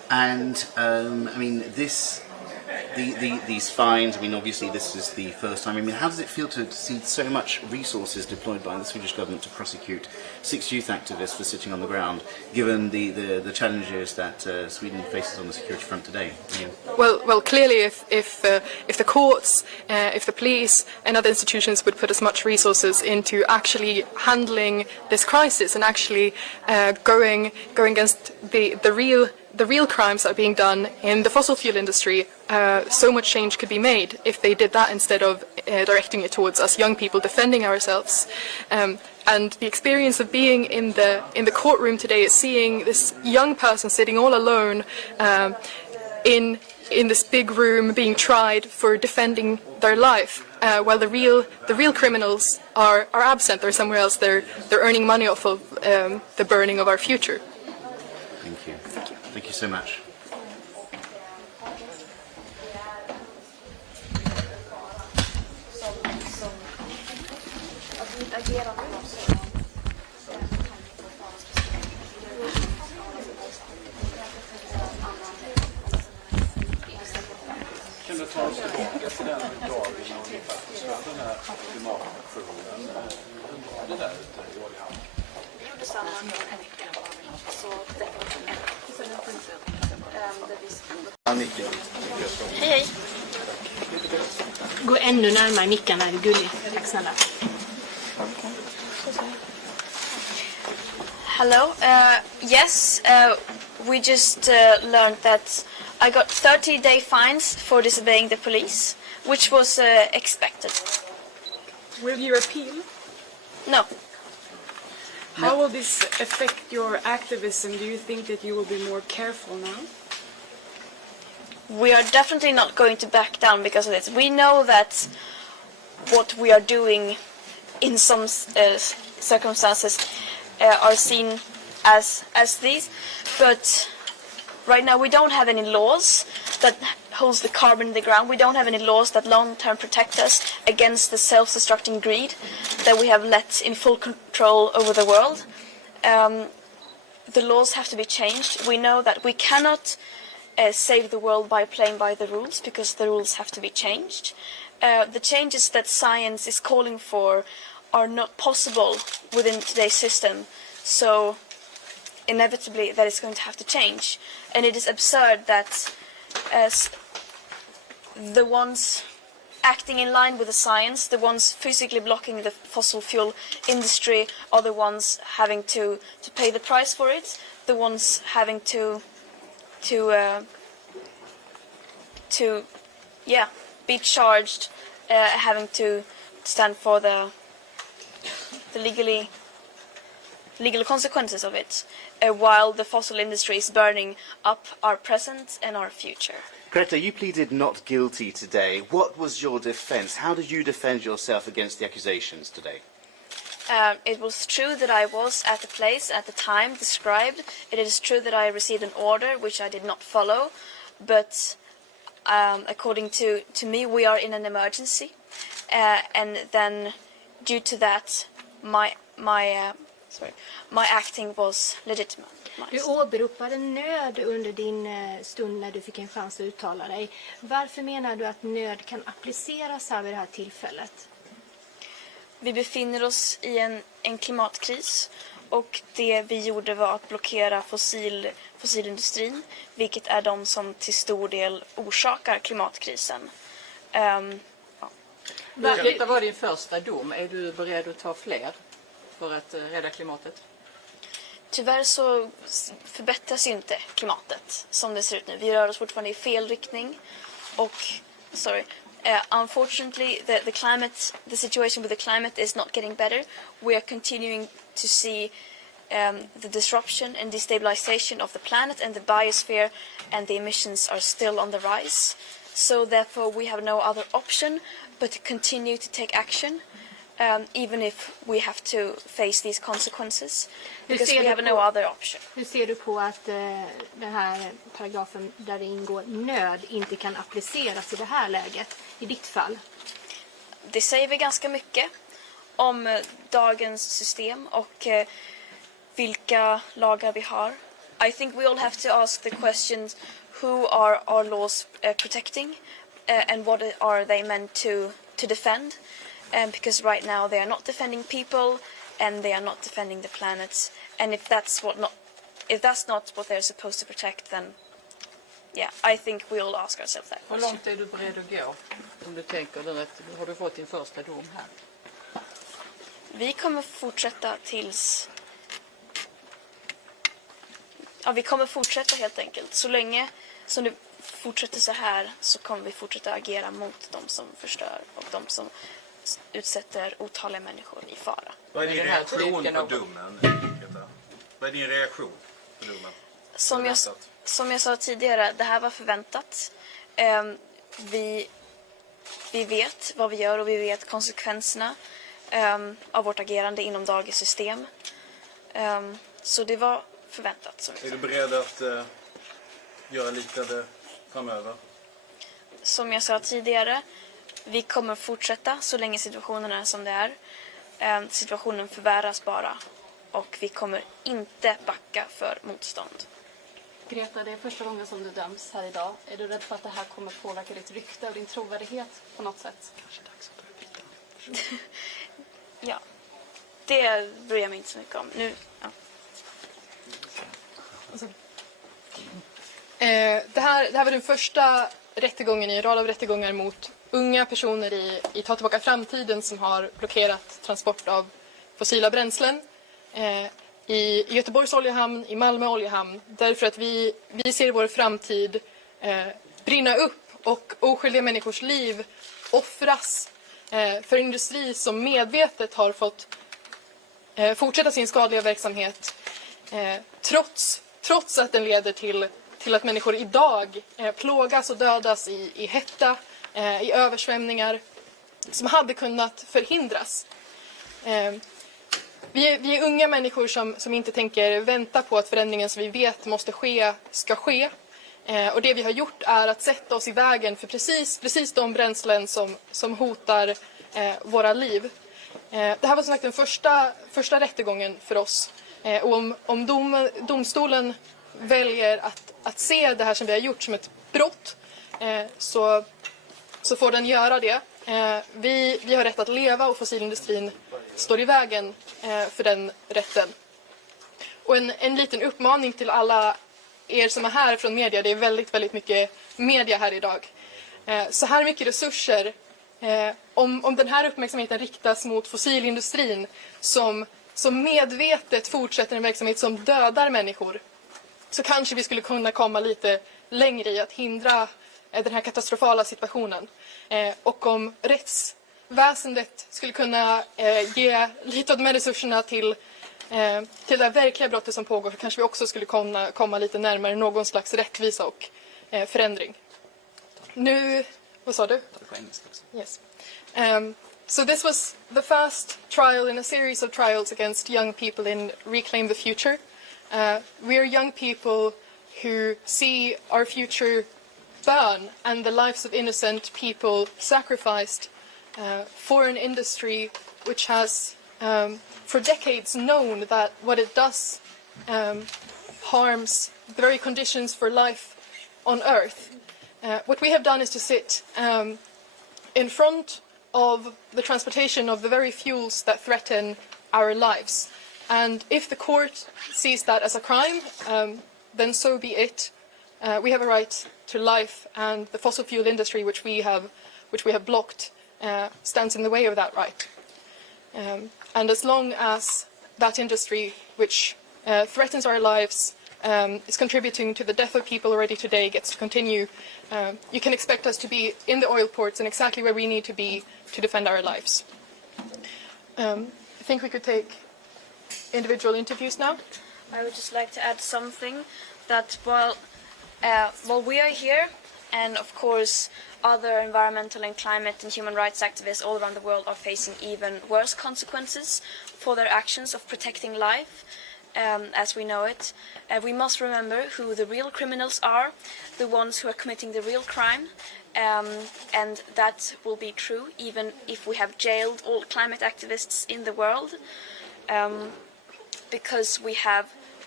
And I mean, these fines, I mean, obviously this is the first time. I mean, how does it feel to see so much resources deployed by the Swedish government to prosecute 6 youth activists for sitting on the ground, given the challenges that Sweden faces on the security front today? Ian? Well, clearly, if the courts, if the police and other institutions would put as much resources into actually handling this crisis and actually going against the real crimes that are being done in the fossil fuel industry, so much change could be made if they did that instead of directing it towards us young people defending ourselves. And the experience of being in the courtroom today is seeing this young person sitting all alone in this big room being tried for defending their life, while the real criminals are absent. They're somewhere else. They're earning money off of the burning of our future. Thank you. Thank you so much. Kan du ta oss tillbaka till den dagen ungefär så den här klimataktionen det där ute i Oljehamn? Vi gjorde samma en vecka så Hej. Gå ännu närmare mickarna, är du gullig. Tack snälla. Hello. Yes, we just learned that I got 30-day fines for disobeying the police, which was expected. Will you appeal? No. How will this affect your activism? Do you think that you will be more careful now? We are definitely not going to back down because of this. We know that what we are doing in some circumstances are seen as these, but right now we don't have any laws that holds the carbon in the ground. We don't have any laws that long-term protect us against the self-destructing greed that we have let in full control over the world. The laws have to be changed. We know that we cannot save the world by playing by the rules because the rules have to be changed. The changes that science is calling for are not possible within today's system, so inevitably that is going to have to change. And it is absurd that the ones acting in line with the science, the ones physically blocking the fossil fuel industry, are the ones having to pay the price for it, the ones having to be charged, having to stand for the legal consequences of it, while the fossil industry is burning up our present and our future. Greta, you pleaded not guilty today. What was your defence? How did you defend yourself against the accusations today? It was true that I was at the place at the time described. It is true that I received an order which I did not follow, but according to me, we are in an emergency, and then due to that, my acting was legitimate. Du åberopade nöd under din stund när du fick en chans att uttala dig. Varför menar du att nöd kan appliceras här vid det här tillfället? Vi befinner oss i en klimatkris, och det vi gjorde var att blockera fossilindustrin, vilket är de som till stor del orsakar klimatkrisen. Detta var din första dom. Är du beredd att ta fler för att rädda klimatet? Tyvärr så förbättras ju inte klimatet som det ser ut nu. Vi rör oss fortfarande i fel riktning. Och, unfortunately, the situation with the climate is not getting better. We are continuing to see the disruption and destabilization of the planet and the biosphere, and the emissions are still on the rise. So therefore we have no other option but to continue to take action, even if we have to face these consequences, because we have no other option. Hur ser du på att den här paragrafen där det ingår nöd inte kan appliceras i det här läget, i ditt fall? Det säger vi ganska mycket om dagens system och vilka lagar vi har. I think we all have to ask the questions: who are our laws protecting, and what are they meant to defend? Because right now they are not defending people, and they are not defending the planet. And if that's not what they're supposed to protect, then yeah, I think we all ask ourselves that Hur question. långt är du beredd att gå? Om du tänker den att har du fått din första dom här? Vi kommer fortsätta tills... Ja, vi kommer fortsätta helt enkelt. Så länge som det fortsätter så här så kommer vi fortsätta agera mot de som förstör och de som utsätter otaliga människor i fara. Vad är din reaktion på domen, Greta? Vad är din reaktion på domen? Som jag sa tidigare, det här var förväntat. Vi vet vad vi gör och vi vet konsekvenserna av vårt agerande inom dagens system. Så det var förväntat. Som är du beredd att göra liknande framöver? Som jag sa tidigare, vi kommer fortsätta så länge situationen är som det är. Situationen förvärras bara och vi kommer inte backa för motstånd. Greta, det är första gången som du döms här idag. Är du rädd för att det här kommer påverka ditt rykte och din trovärdighet på något sätt? Ja, det bryr jag mig inte så mycket om. Nu, ja. Det här var den första rättegången i en rad av rättegångar mot unga personer i Ta tillbaka framtiden som har blockerat transport av fossila bränslen i Göteborgs oljehamn, i Malmo oljehamn, därför att vi ser vår framtid brinna upp och oskyldiga människors liv offras för industri som medvetet har fått fortsätta sin skadliga verksamhet trots att den leder till att människor idag plågas och dödas i hetta, i översvämningar som hade kunnat förhindras. Vi är unga människor som inte tänker vänta på att förändringen som vi vet måste ske ska ske. Och det vi har gjort är att sätta oss i vägen för precis de bränslen som hotar våra liv. Det här var som sagt den första rättegången för oss. Och om domstolen väljer att se det här som vi har gjort som ett brott så får den göra det. Vi har rätt att leva och fossilindustrin står i vägen för den rätten. Och en liten uppmaning till alla er som är här från media. Det är väldigt, väldigt mycket media här idag. Så här mycket resurser. Om den här uppmärksamheten riktas mot fossilindustrin som medvetet fortsätter en verksamhet som dödar människor, så kanske vi skulle kunna komma lite längre i att hindra den här katastrofala situationen. Och om rättsväsendet skulle kunna ge lite av de här resurserna till det verkliga brottet som pågår, så kanske vi också skulle komma lite närmare någon slags rättvisa och förändring. Nu, vad sa du? Yes. So this was the first trial in a series of trials against young people in Reclaim the Future. We are young people who see our future burn and the lives of innocent people sacrificed for an industry which has for decades known that what it does harms the very conditions for life on Earth. What we have done is to sit in front of the transportation of the very fuels that threaten our lives. And if the court sees that as a crime, then so be it. We have a right to life, and the fossil fuel industry, which we have blocked, stands in the way of that right. And as long as that industry, which threatens our lives, is contributing to the death of people already today, gets to continue, you can expect us to be in the oil ports and exactly where we need to be to defend our lives. I think we could take individual interviews now. I would just like to add something, that while we are here, and of course other environmental and climate and human rights activists all around the world are facing even worse consequences for their actions of protecting life, as we know it, we must remember who the real criminals are, the ones who are committing the real crime, and that will be true even if we have jailed all climate activists in the world, because we have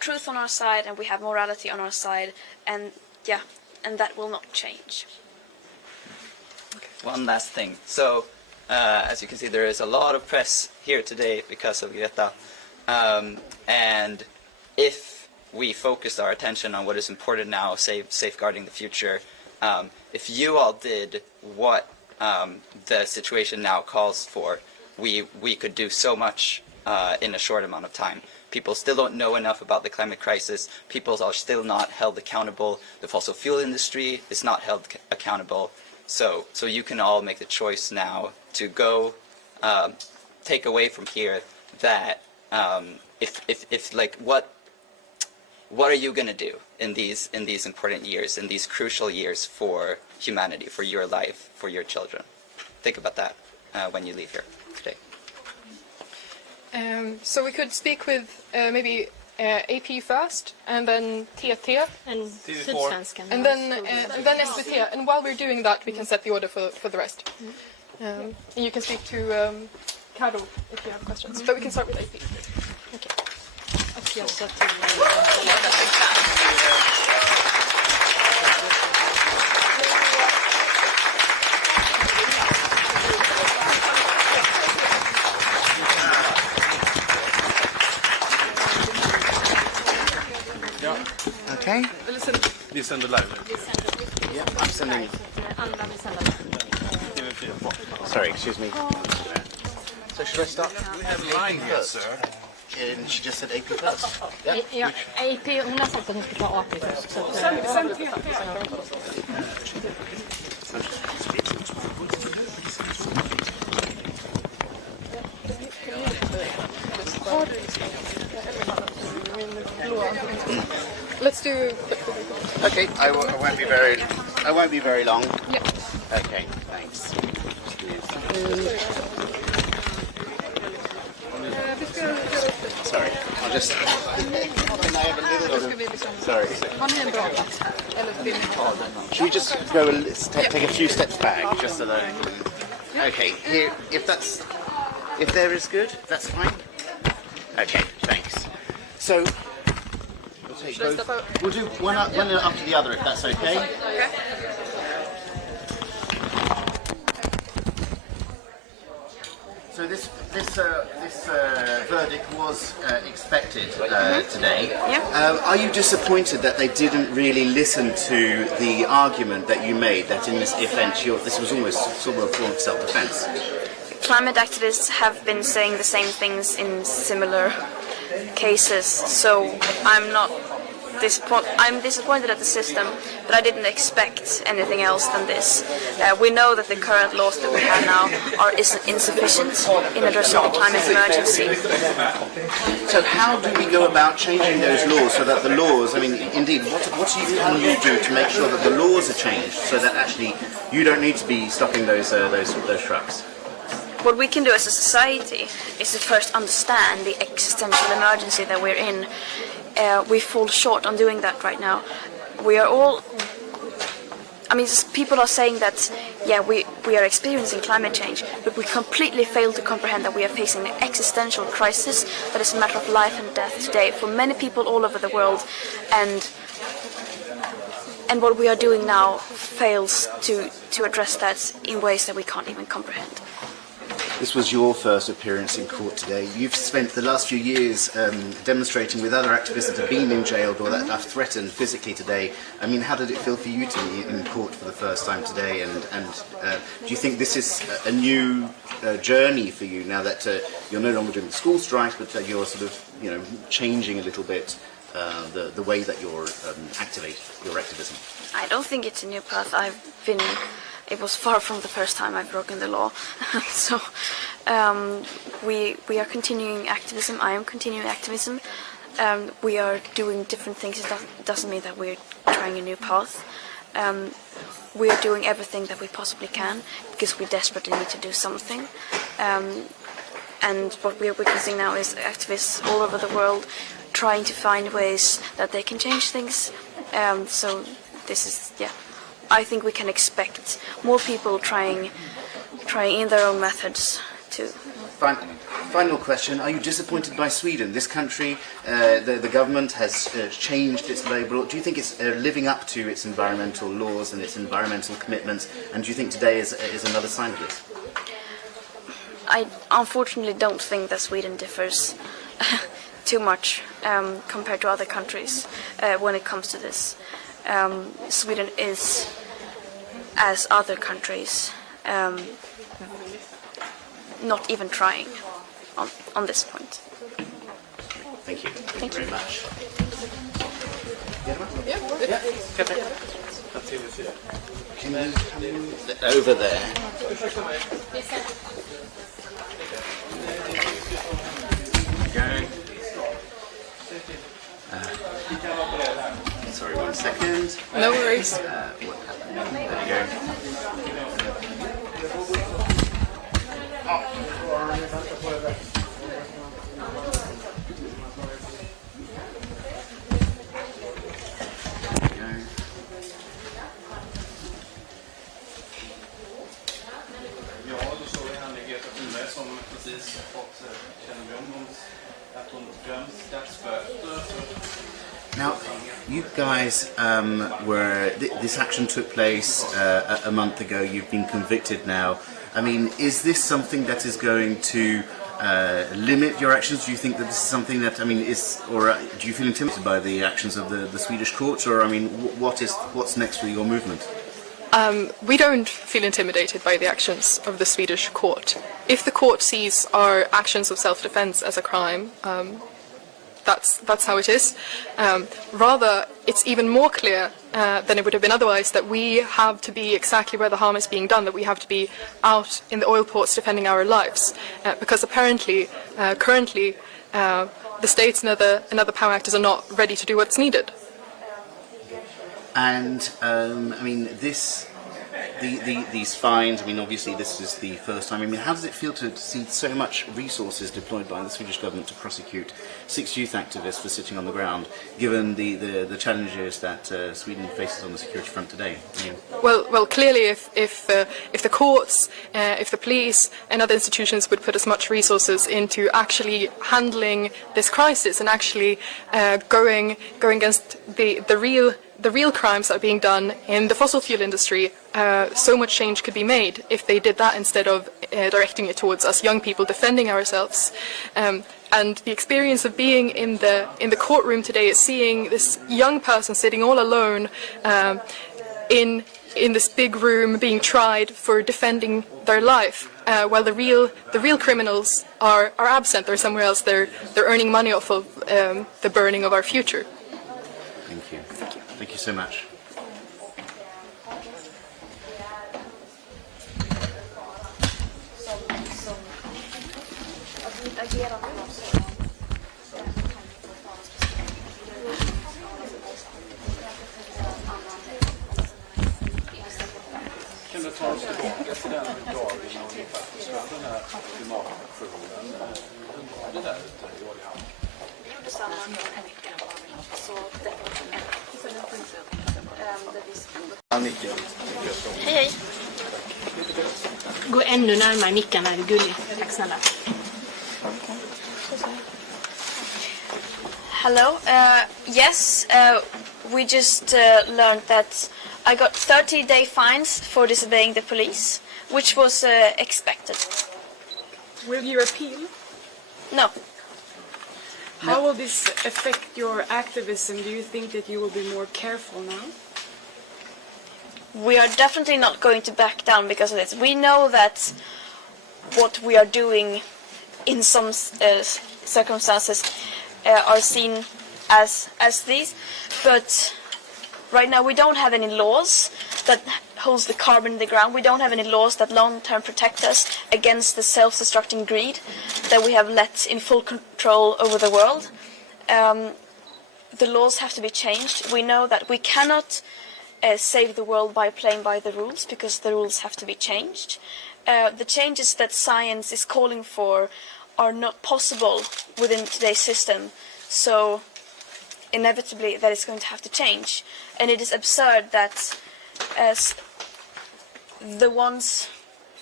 truth on our side and we have morality on our side, and that will not change. One last thing. So, as you can see, there is a lot of press here today because of Greta. And if we focused our attention on what is important now, safeguarding the future, if you all did what the situation now calls for, we could do so much in a short amount of time. People still don't know enough about the climate crisis. People are still not held accountable. The fossil fuel industry is not held accountable. So you can all make the choice now to go take away from here that if like what are you going to do in these important years, in these crucial years for humanity, for your life, for your children? Think about that when you leave here today. So we could speak with maybe AP first, and then TT, and Sydsvenskan, and then SVT. And while we're doing that, we can set the order for the rest. And you can speak to Kado if you have questions. But we can start with AP. Okay. Okay. Vi sänder live. Yeah, I'm sending. Sorry, excuse me. So should I start? We have a line here, sir. And she just said AP first. Ja, AP, hon har sagt att hon ska ta AP först. Så att, Sen TT. Let's do. Okay, I won't be very long. Yeah. Okay, thanks. Sorry, I'll just. Sorry. Should we just go take a few steps back, just so that? Okay, here. If there is good, that's fine. Okay, thanks. So. We'll do one after the other if that's okay. Okay. So this verdict was expected today. Yeah. Are you disappointed that they didn't really listen to the argument that you made that in this offence this was almost sort of a form of self-defence? Climate activists have been saying the same things in similar cases, so I'm disappointed at the system, but I didn't expect anything else than this. We know that the current laws that we have now are insufficient in addressing the climate emergency. So how do we go about changing those laws so that the laws, I mean, indeed, what can you do to make sure that the laws are changed so that actually you don't need to be stopping those trucks? What we can do as a society is to first understand the existential emergency that we're in. We fall short on doing that right now. We are all... I mean, people are saying that, yeah, we are experiencing climate change, but we completely fail to comprehend that we are facing an existential crisis that is a matter of life and death today for many people all over the world. And what we are doing now fails to address that in ways that we can't even comprehend. This was your first appearance in court today. You've spent the last few years demonstrating with other activists that have been in jail or that are threatened physically today. I mean, how did it feel for you to be in court for the first time today? And do you think this is a new journey for you now that you're no longer doing the school strikes, but you're sort of, changing a little bit the way that you're activate your activism? I don't think it's a new path. It was far from the first time I've broken the law. So we are continuing activism. I am continuing activism. We are doing different things. It doesn't mean that we're trying a new path. We are doing everything that we possibly can because we desperately need to do something. And what we are witnessing now is activists all over the world trying to find ways that they can change things. So this is, I think we can expect more people trying in their own methods to Final question: are you disappointed by Sweden? This country, the government has changed its labour law. Do you think it's living up to its environmental laws and its environmental commitments? And do you think today is another sign of this? I unfortunately don't think that Sweden differs too much compared to other countries when it comes to this. Sweden is, as other countries, not even trying on this point. Thank you. Thank you very much. Can you come over there? Going. Sorry, 1 second. No worries. There you go. Ja, då såg vi henne Greta Thunberg som precis fått kännedom om att hon döms dagsböter. Now, you guys this action took place a month ago. You've been convicted now. I mean, is this something that is going to limit your actions? Do you think that this is something that, I mean, do you feel intimidated by the actions of the Swedish courts? Or, I mean, what's next for your movement? We don't feel intimidated by the actions of the Swedish court. If the court sees our actions of self-defense as a crime, that's how it is. Rather, it's even more clear than it would have been otherwise that we have to be exactly where the harm is being done, that we have to be out in the oil ports defending our lives. Because apparently, currently, the states and other power actors are not ready to do what's needed. And I mean, these fines. I mean, obviously, this is the first time. I mean, how does it feel to see so much resources deployed by the Swedish government to prosecute 6 youth activists for sitting on the ground, given the challenges that Sweden faces on the security front today? I mean, Well, clearly, if the courts, if the police, and other institutions would put as much resources into actually handling this crisis and actually going against the real crimes that are being done in the fossil fuel industry, so much change could be made if they did that instead of directing it towards us young people defending ourselves. And the experience of being in the courtroom today is seeing this young person sitting all alone in this big room being tried for defending their life, while the real criminals are absent. They're somewhere else. They're earning money off of the burning of our future. thank you. Thank you so much. Kan du ta oss tillbaka till den dagen när vi faktiskt hade den här klimataktionen? Det där ute i Oljehamn. Vi gjorde samma en vecka. Så det Hej, hej. Gå ännu närmare micken, är du gullig. Tack snälla. Hello. Yes, we just learned that I got 30-day fines for disobeying the police, which was expected. Will you appeal? No. How will this affect your activism? Do you think that you will be more careful now? We are definitely not going to back down because of this. We know that what we are doing in some circumstances are seen as these, but right now we don't have any laws that holds the carbon in the ground. We don't have any laws that long-term protect us against the self-destructing greed that we have let in full control over the world. The laws have to be changed. We know that we cannot save the world by playing by the rules, because the rules have to be changed. The changes that science is calling for are not possible within today's system, so inevitably that is going to have to change. And it is absurd that the ones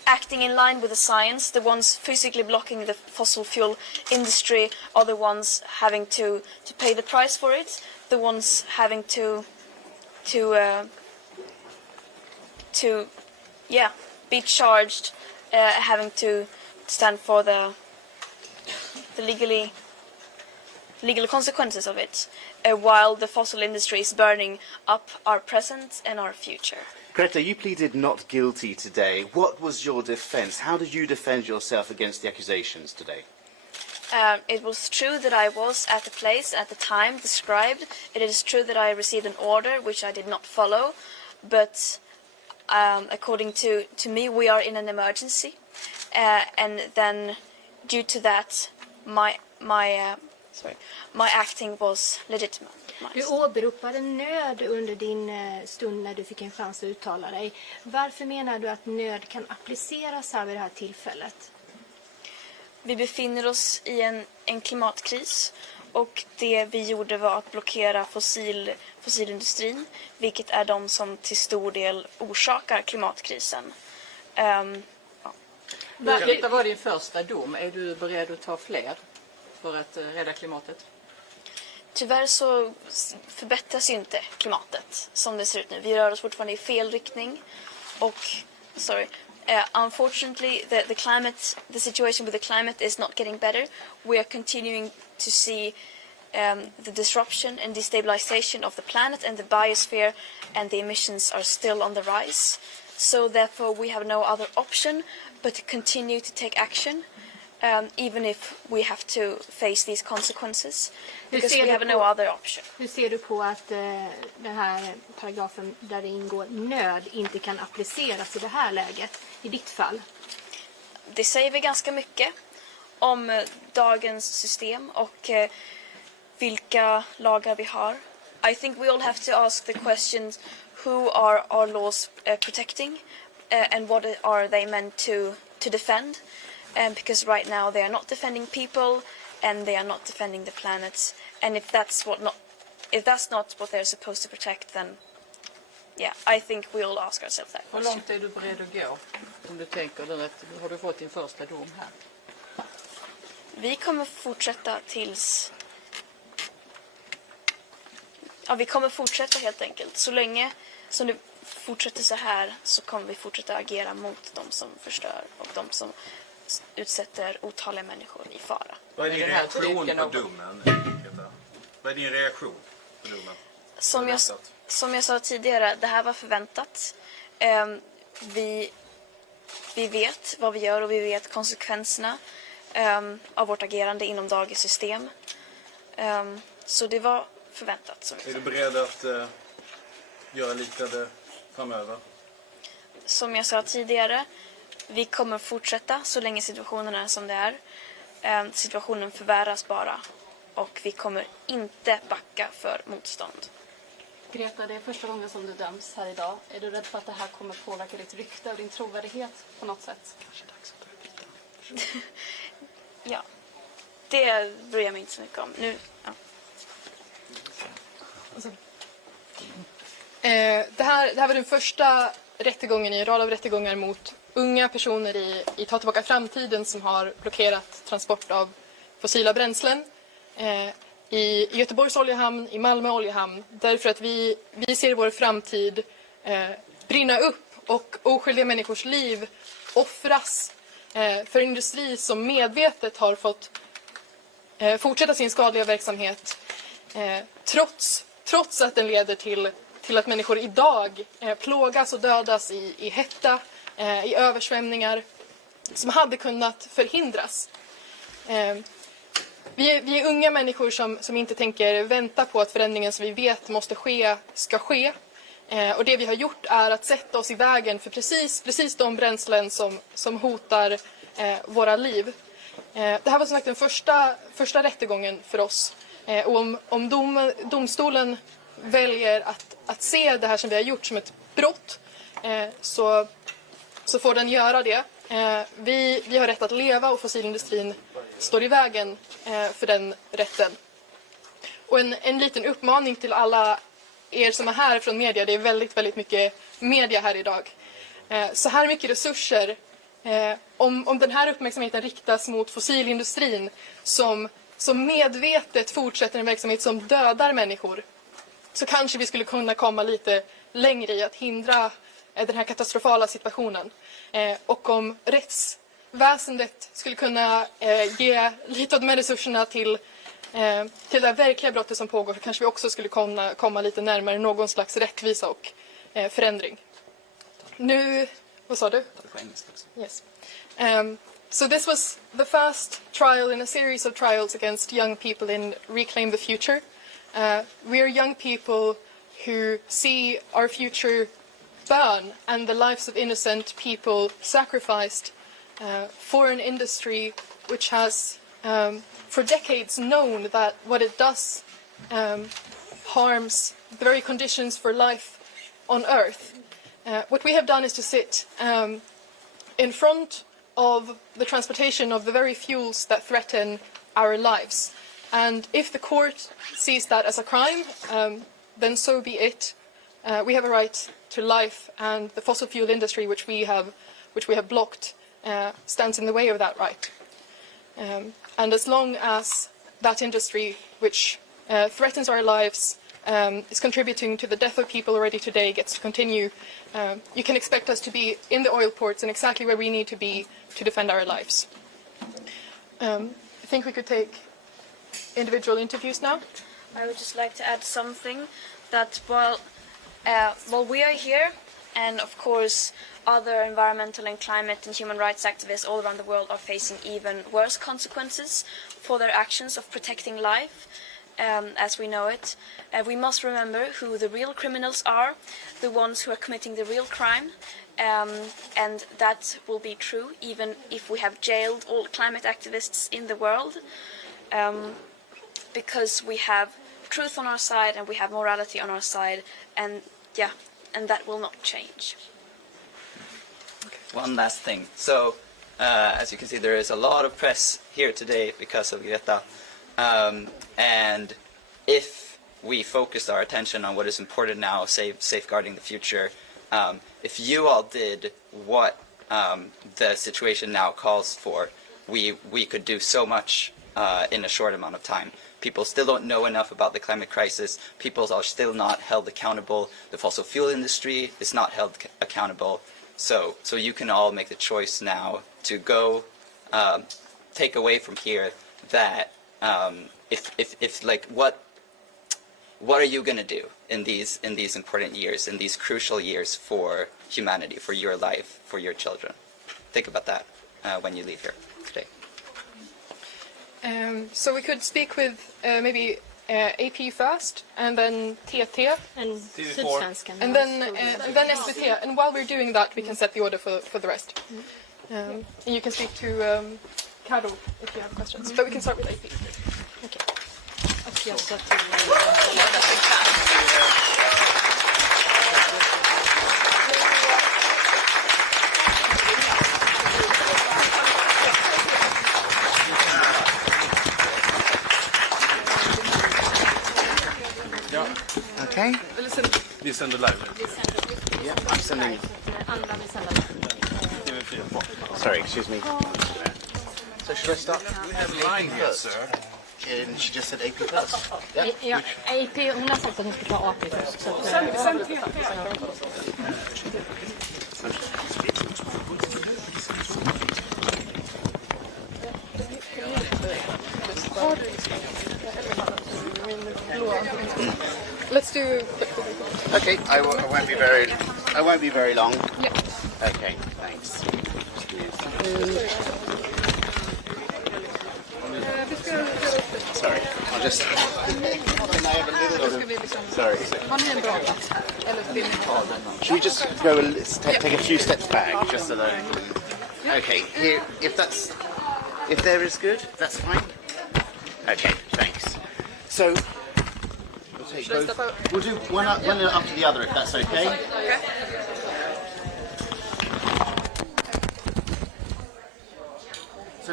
acting in line with the science. The ones physically blocking the fossil fuel industry are the ones having to pay the price for it. The ones having to be charged, having to stand for the legal consequences of it, while the fossil industry is burning up our present and our future. Greta, you pleaded not guilty today. What was your defence? How did you defend yourself against the accusations today? It was true that I was at the place at the time described. It is true that I received an order which I did not follow, but according to me, we are in an emergency, and then due to that, my acting was legitimate. Du åberopade nöd under din stund när du fick en chans att uttala dig. Varför menar du att nöd kan appliceras här vid det här tillfället? Vi befinner oss i en klimatkris, och det vi gjorde var att blockera fossilindustrin, vilket är de som till stor del orsakar klimatkrisen. Detta var din första dom. Är du beredd att ta fler för att rädda klimatet? Tyvärr så förbättras ju inte klimatet som det ser ut nu. Vi rör oss fortfarande i fel riktning, och unfortunately the situation with the climate is not getting better. We are continuing to see the disruption and destabilization of the planet and the biosphere, and the emissions are still on the rise. So therefore we have no other option but to continue to take action, even if we have to face these consequences, because we have no other option. Hur ser du på att den här paragrafen där det ingår nöd inte kan appliceras i det här läget, i ditt fall? Det säger vi ganska mycket om dagens system och vilka lagar vi har. I think we all have to ask the questions, who are our laws protecting, and what are they meant to defend? Because right now they are not defending people, and they are not defending the planet. And if that's not what they're supposed to protect, then I think we all ask ourselves that question. Hur långt är du beredd att gå? Om du tänker nu att har du fått din första dom här? Vi kommer fortsätta tills... Ja, vi kommer fortsätta helt enkelt. Så länge som det fortsätter så här så kommer vi fortsätta agera mot de som förstör och de som utsätter otaliga människor i fara. Vad är din reaktion på domen, Greta? Vad är din reaktion på domen? Som jag sa tidigare, det här var förväntat. Vi vet vad vi gör och vi vet konsekvenserna av vårt agerande inom dagens system. Så det var förväntat. Är du beredd att göra liknande framöver? Som jag sa tidigare, vi kommer fortsätta så länge situationen är som det är. Situationen förvärras bara, och vi kommer inte backa för motstånd. Greta, det är första gången som du döms här idag. Är du rädd för att det här kommer påverka ditt rykte och din trovärdighet på något sätt? Ja, det bryr jag mig inte så mycket om. Nu, ja. Det här var den första rättegången i en rad av rättegångar mot unga personer i Ta tillbaka framtiden som har blockerat transport av fossila bränslen i Göteborgs oljehamn, i Malmo oljehamn, därför att vi ser vår framtid brinna upp och oskyldiga människors liv offras för industri som medvetet har fått fortsätta sin skadliga verksamhet trots att den leder till att människor idag plågas och dödas i hetta, i översvämningar som hade kunnat förhindras. Vi är unga människor som inte tänker vänta på att förändringen som vi vet måste ske ska ske. Och det vi har gjort är att sätta oss i vägen för precis de bränslen som hotar våra liv. Det här var som sagt den första rättegången för oss. Och om domstolen väljer att se det här som vi har gjort som ett brott, så får den göra det. Vi har rätt att leva, och fossilindustrin står i vägen för den rätten. Och en liten uppmaning till alla er som är här från media. Det är väldigt, väldigt mycket media här idag. Så här mycket resurser om den här uppmärksamheten riktas mot fossilindustrin som medvetet fortsätter en verksamhet som dödar människor, så kanske vi skulle kunna komma lite längre i att hindra den här katastrofala situationen. Och om rättsväsendet skulle kunna ge lite av de här resurserna till det verkliga brottet som pågår, så kanske vi också skulle komma lite närmare någon slags rättvisa och förändring. Nu, vad sa du? Yes. So this was the first trial in a series of trials against young people in Reclaim the Future. We are young people who see our future burn and the lives of innocent people sacrificed for an industry which has for decades known that what it does harms the very conditions for life on Earth. What we have done is to sit in front of the transportation of the very fuels that threaten our lives. And if the court sees that as a crime, then so be it. We have a right to life, and the fossil fuel industry, which we have blocked, stands in the way of that right. And as long as that industry, which threatens our lives, is contributing to the death of people already today, gets to continue, you can expect us to be in the oil ports and exactly where we need to be to defend our lives. I think we could take individual interviews now. I would just like to add something, that while we are here, and of course other environmental and climate and human rights activists all around the world are facing even worse consequences for their actions of protecting life, as we know it, we must remember who the real criminals are, the ones who are committing the real crime, and that will be true even if we have jailed all climate activists in the world, because we have truth on our side and we have morality on our side, and that will not change. One last thing. So, as you can see, there is a lot of press here today because of Greta. And if we focus our attention on what is important now, safeguarding the future, if you all did what the situation now calls for, we could do so much in a short amount of time. People still don't know enough about the climate crisis. People are still not held accountable. The fossil fuel industry is not held accountable. So you can all make the choice now to go take away from here that if like what are you going to do in these important years, in these crucial years for humanity, for your life, for your children? Think about that when you leave here today. So we could speak with maybe AP first, and then TT, and Sydsvenskan, and then SVT. And while we're doing that, we can set the order for the rest. And you can speak to Carol if you have questions. But we can start with AP. Okay. Okay. Vi sänder live. Yeah, I'm sending. Sorry, excuse me. So should I start? We have line here, sir. And she just said AP first. Ja, AP, hon har sagt att hon ska ta AP först. Så Let's do. Okay, I won't be very long. Yeah. Okay, thanks. Sorry, I'll just. Sorry. Should we just go? Take a few steps back, just so that. Okay, here. If there is good, that's fine. Okay, thanks. So. We'll do one after the other, if that's okay. Okay. So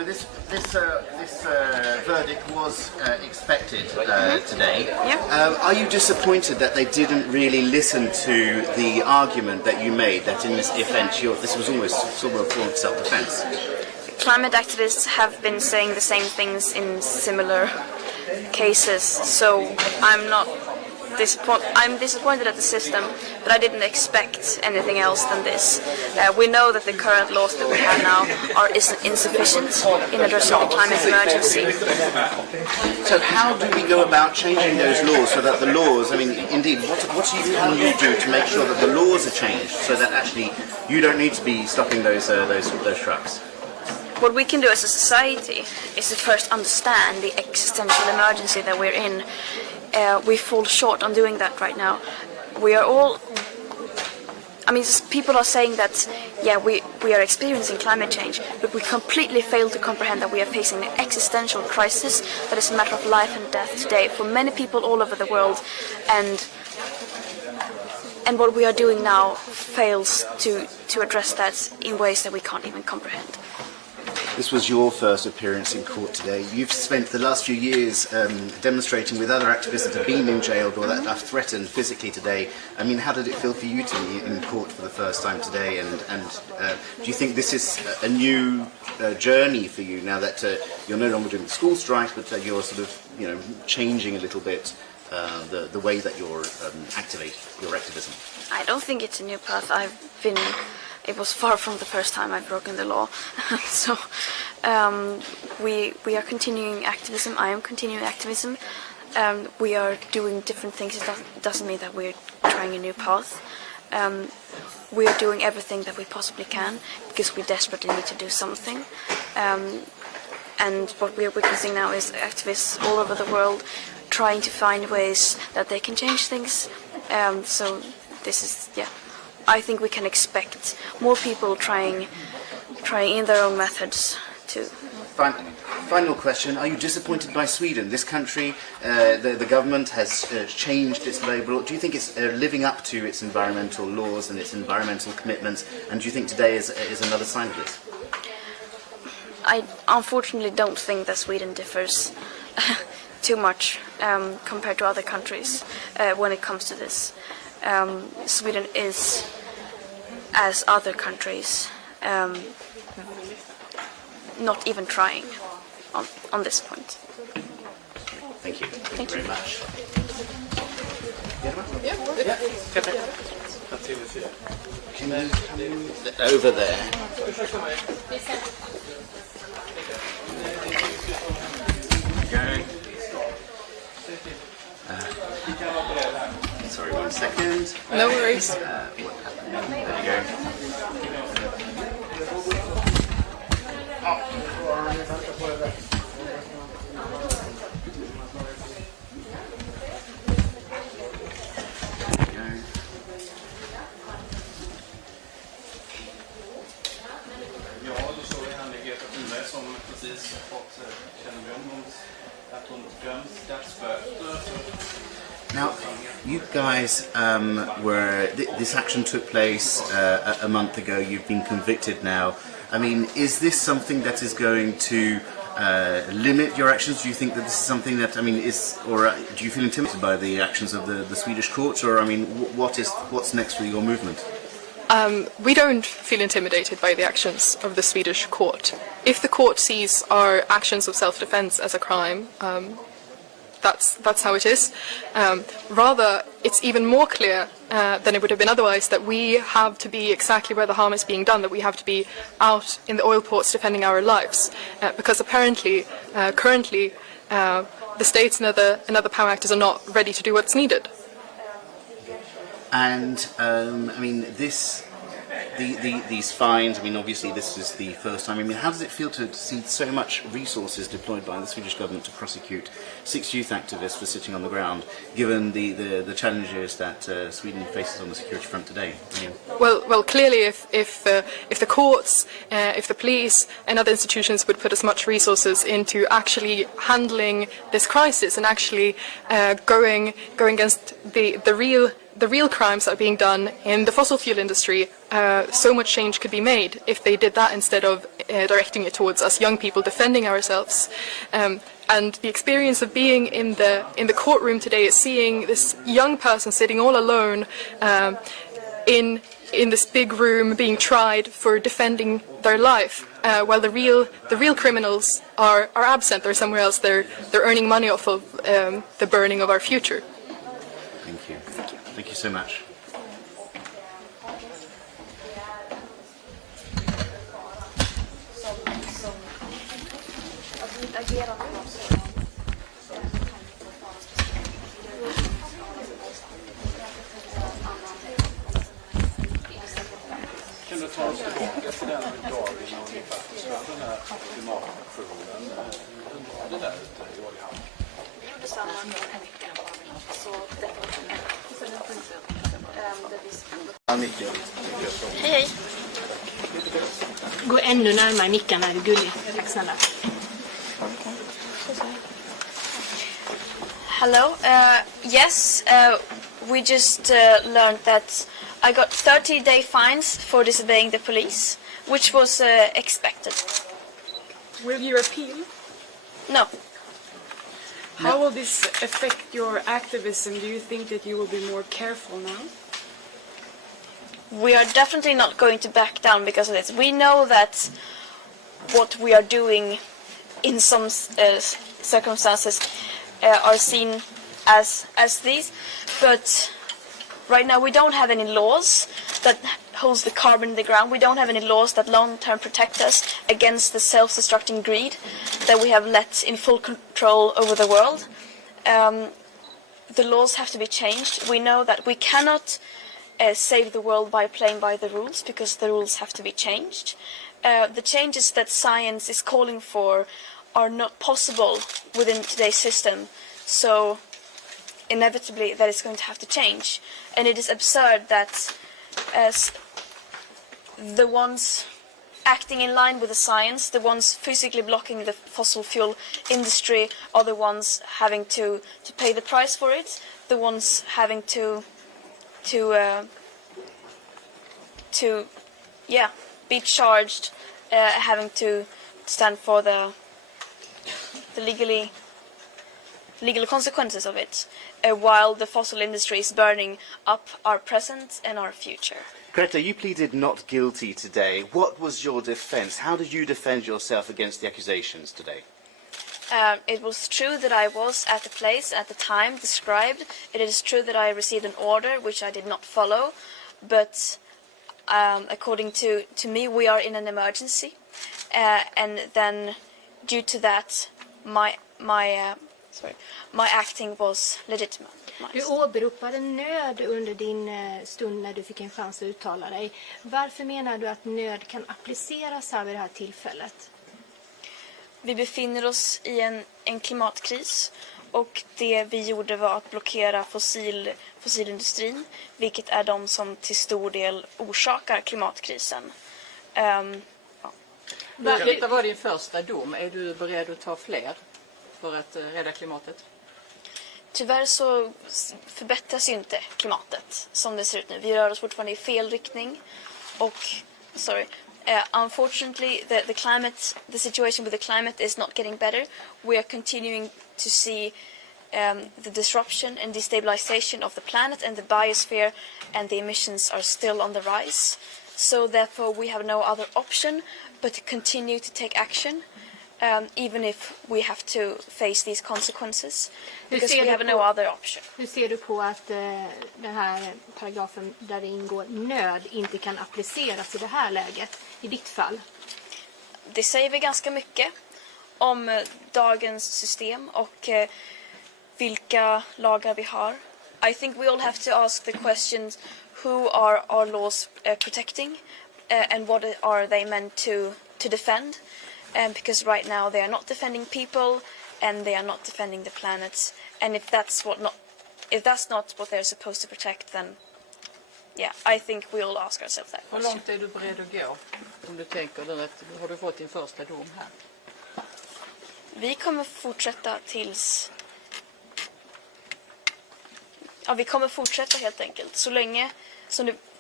this verdict was expected today. Are you disappointed that they didn't really listen to the argument that you made, that in this event this was almost sort of a form of self-defense? Climate activists have been saying the same things in similar cases, so I'm disappointed at the system, but I didn't expect anything else than this. We know that the current laws that we have now are insufficient in addressing the climate emergency. So how do we go about changing those laws so that the laws, I mean, indeed, what can you do to make sure that the laws are changed so that actually you don't need to be stopping those trucks? What we can do as a society is to first understand the existential emergency that we're in. We fall short on doing that right now. We are all... I mean, people are saying that, yeah, we are experiencing climate change, but we completely fail to comprehend that we are facing an existential crisis that is a matter of life and death today for many people all over the world. And what we are doing now fails to address that in ways that we can't even comprehend. This was your first appearance in court today. You've spent the last few years demonstrating with other activists that have been in jail or that are threatened physically today. I mean, how did it feel for you to be in court for the first time today? And do you think this is a new journey for you now that you're no longer doing the school strike, but that you're sort of, changing a little bit the way that you're activate your activism? I don't think it's a new path. It was far from the first time I've broken the law. So we are continuing activism. I am continuing activism. We are doing different things. It doesn't mean that we're trying a new path. We are doing everything that we possibly can because we desperately need to do something. And what we are witnessing now is activists all over the world trying to find ways that they can change things. So this is, I think we can expect more people trying in their own methods to... Final question, are you disappointed by Sweden? This country, the government has changed its labour law. Do you think it's living up to its environmental laws and its environmental commitments? And do you think today is another sign of this? I unfortunately don't think that Sweden differs too much compared to other countries when it comes to this. Sweden is, as other countries, not even trying on this point. Thank you. Thank you very much. Can you come over there? Go. Sorry, 1 second. No worries. What happened? There you go. Ja, då såg vi henne Greta Thunberg som precis fått kännedom om att hon döms dagsböter. Now, you guys this action took place a month ago. You've been convicted now. I mean, is this something that is going to limit your actions? Do you think that this is something that, do you feel intimidated by the actions of the Swedish courts? Or, what's next for your movement? We don't feel intimidated by the actions of the Swedish court. If the court sees our actions of self-defense as a crime, that's how it is. Rather, it's even more clear than it would have been otherwise that we have to be exactly where the harm is being done, that we have to be out in the oil ports defending our lives. Because apparently, currently, the states and other power actors are not ready to do what's needed. And, these fines, obviously this is the first time. How does it feel to see so much resources deployed by the Swedish government to prosecute 6 youth activists for sitting on the ground, given the challenges that Sweden faces on the security front today? Well, clearly, if the courts, if the police and other institutions would put as much resources into actually handling this crisis and actually going against the real crimes that are being done in the fossil fuel industry, so much change could be made if they did that instead of directing it towards us young people defending ourselves. And the experience of being in the courtroom today is seeing this young person sitting all alone in this big room being tried for defending their life, while the real criminals are absent. They're somewhere else. They're earning money off of the burning of our future. Thank you. Thank you so much. Kan du ta oss tillbaka till den dagen när vi faktiskt hade den här klimataktionen? Hur var det där ute i Oljehamn? Vi gjorde samma en vecka. Så detta Hej, hej. Gå ännu närmare micken när du är gullig. Tack snälla. Hello. Yes, we just learned that I got 30-day fines for disobeying the police, which was expected. Will you appeal? No. How will this affect your activism? Do you think that you will be more careful now? We are definitely not going to back down because of this. We know that what we are doing in some circumstances are seen as these, but right now we don't have any laws that holds the carbon in the ground. We don't have any laws that long-term protect us against the self-destructing greed that we have let in full control over the world. The laws have to be changed. We know that we cannot save the world by playing by the rules because the rules have to be changed. The changes that science is calling for are not possible within today's system, so inevitably that is going to have to change. And it is absurd that the ones acting in line with the science, the ones physically blocking the fossil fuel industry, are the ones having to pay the price for it, the ones having to be charged, having to stand for the legal consequences of it, while the fossil industry is burning up our present and our future. Greta, you pleaded not guilty today. What was your defence? How did you defend yourself against the accusations today? It was true that I was at the place at the time described. It is true that I received an order which I did not follow, but according to me, we are in an emergency, and then due to that, my acting was legitimate. Du åberopade nöd under din stund när du fick en chans att uttala dig. Varför menar du att nöd kan appliceras här vid det här tillfället? Vi befinner oss i en klimatkris, och det vi gjorde var att blockera fossilindustrin, vilket är de som till stor del orsakar klimatkrisen. Detta var din första dom. Är du beredd att ta fler för att rädda klimatet? Tyvärr så förbättras ju inte klimatet som det ser ut nu. Vi rör oss fortfarande i fel riktning, och unfortunately the situation with the climate is not getting better. We are continuing to see the disruption and destabilization of the planet and the biosphere, and the emissions are still on the rise. So therefore we have no other option but to continue to take action, even if we have to face these consequences, because we have no other option. Hur ser du på att den här paragrafen där det ingår nöd inte kan appliceras i det här läget, i ditt fall? Det säger vi ganska mycket om dagens system och vilka lagar vi har. I think we all have to ask the questions, who are our laws protecting, and what are they meant to defend? Because right now they are not defending people, and they are not defending the planet. And if that's not what they're supposed to protect, then I think we all ask ourselves that question. Hur långt är du beredd att gå? Om du tänker dig att har du fått din första dom här? Vi kommer fortsätta tills... Ja, vi kommer fortsätta helt enkelt. Så länge som det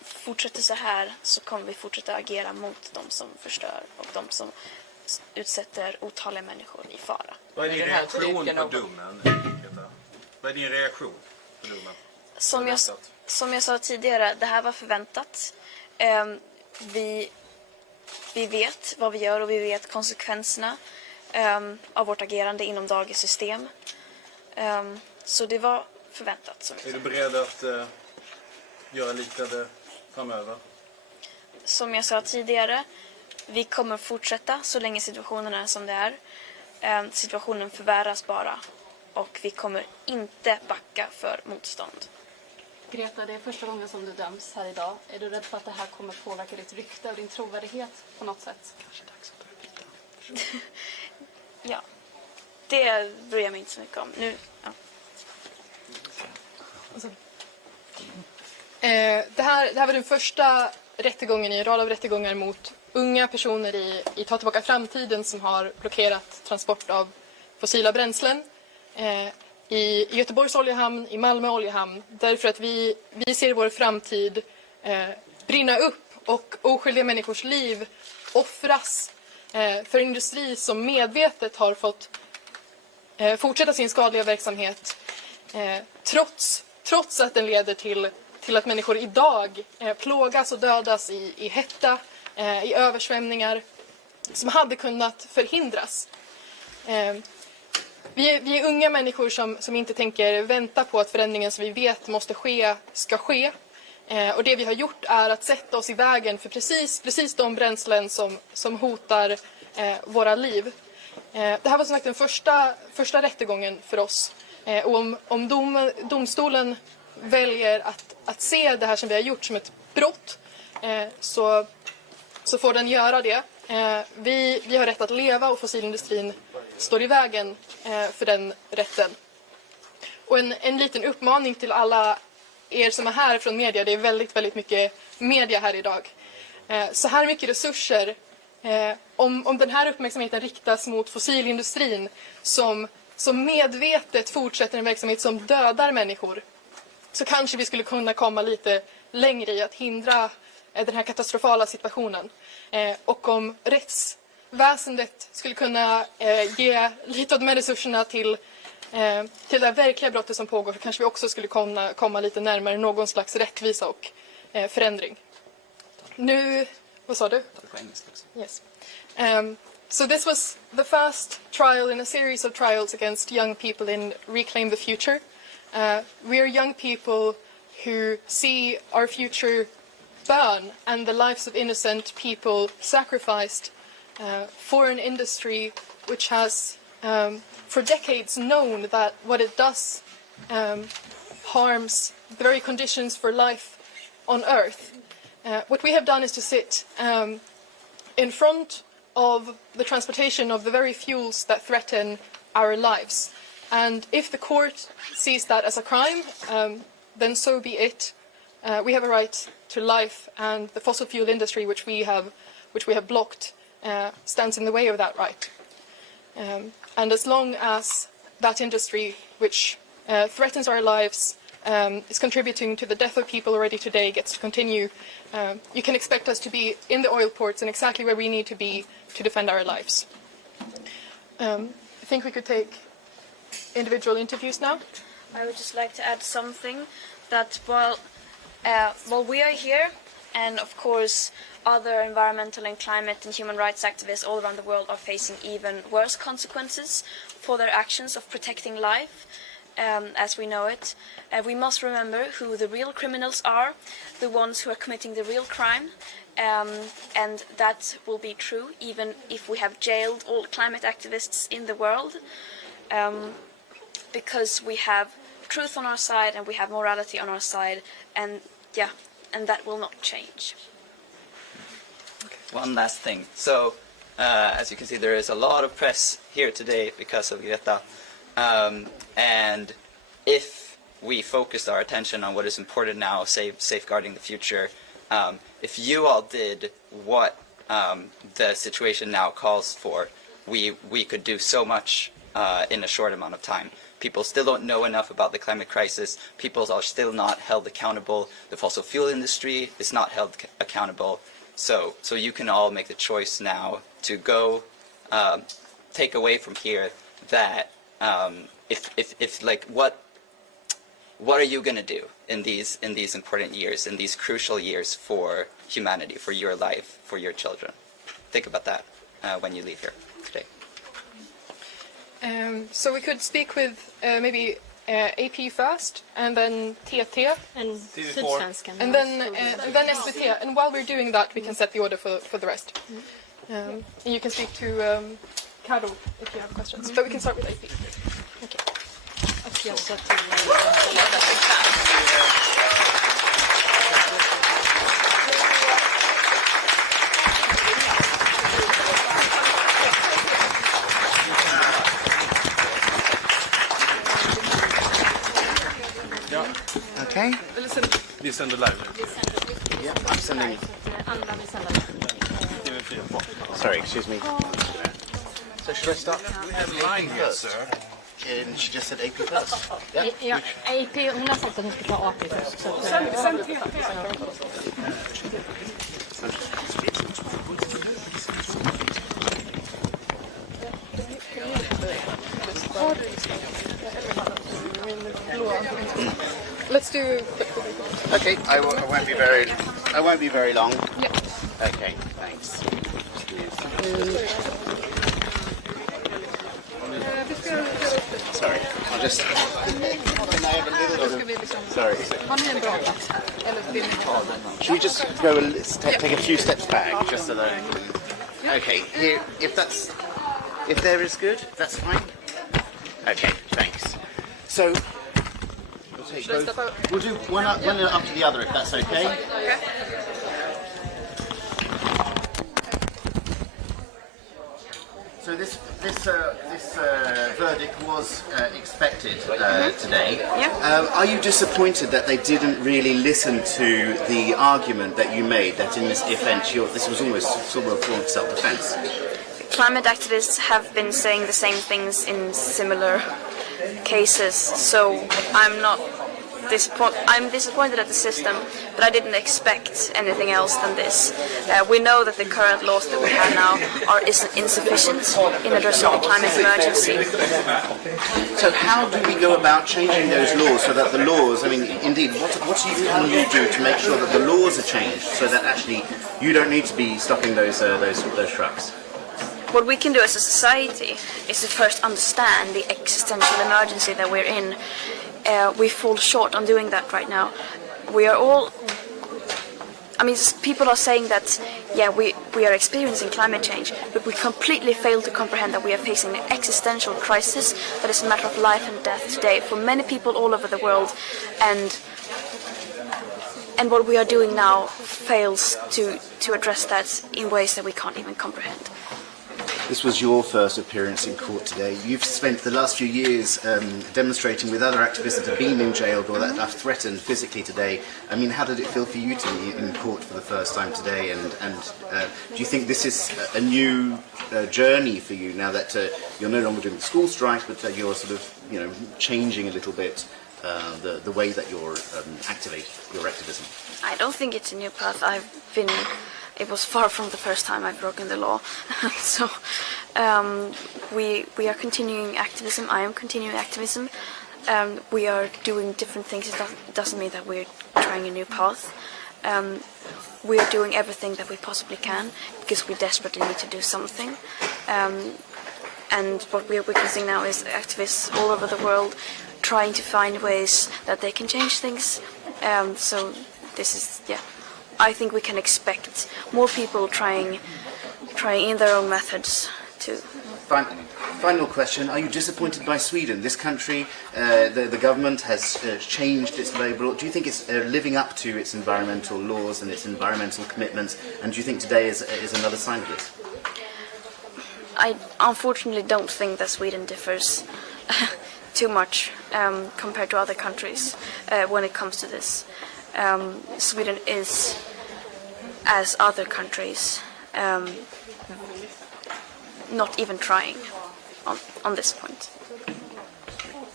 fortsätter så här så kommer vi fortsätta agera mot de som förstör och de som utsätter otaliga människor i fara. Vad är din Den här reaktion typen på av- domen, Greta? Vad är din reaktion på domen? Som jag sa tidigare, det här var förväntat. Vi vet vad vi gör och vi vet konsekvenserna av vårt agerande inom dagens system. Så det var förväntat. Som Är du beredd att göra liknande framöver? Som jag sa tidigare, vi kommer fortsätta så länge situationen är som det är. Situationen förvärras bara och vi kommer inte backa för motstånd. Greta, det är första gången som du döms här idag. Är du rädd för att det här kommer påverka ditt rykte och din trovärdighet på något sätt? Ja, det bryr jag mig inte så mycket om. Nu, ja. Det här var den första rättegången i en rad av rättegångar mot unga personer i Ta tillbaka framtiden som har blockerat transport av fossila bränslen i Göteborgs oljehamn, i Malmo oljehamn. Därför att vi ser vår framtid brinna upp och oskyldiga människors liv offras för industri som medvetet har fått fortsätta sin skadliga verksamhet trots att den leder till att människor idag plågas och dödas i hetta, i översvämningar som hade kunnat förhindras. Vi är unga människor som inte tänker vänta på att förändringen som vi vet måste ske ska ske. Och det vi har gjort är att sätta oss i vägen för precis de bränslen som hotar våra liv. Det här var som sagt den första rättegången för oss. Och om domstolen väljer att se det här som vi har gjort som ett brott så får den göra det. Vi har rätt att leva och fossilindustrin står i vägen för den rätten. Och en liten uppmaning till alla er som är här från media. Det är väldigt mycket media här idag. Så här mycket resurser. Om den här uppmärksamheten riktas mot fossilindustrin som medvetet fortsätter en verksamhet som dödar människor, så kanske vi skulle kunna komma lite längre i att hindra den här katastrofala situationen. Och om rättsväsendet skulle kunna ge lite av de här resurserna till det verkliga brottet som pågår, så kanske vi också skulle komma lite närmare någon slags rättvisa och förändring. Nu, vad sa du? Yes. So this was the first trial in a series of trials against young people in Reclaim the Future. We are young people who see our future burn and the lives of innocent people sacrificed for an industry which has for decades known that what it does harms the very conditions for life on Earth. What we have done is to sit in front of the transportation of the very fuels that threaten our lives. And if the court sees that as a crime, then so be it. We have a right to life, and the fossil fuel industry, which we have blocked, stands in the way of that right. And as long as that industry, which threatens our lives, is contributing to the death of people already today, gets to continue, you can expect us to be in the oil ports and exactly where we need to be to defend our lives. I think we could take individual interviews now. I would just like to add something that while we are here, and of course other environmental and climate and human rights activists all around the world are facing even worse consequences for their actions of protecting life, as we know it, we must remember who the real criminals are, the ones who are committing the real crime, and that will be true even if we have jailed all climate activists in the world, because we have truth on our side and we have morality on our side, and that will not change. One last thing. So, as you can see, there is a lot of press here today because of Greta. And if we focused our attention on what is important now, safeguarding the future, if you all did what the situation now calls for, we could do so much in a short amount of time. People still don't know enough about the climate crisis. People are still not held accountable. The fossil fuel industry is not held accountable. So you can all make the choice now to go take away from here that if like what are you going to do in these important years, in these crucial years for humanity, for your life, for your children? Think about that when you leave here today. So we could speak with maybe AP first, and then TT, and Sydsvenskan, and then SVT. And while we're doing that, we can set the order for the rest. And you can speak to Carol if you have questions. But we can start with AP. Okay. Och jag sa till Okay. Vi sänder live. Yeah, I'm sending. andra vill sända. Sorry, excuse me. So should I start? We have line here, sir. And she just said AP first. Yeah. Ja, AP, hon har sagt att hon ska ta AP först. Så att, Let's do. Okay, I won't be very. I won't be very long. Yeah. Okay, thanks. Sorry, I'll just. Can I have a little bit of, sorry. Should we just go take a few steps back, just so that I can. Okay, here. If there is good, that's fine. Okay, thanks. So. We'll do one after the other if that's okay. Okay. So this verdict was expected today. Yeah. Are you disappointed that they didn't really listen to the argument that you made that in this offence this was almost sort of a form of self-defence? Climate activists have been saying the same things in similar cases, so I'm disappointed at the system, but I didn't expect anything else than this. We know that the current laws that we have now are insufficient in addressing the climate emergency. So how do we go about changing those laws so that the laws, I mean, indeed, what can you do to make sure that the laws are changed so that actually you don't need to be stopping those trucks? What we can do as a society is to first understand the existential emergency that we're in. We fall short on doing that right now. We are all... I mean, people are saying that, yeah, we are experiencing climate change, but we completely fail to comprehend that we are facing an existential crisis that is a matter of life and death today for many people all over the world. And what we are doing now fails to address that in ways that we can't even comprehend. This was your first appearance in court today. You've spent the last few years demonstrating with other activists that have been in jail or that are threatened physically today. I mean, how did it feel for you to be in court for the first time today? And do you think this is a new journey for you now that you're no longer doing school strikes, but that you're sort of, changing a little bit the way that you're activate your activism? I don't think it's a new path. It was far from the first time I've broken the law. So we are continuing activism. I am continuing activism. We are doing different things. It doesn't mean that we're trying a new path. We are doing everything that we possibly can because we desperately need to do something. And what we're witnessing now is activists all over the world trying to find ways that they can change things. So this is, yeah. I think we can expect more people trying in their own methods to... Final question, are you disappointed by Sweden? This country, the government has changed its labour law. Do you think it's living up to its environmental laws and its environmental commitments? And do you think today is another sign of this? I unfortunately don't think that Sweden differs too much compared to other countries when it comes to this. Sweden is, as other countries, not even trying on this point.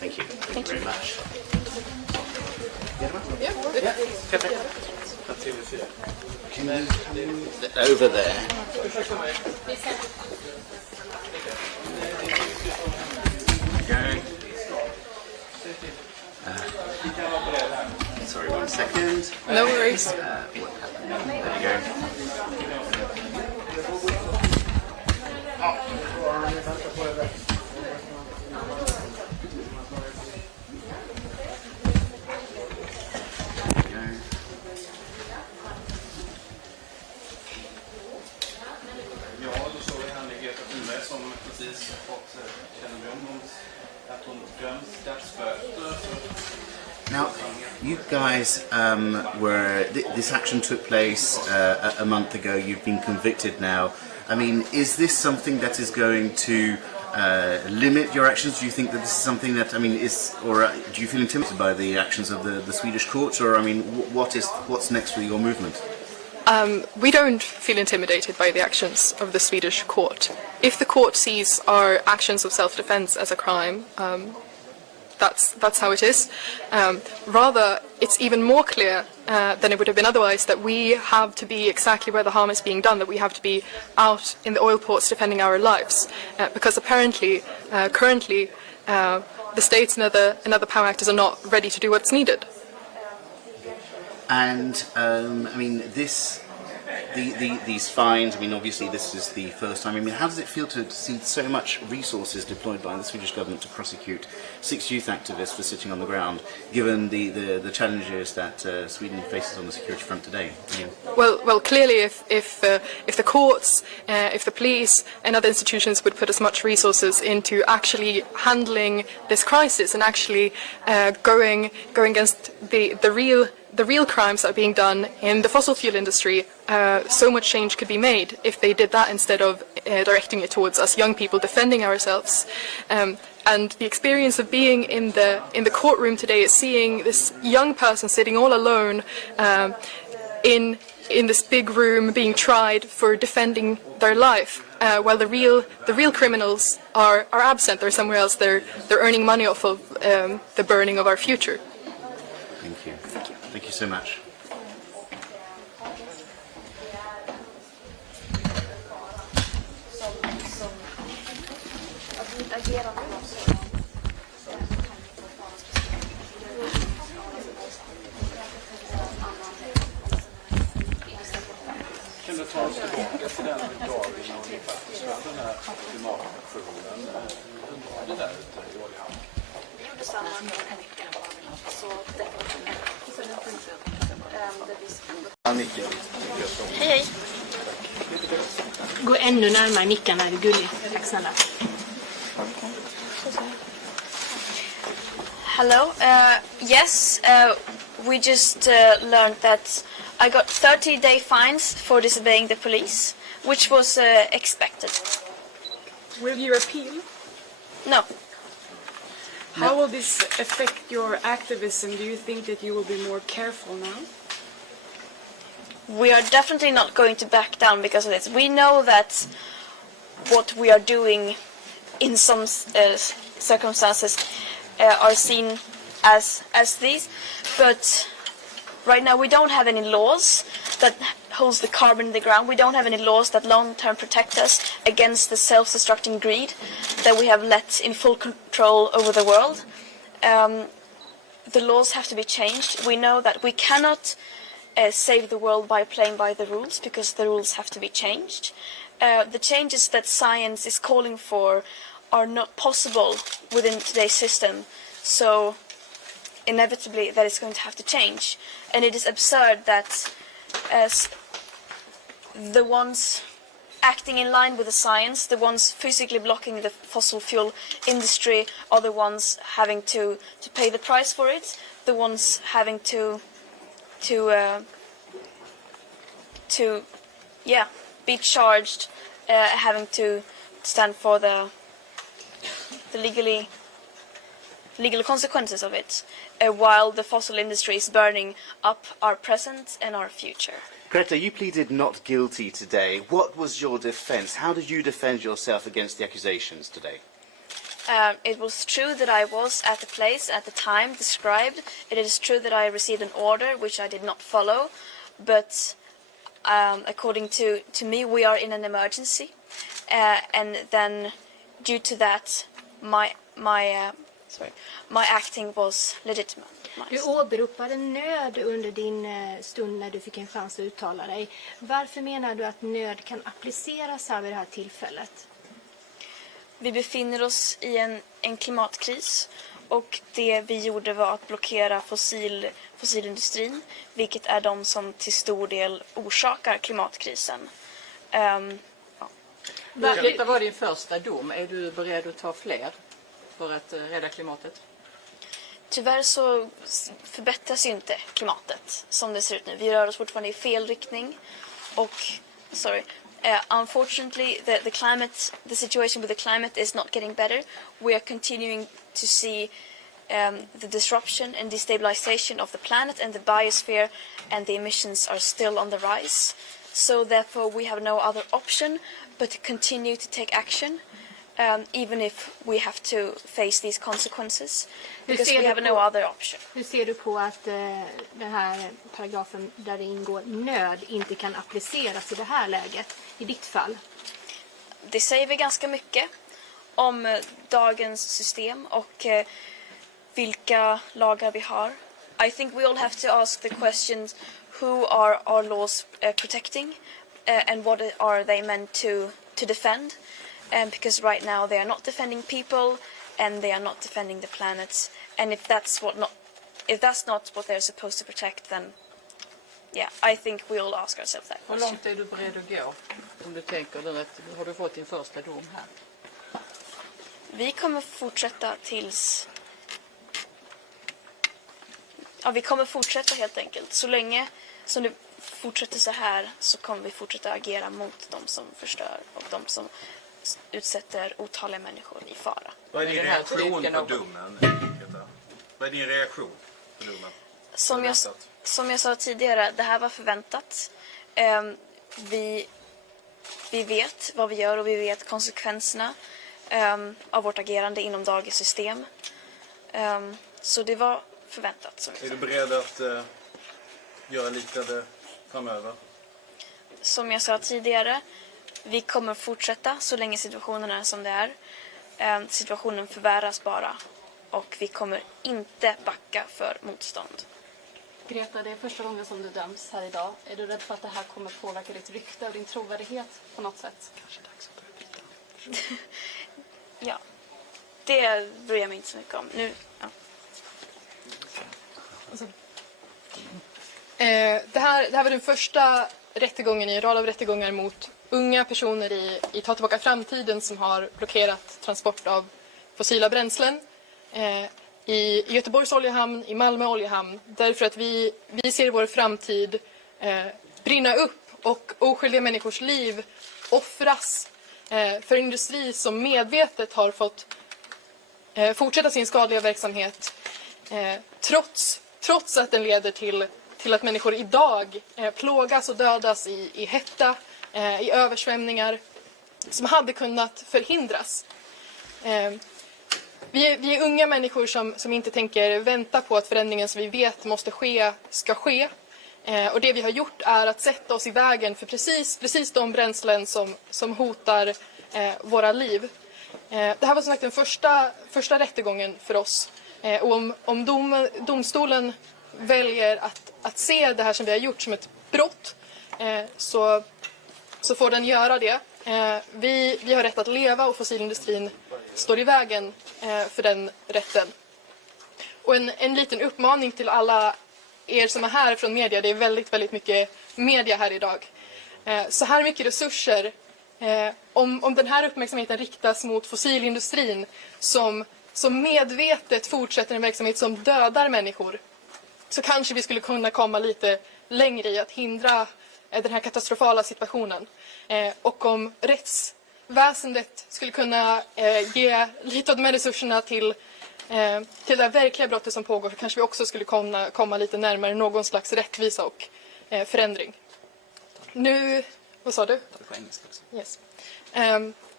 Thank you. Thank you very much. Can you come over there? Sorry, 1 second. No worries. What happened? There you go. Ja, då såg vi henne Greta Thunberg som precis fått kännedom om att hon döms dagsböter. Now, you guys this action took place a month ago. You've been convicted now. I mean, is this something that is going to limit your actions? Do you think that this is something that, I mean, do you feel intimidated by the actions of the Swedish courts? Or, I mean, what's next for your movement? We don't feel intimidated by the actions of the Swedish court. If the court sees our actions of self-defense as a crime, that's how it is. Rather, it's even more clear than it would have been otherwise that we have to be exactly where the harm is being done, that we have to be out in the oil ports defending our lives. Because apparently, currently, the states and other power actors are not ready to do what's needed. And I mean, these fines, I mean, obviously this is the first time. I mean, how does it feel to see so much resources deployed by the Swedish government to prosecute 6 youth activists for sitting on the ground, given the challenges that Sweden faces on the security front today? I mean, Well, clearly, if the courts, if the police and other institutions would put as much resources into actually handling this crisis and actually going against the real crimes that are being done in the fossil fuel industry, so much change could be made if they did that instead of directing it towards us young people defending ourselves. And the experience of being in the courtroom today is seeing this young person sitting all alone in this big room being tried for defending their life, while the real criminals are absent. They're somewhere else. They're earning money off of the burning of our future. thank you. Thank you so much. Kan du ta oss tillbaka till den dagen när ni faktiskt hade den här klimataktionen? Hur var det där ute i Oljehamn? Vi gjorde samma en vecka. Så det Hej, hej. Gå ännu närmare micken, är du gullig. Tack snälla. Hello. Yes, we just learned that I got 30-day fines for disobeying the police, which was expected. Will you appeal? No. How will this affect your activism? Do you think that you will be more careful now? We are definitely not going to back down because of this. We know that what we are doing in some circumstances are seen as these, but right now we don't have any laws that holds the carbon in the ground. We don't have any laws that long-term protect us against the self-destructing greed that we have let in full control over the world. The laws have to be changed. We know that we cannot save the world by playing by the rules because the rules have to be changed. The changes that science is calling for are not possible within today's system, so inevitably that is going to have to change. And it is absurd that the ones acting in line with the science, the ones physically blocking the fossil fuel industry, are the ones having to pay the price for it, the ones having to be charged, having to stand for the legal consequences of it, while the fossil industry is burning up our present and our future. Greta, you pleaded not guilty today. What was your defence? How did you defend yourself against the accusations today? It was true that I was at the place at the time described. It is true that I received an order which I did not follow, but according to me, we are in an emergency, and then due to that, my acting was legitimate. Du åberopade nöd under din stund när du fick en chans att uttala dig. Varför menar du att nöd kan appliceras här vid det här tillfället? Vi befinner oss i en klimatkris, och det vi gjorde var att blockera fossilindustrin, vilket är de som till stor del orsakar klimatkrisen. Detta var din första dom. Är du beredd att ta fler för att rädda klimatet? Tyvärr så förbättras ju inte klimatet som det ser ut nu. Vi rör oss fortfarande i fel riktning, och unfortunately the situation with the climate is not getting better. We are continuing to see the disruption and destabilization of the planet and the biosphere, and the emissions are still on the rise. So therefore we have no other option but to continue to take action, even if we have to face these consequences, because we have no other option. Hur ser du på att den här paragrafen där det ingår nöd inte kan appliceras i det här läget, i ditt fall? Det säger vi ganska mycket om dagens system och vilka lagar vi har. I think we all have to ask the questions, who are our laws protecting, and what are they meant to defend? Because right now they are not defending people, and they are not defending the planet. And if that's not what they're supposed to protect, then I think we all ask ourselves that question. Hur långt är du beredd att gå? Om du tänker den att har du fått din första dom här? Vi kommer fortsätta tills... Ja, vi kommer fortsätta helt enkelt. Så länge som det fortsätter så här så kommer vi fortsätta agera mot de som förstör och de som utsätter otaliga människor i fara. Vad är din reaktion på domen, Greta? Vad är din reaktion på domen? Som jag sa tidigare, det här var förväntat. Vi vet vad vi gör och vi vet konsekvenserna av vårt agerande inom dagens system. Så det var förväntat. Är du beredd att göra liknande framöver? Som jag sa tidigare, vi kommer fortsätta så länge situationen är som det är. Situationen förvärras bara, och vi kommer inte backa för motstånd. Greta, det är första gången som du döms här idag. Är du rädd för att det här kommer påverka ditt rykte och din trovärdighet på något sätt? Kanske dags att börja byta. Ja, det bryr jag mig inte så mycket om. Nu, ja. Det här var den första rättegången i en rad av rättegångar mot unga personer i Ta tillbaka framtiden som har blockerat transport av fossila bränslen i Göteborgs oljehamn, i Malmo oljehamn, därför att vi ser vår framtid brinna upp och oskyldiga människors liv offras för industri som medvetet har fått fortsätta sin skadliga verksamhet trots att den leder till att människor idag plågas och dödas i hetta, i översvämningar som hade kunnat förhindras. Vi är unga människor som inte tänker vänta på att förändringen som vi vet måste ske ska ske. Och det vi har gjort är att sätta oss i vägen för precis de bränslen som hotar våra liv. Det här var som sagt den första rättegången för oss. Och om domstolen väljer att se det här som vi har gjort som ett brott, så får den göra det. Vi har rätt att leva, och fossilindustrin står i vägen för den rätten. Och en liten uppmaning till alla er som är här från media. Det är väldigt, väldigt mycket media här idag. Så här mycket resurser. Om den här uppmärksamheten riktas mot fossilindustrin som medvetet fortsätter en verksamhet som dödar människor, så kanske vi skulle kunna komma lite längre i att hindra den här katastrofala situationen. Och om rättsväsendet skulle kunna ge lite av de här resurserna till det verkliga brottet som pågår, så kanske vi också skulle komma lite närmare någon slags rättvisa och förändring. Nu, vad sa du? På engelska också. Yes.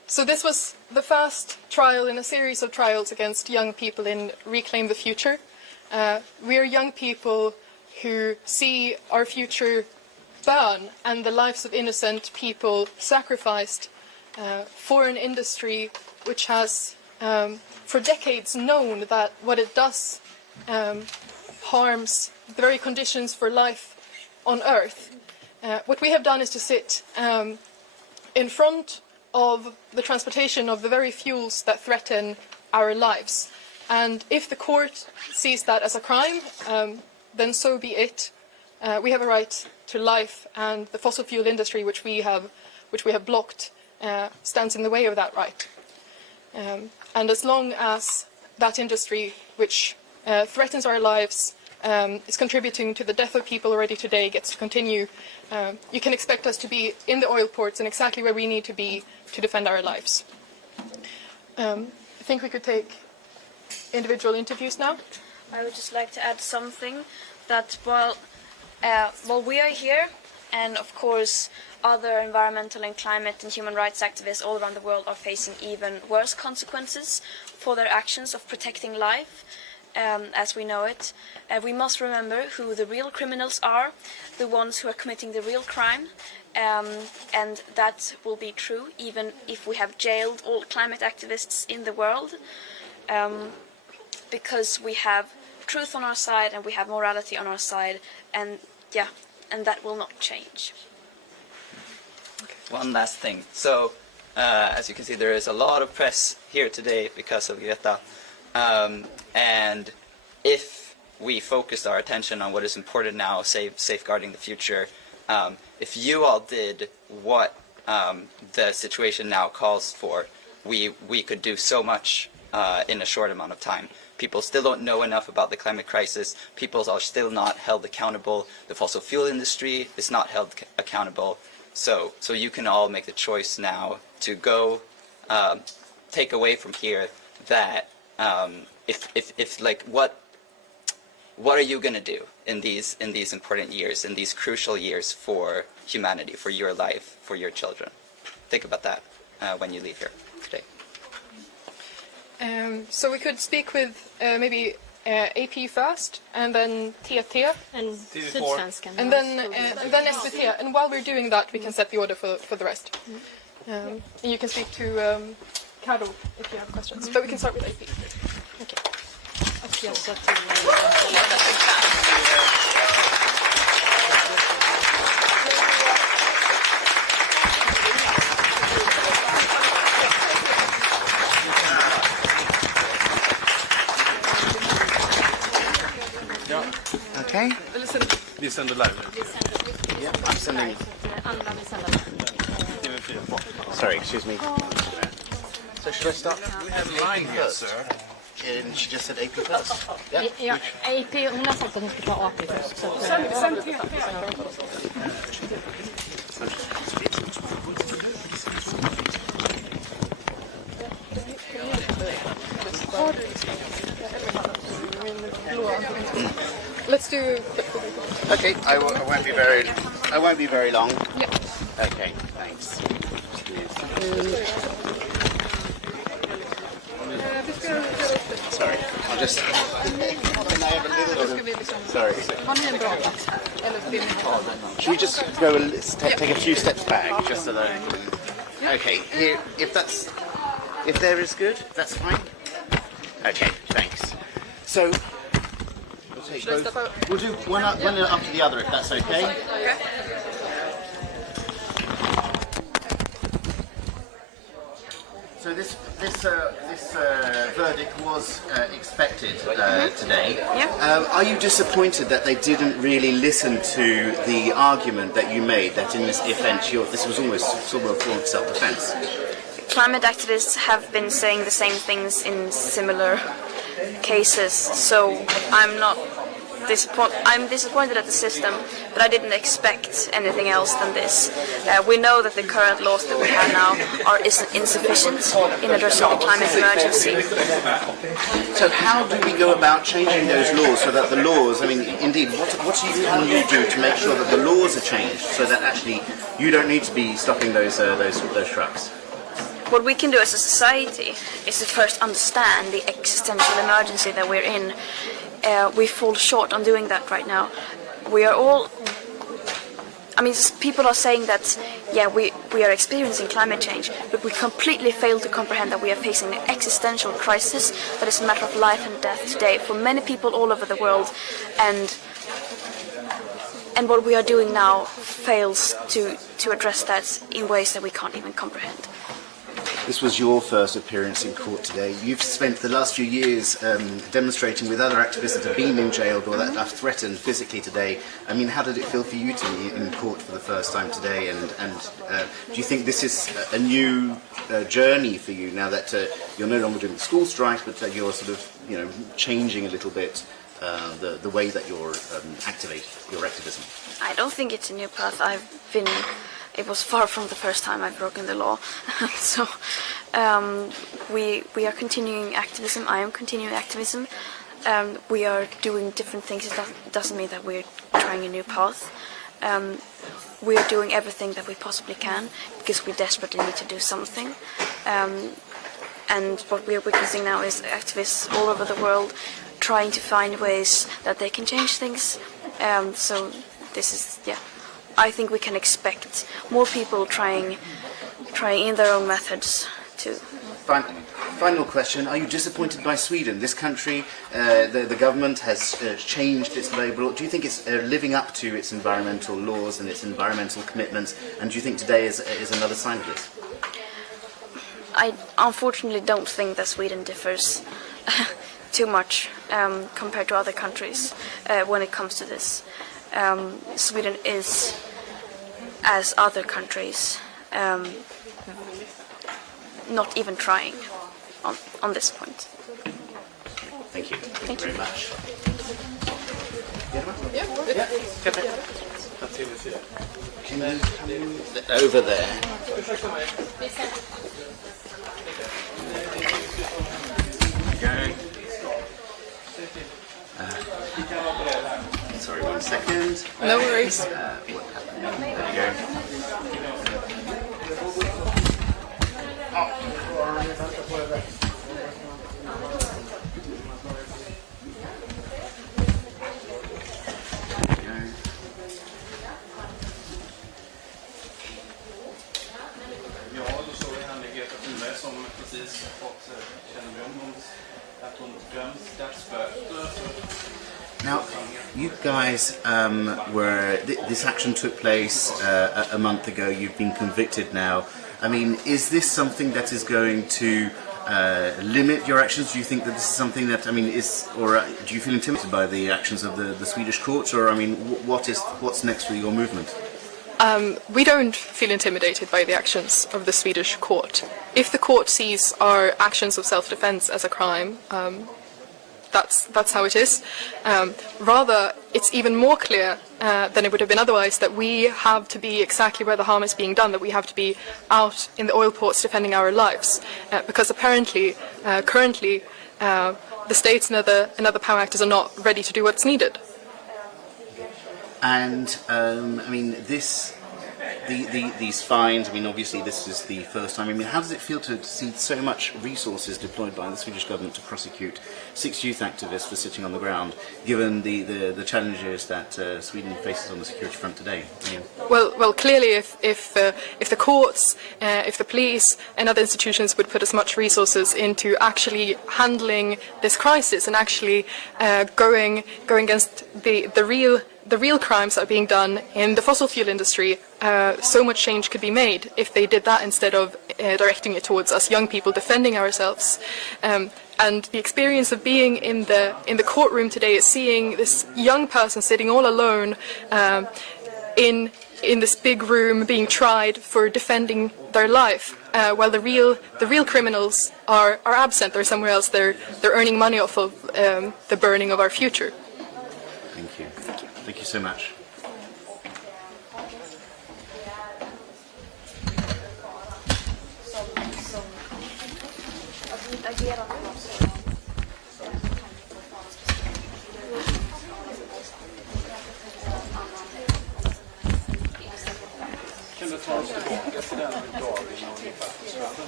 So this was the first trial in a series of trials against young people in Reclaim the Future. We are young people who see our future burn and the lives of innocent people sacrificed for an industry which has for decades known that what it does harms the very conditions for life on Earth. What we have done is to sit in front of the transportation of the very fuels that threaten our lives. And if the court sees that as a crime, then so be it. We have a right to life, and the fossil fuel industry, which we have blocked, stands in the way of that right. And as long as that industry, which threatens our lives, is contributing to the death of people already today, gets to continue, you can expect us to be in the oil ports and exactly where we need to be to defend our lives. I think we could take individual interviews now. I would just like to add something, that while we are here, and of course other environmental and climate and human rights activists all around the world are facing even worse consequences for their actions of protecting life, as we know it, we must remember who the real criminals are, the ones who are committing the real crime, and that will be true even if we have jailed all climate activists in the world, because we have truth on our side and we have morality on our side, and that will not change. One last thing. So, as you can see, there is a lot of press here today because of Greta. And if we focused our attention on what is important now, safeguarding the future, if you all did what the situation now calls for, we could do so much in a short amount of time. People still don't know enough about the climate crisis. People are still not held accountable. The fossil fuel industry is not held accountable. So you can all make the choice now to go take away from here that if like what are you going to do in these important years, in these crucial years for humanity, for your life, for your children? Think about that when you leave here today. So we could speak with maybe AP first, and then TT, and Sydsvenskan, and then SVT. And while we're doing that, we can set the order for the rest. And you can speak to Karo if you have questions. But we can start with AP. Okay. Okay. Vi sänder live. Yeah, I'm sending. Sorry, excuse me. So should I start? We have a line here, sir. And she just said AP first. Yeah. Ja, AP, hon har sagt att hon ska ta AP först. Så Let's do. Okay, I won't be very long. Yeah. Okay, thanks. Sorry, I'll just. Can I have a little? Sorry. Should we just go take a few steps back, just so that I can... Okay, here. If there is good, that's fine. Okay, thanks. So we'll take both. We'll do one after the other, if that's okay. Okay. So this verdict was expected today. Yeah. Are you disappointed that they didn't really listen to the argument that you made, that in this offence this was almost sort of a form of self-defence? Climate activists have been saying the same things in similar cases, so I'm disappointed at the system, but I didn't expect anything else than this. We know that the current laws that we have now are insufficient in addressing the climate emergency. So how do we go about changing those laws so that the laws, I mean, indeed, what can you do to make sure that the laws are changed so that actually you don't need to be stopping those trucks? what we can do as a society is to first understand the existential emergency that we're in. We fall short on doing that right now. We are all, people are saying that, yeah, we are experiencing climate change, but we completely fail to comprehend that we are facing an existential crisis that is a matter of life and death today for many people all over the world, and what we are doing now fails to address that in ways that we can't even comprehend. This was your first appearance in court today. You've spent the last few years demonstrating with other activists that have been in jail or that are threatened physically today. I mean, how did it feel for you to be in court for the first time today? And do you think this is a new journey for you now that you're no longer doing the school strikes, but that you're sort of, changing a little bit the way that you're activate your activism? I don't think it's a new path. It was far from the first time I've broken the law. So we are continuing activism. I am continuing activism. We are doing different things. It doesn't mean that we're trying a new path. We are doing everything that we possibly can because we desperately need to do something. And what we are witnessing now is activists all over the world trying to find ways that they can change things. So this is, I think we can expect more people trying in their own methods to. Final question: are you disappointed by Sweden? This country, the government has changed its labour law. Do you think it's living up to its environmental laws and its environmental commitments? And do you think today is another sign of this? I unfortunately don't think that Sweden differs too much compared to other countries when it comes to this. Sweden is, as other countries, not even trying on this point. Thank you. Thank you very much. Over there. Sorry, 1 second. No worries. What happened? There you go. Ja, då såg vi henne Greta Thunberg som precis fått kännedom om att hon döms dagsböter. Now, you guys this action took place a month ago. You've been convicted now. I mean, is this something that is going to limit your actions? Do you think that this is something that, do you feel intimidated by the actions of the Swedish courts? Or, what's next for your movement? We don't feel intimidated by the actions of the Swedish court. If the court sees our actions of self-defense as a crime, that's how it is. Rather, it's even more clear than it would have been otherwise that we have to be exactly where the harm is being done, that we have to be out in the oil ports defending our lives. Because apparently, currently, the states and other power actors are not ready to do what's needed. And, these fines, obviously this is the first time. How does it feel to see so much resources deployed by the Swedish government to prosecute 6 youth activists for sitting on the ground, given the challenges that Sweden faces on the security front today? Well, clearly, if the courts, if the police and other institutions would put as much resources into actually handling this crisis and actually going against the real crimes that are being done in the fossil fuel industry, so much change could be made if they did that instead of directing it towards us young people defending ourselves. And the experience of being in the courtroom today is seeing this young person sitting all alone in this big room being tried for defending their life, while the real criminals are absent. They're somewhere else. They're earning money off of the burning of our future. Thank you. Thank you so much. Kan du ta oss tillbaka till den dagen när vi faktiskt hade den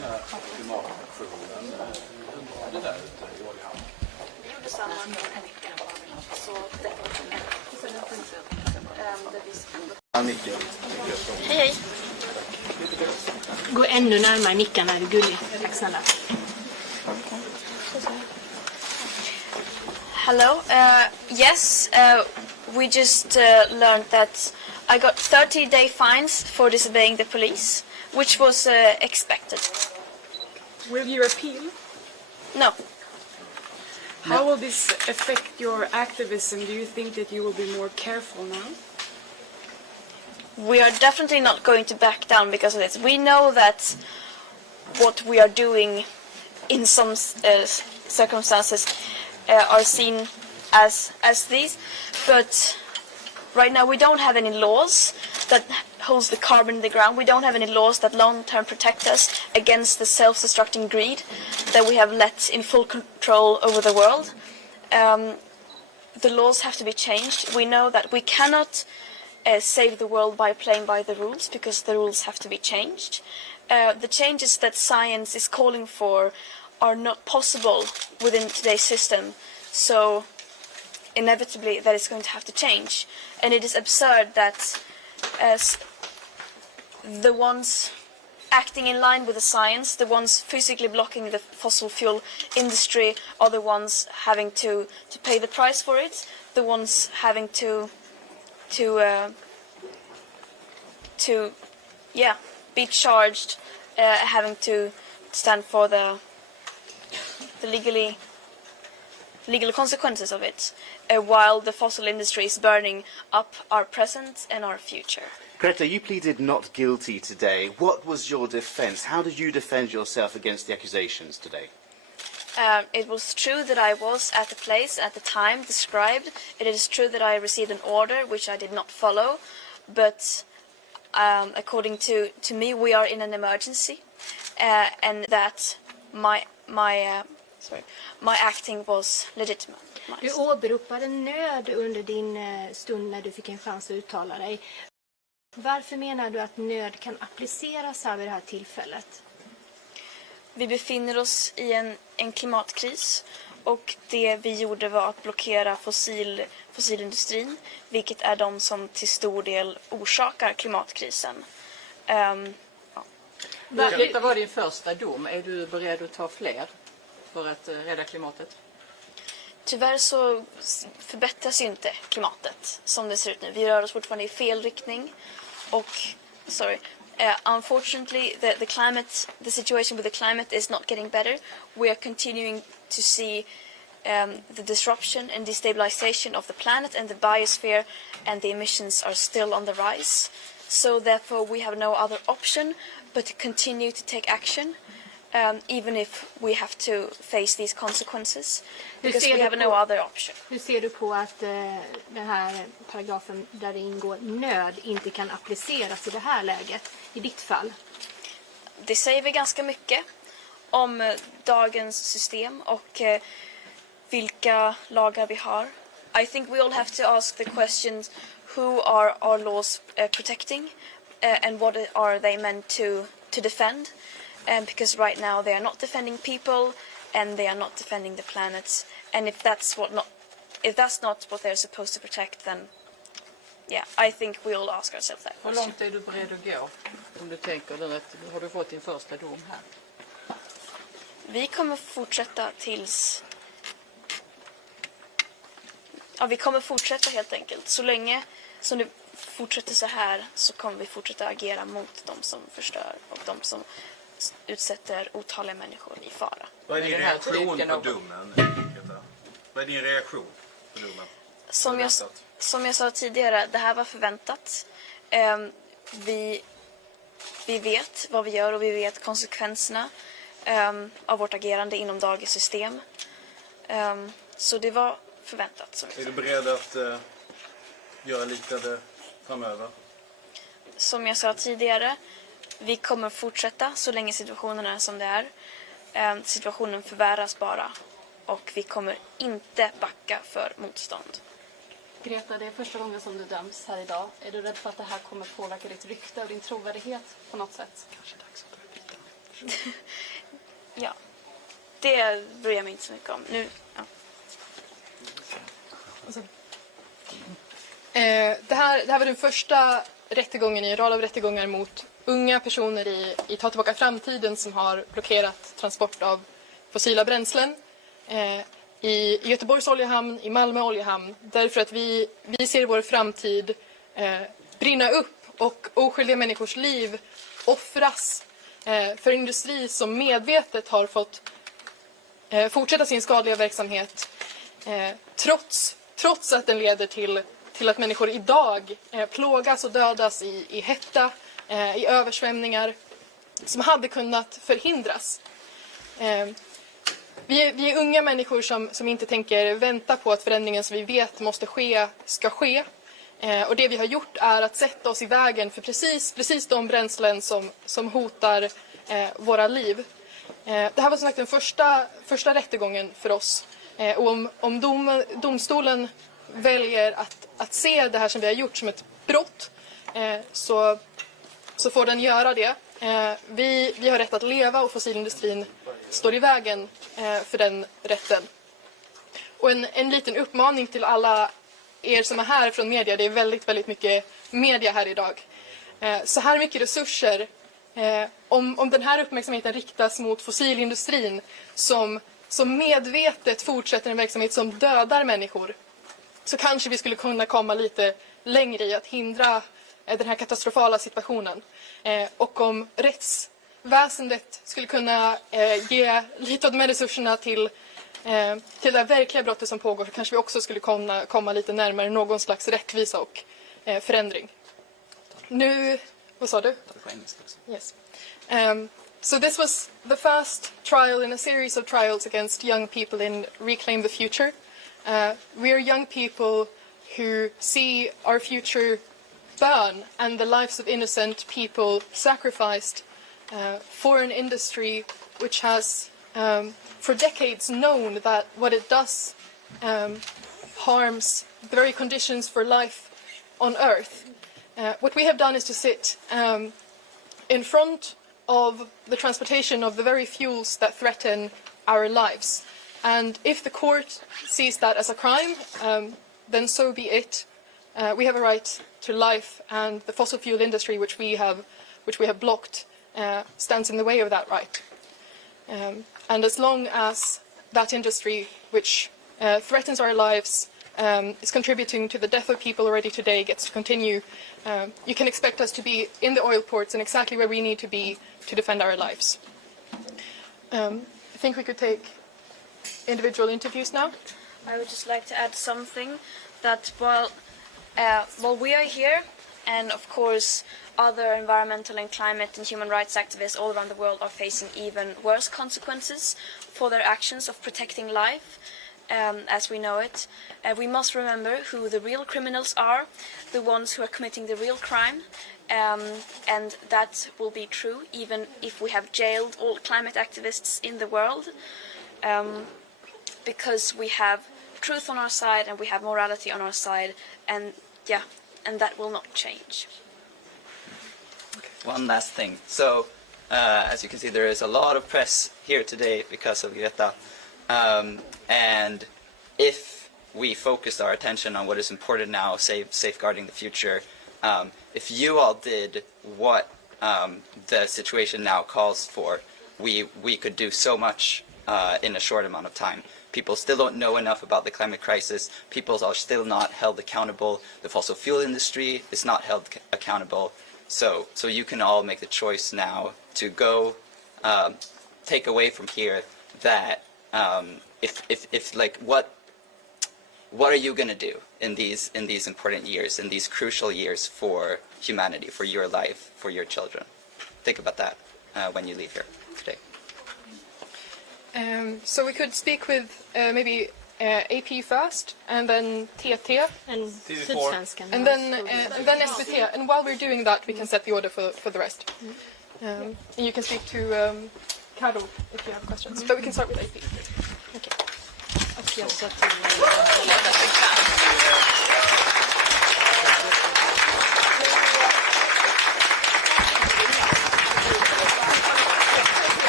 här klimataktionen. Hur var det där ute i Oljehamn? Vi gjorde samma förra veckan. Så det Hej, hej. Gå ännu närmare mickarna, är du gullig. Tack snälla. Hello. Yes, we just learned that I got 30-day fines for disobeying the police, which was expected. Will you appeal? No. How will this affect your activism? Do you think that you will be more careful now? We are definitely not going to back down because of this. We know that what we are doing in some circumstances are seen as these, but right now we don't have any laws that holds the carbon in the ground. We don't have any laws that long-term protect us against the self-destructing greed that we have let in full control over the world. The laws have to be changed. We know that we cannot save the world by playing by the rules because the rules have to be changed. The changes that science is calling for are not possible within today's system, so inevitably that is going to have to change. And it is absurd that as the ones acting in line with the science, the ones physically blocking the fossil fuel industry are the ones having to pay the price for it, the ones having to be charged, having to stand for the legal consequences of it, while the fossil industry is burning up our present and our future. Greta, you pleaded not guilty today. What was your defence? How did you defend yourself against the accusations today? It was true that I was at the place at the time described. It is true that I received an order which I did not follow, but according to me, we are in an emergency, and that my acting was legitimate. Du åberopade nöd under din stund när du fick en chans att uttala dig. Varför menar du att nöd kan appliceras här vid det här tillfället? Vi befinner oss i en klimatkris, och det vi gjorde var att blockera fossilindustrin, vilket är de som till stor del orsakar klimatkrisen. Detta var din första dom. Är du beredd att ta fler för att rädda klimatet? Tyvärr så förbättras ju inte klimatet som det ser ut nu. Vi rör oss fortfarande i fel riktning. Och, unfortunately, the situation with the climate is not getting better. We are continuing to see the disruption and destabilization of the planet and the biosphere, and the emissions are still on the rise. So therefore we have no other option but to continue to take action, even if we have to face these consequences, because we have no other option. Hur ser du på att den här paragrafen där det ingår nöd inte kan appliceras i det här läget, i ditt fall? Det säger vi ganska mycket om dagens system och vilka lagar vi har. I think we all have to ask the questions, who are our laws protecting, and what are they meant to defend? Because right now they are not defending people, and they are not defending the planet. And if that's not what they're supposed to protect, then I think we all ask ourselves that question. Hur långt är du beredd att gå? Om du tänker den att har du fått din första dom här? Vi kommer fortsätta tills... Ja, vi kommer fortsätta helt enkelt. Så länge som det fortsätter så här så kommer vi fortsätta agera mot de som förstör och de som utsätter otaliga människor i fara. Vad är din reaktion på domen, Greta? Vad är din reaktion på domen? Som jag sa tidigare, det här var förväntat. Vi vet vad vi gör och vi vet konsekvenserna av vårt agerande inom dagens system. Så det var förväntat. Är du beredd att göra liknande framöver? Som jag sa tidigare, vi kommer fortsätta så länge situationen är som det är. Situationen förvärras bara, och vi kommer inte backa för motstånd. Greta, det är första gången som du döms här idag. Är du rädd för att det här kommer påverka ditt rykte och din trovärdighet på något sätt? Ja, det bryr jag mig inte så mycket om. Nu, ja. Det här var den första rättegången i en rad av rättegångar mot unga personer i Ta tillbaka framtiden som har blockerat transport av fossila bränslen i Göteborgs oljehamn, i Malmö oljehamn, därför att vi ser vår framtid brinna upp och oskyldiga människors liv offras för industri som medvetet har fått fortsätta sin skadliga verksamhet trots att den leder till att människor idag plågas och dödas i hetta, i översvämningar som hade kunnat förhindras. Vi är unga människor som inte tänker vänta på att förändringen som vi vet måste ske ska ske. Och det vi har gjort är att sätta oss i vägen för precis de bränslen som hotar våra liv. Det här var som sagt den första rättegången för oss. Och om domstolen väljer att se det här som vi har gjort som ett brott så får den göra det. Vi har rätt att leva och fossilindustrin står i vägen för den rätten. Och en liten uppmaning till alla er som är här från media, det är väldigt, väldigt mycket media här idag. Så här mycket resurser, om den här uppmärksamheten riktas mot fossilindustrin som medvetet fortsätter en verksamhet som dödar människor, så kanske vi skulle kunna komma lite längre i att hindra den här katastrofala situationen. Och om rättsväsendet skulle kunna ge lite av de här resurserna till det verkliga brottet som pågår, så kanske vi också skulle komma lite närmare någon slags rättvisa och förändring. Nu, vad sa du? Yes. So this was the first trial in a series of trials against young people in Reclaim the Future. We are young people who see our future burn and the lives of innocent people sacrificed for an industry which has for decades known that what it does harms the very conditions for life on Earth. What we have done is to sit in front of the transportation of the very fuels that threaten our lives. And if the court sees that as a crime, then so be it. We have a right to life, and the fossil fuel industry, which we have blocked, stands in the way of that right. And as long as that industry, which threatens our lives, is contributing to the death of people already today, gets to continue, you can expect us to be in the oil ports and exactly where we need to be to defend our lives. I think we could take individual interviews now. I would just like to add something, that while we are here, and of course other environmental and climate and human rights activists all around the world are facing even worse consequences for their actions of protecting life, as we know it, we must remember who the real criminals are, the ones who are committing the real crime, and that will be true even if we have jailed all climate activists in the world, because we have truth on our side and we have morality on our side, and that will not change. One last thing. So, as you can see, there is a lot of press here today because of Greta. And if we focused our attention on what is important now, safeguarding the future, if you all did what the situation now calls for, we could do so much in a short amount of time. People still don't know enough about the climate crisis. People are still not held accountable. The fossil fuel industry is not held accountable. So you can all make the choice now to go take away from here that if like what are you going to do in these important years, in these crucial years for humanity, for your life, for your children? Think about that when you leave here today. So we could speak with maybe AP first, and then TT, and Sydsvenskan, and then SVT. And while we're doing that, we can set the order for the rest. And you can speak to Carol if you have questions. But we can start with AP. Okay.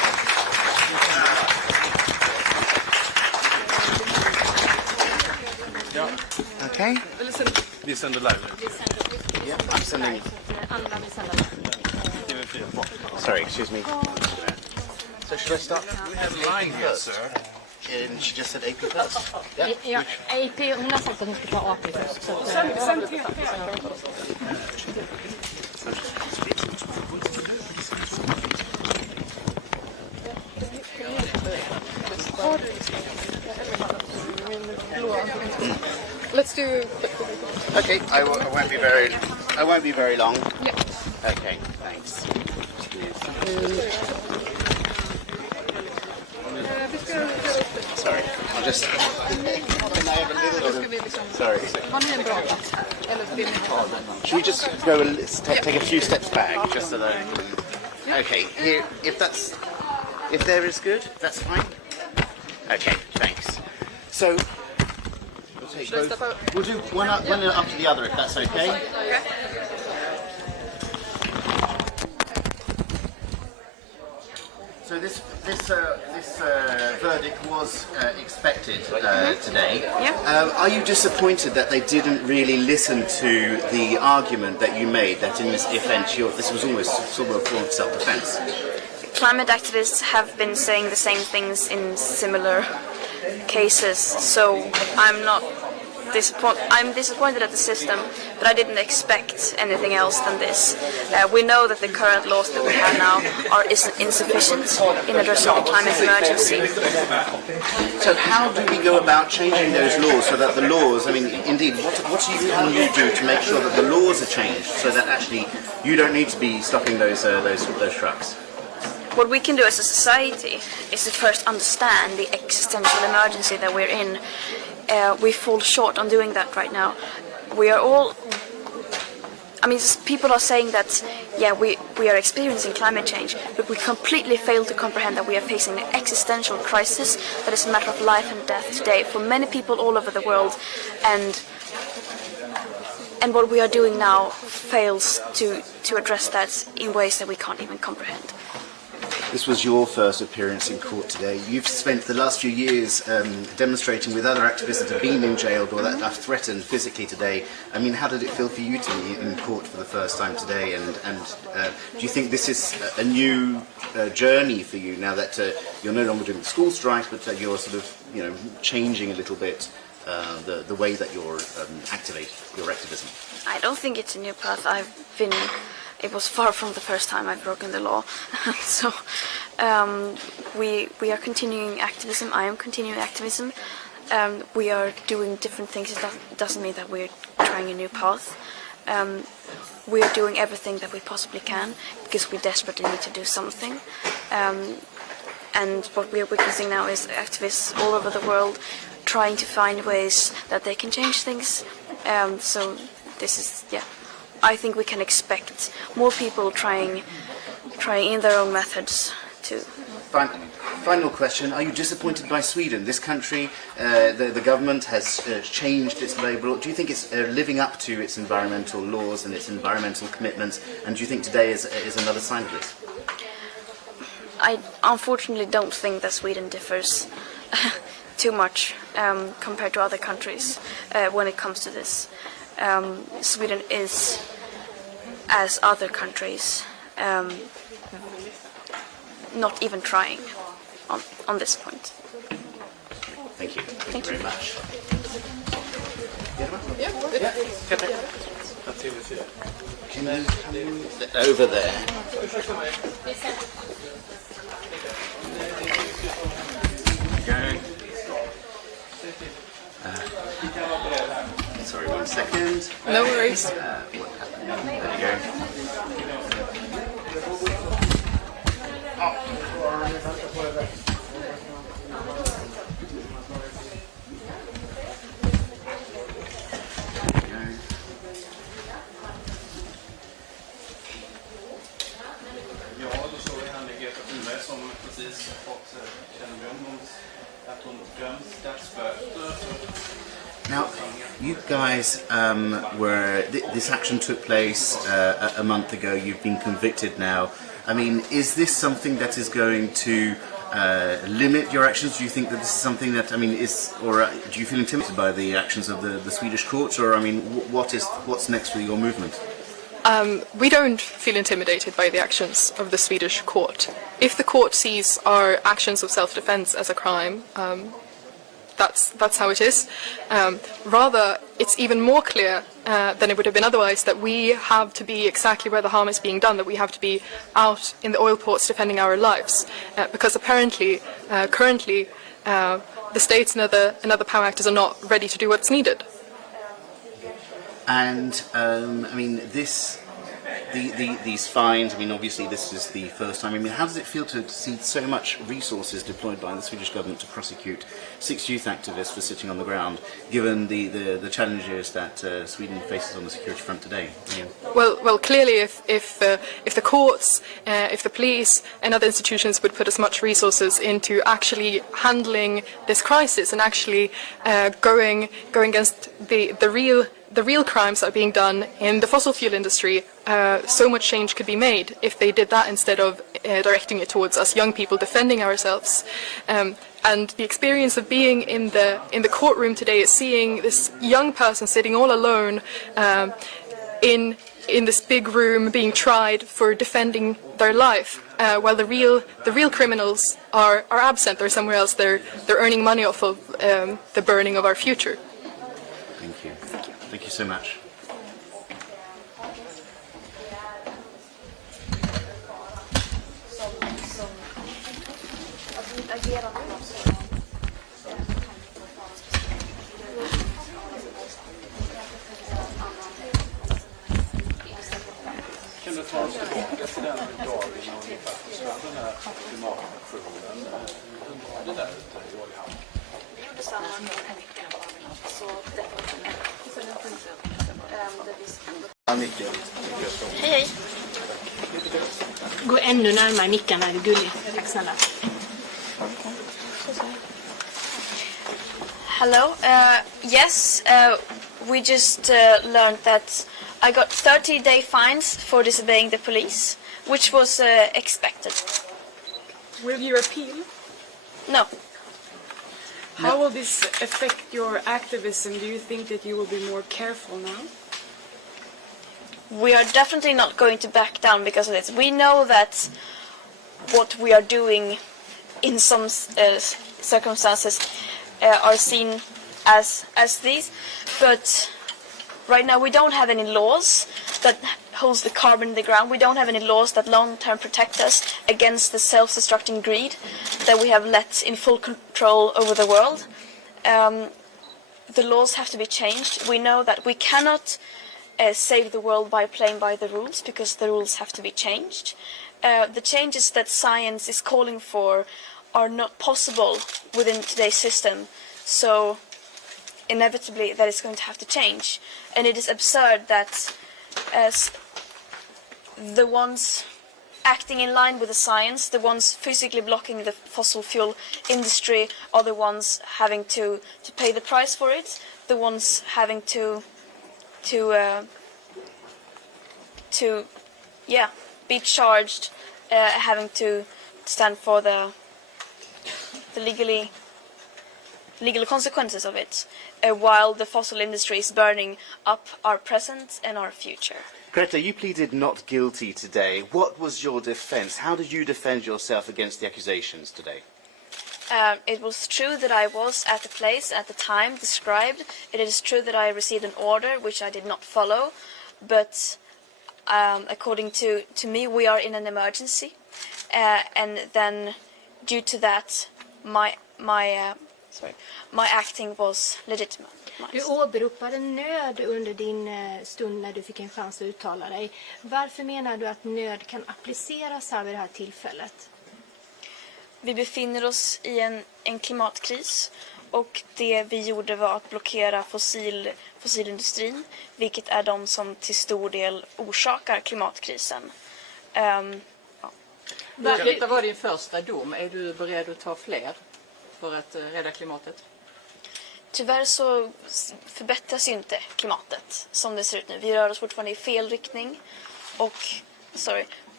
okay? Vi sänder live. Yeah, I'm sending. Andra vill sända live. Sorry, excuse me. So should I start? We have a line here, sir. And she just said AP first. Yeah. Ja, AP, hon har sagt att hon ska ta AP först. Så att, Sen TP. Let's do... Okay, I won't be very. I won't be very long. Yeah. Okay, thanks. Sorry, I'll just. Can I have a little bit of... Sorry. Har ni en bra plats? Eller vill ni ha den? Should we just go take a few steps back, just so that I can... Okay, here, if there is good, that's fine. Okay, thanks. So, we'll take both. We'll do one after the other, if that's okay. Okay. So this verdict was expected today. Are you disappointed that they didn't really listen to the argument that you made, that in this offence, this was almost sort of a form of self-defence? Climate activists have been saying the same things in similar cases, so I'm disappointed at the system, but I didn't expect anything else than this. We know that the current laws that we have now are insufficient in addressing the climate emergency. So how do we go about changing those laws so that the laws, I mean, indeed, what can you do to make sure that the laws are changed so that actually you don't need to be stopping those trucks? What we can do as a society is to first understand the existential emergency that we're in. We fall short on doing that right now. We are all... I mean, people are saying that, yeah, we are experiencing climate change, but we completely fail to comprehend that we are facing an existential crisis that is a matter of life and death today for many people all over the world. And what we are doing now fails to address that in ways that we can't even comprehend. This was your first appearance in court today. You've spent the last few years demonstrating with other activists that have been in jail or that are threatened physically today. I mean, how did it feel for you to be in court for the first time today? And do you think this is a new journey for you now that you're no longer doing the school strikes, but you're sort of, changing a little bit the way that you're activate your activism? I don't think it's a new path. It was far from the first time I've broken the law. So we are continuing activism. I am continuing activism. We are doing different things. It doesn't mean that we're trying a new path. We are doing everything that we possibly can because we desperately need to do something. And what we are witnessing now is activists all over the world trying to find ways that they can change things. So this is, yeah. I think we can expect more people trying in their own methods to... Final question, are you disappointed by Sweden? This country, the government has changed its labour law. Do you think it's living up to its environmental laws and its environmental commitments? And do you think today is another sign of this? I unfortunately don't think that Sweden differs too much compared to other countries when it comes to this. Sweden is, as other countries, not even trying on this point. Thank you. Thank you very much. Over there. Okay. Sorry, 1 second. No worries. There you go. Ja, då såg vi henne Greta Thunberg som precis fått kännedom om att hon döms dagsböter. Now, you guys this action took place a month ago. You've been convicted now. I mean, is this something that is going to limit your actions? Do you think that this is something that, I mean, do you feel intimidated by the actions of the Swedish courts, or I mean, what's next for your movement? We don't feel intimidated by the actions of the Swedish court. If the court sees our actions of self-defense as a crime, that's how it is. Rather, it's even more clear than it would have been otherwise that we have to be exactly where the harm is being done, that we have to be out in the oil ports defending our lives. Because apparently, currently, the states and other power actors are not ready to do what's needed. And I mean, these fines, I mean, obviously this is the first time. I mean, how does it feel to see so much resources deployed by the Swedish government to prosecute 6 youth activists for sitting on the ground, given the challenges that Sweden faces on the security front today? Yeah. Well, clearly, if the courts, if the police and other institutions would put as much resources into actually handling this crisis and actually going against the real crimes that are being done in the fossil fuel industry, so much change could be made if they did that instead of directing it towards us young people defending ourselves. And the experience of being in the courtroom today is seeing this young person sitting all alone in this big room being tried for defending their life, while the real criminals are absent. They're somewhere else. They're earning money off of the burning of our future. Thank you. Thank you so much. Kan du ta oss tillbaka till den dagen ungefär så den här klimataktionen det där ute i Oljehamn? Vi gjorde samma sak en vecka så Hej, hej. Gå ännu närmare micken när du är gullig. Tack snälla. Hello. Yes, we just learned that I got 30-day fines for disobeying the police, which was expected. Will you appeal? No. How will this affect your activism? Do you think that you will be more careful now? We are definitely not going to back down because of this. We know that what we are doing in some circumstances are seen as these, but right now we don't have any laws that holds the carbon in the ground. We don't have any laws that long-term protect us against the self-destructing greed that we have let in full control over the world. The laws have to be changed. We know that we cannot save the world by playing by the rules because the rules have to be changed. The changes that science is calling for are not possible within today's system, so inevitably that is going to have to change. And it is absurd that the ones acting in line with the science, the ones physically blocking the fossil fuel industry, are the ones having to pay the price for it, the ones having to be charged, having to stand for the legal consequences of it, while the fossil industry is burning up our present and our future. Greta, you pleaded not guilty today. What was your defense? How did you defend yourself against the accusations today? It was true that I was at the place at the time described. It is true that I received an order which I did not follow, but according to me, we are in an emergency, and then due to that, my acting was legitimate. Du åberopade nöd under din stund när du fick en chans att uttala dig. Varför menar du att nöd kan appliceras här vid det här tillfället? Vi befinner oss i en klimatkris, och det vi gjorde var att blockera fossilindustrin, vilket är de som till stor del orsakar klimatkrisen. Detta var din första dom. Är du beredd att ta fler för att rädda klimatet? Tyvärr så förbättras ju inte klimatet som det ser ut nu. Vi rör oss fortfarande i fel riktning, och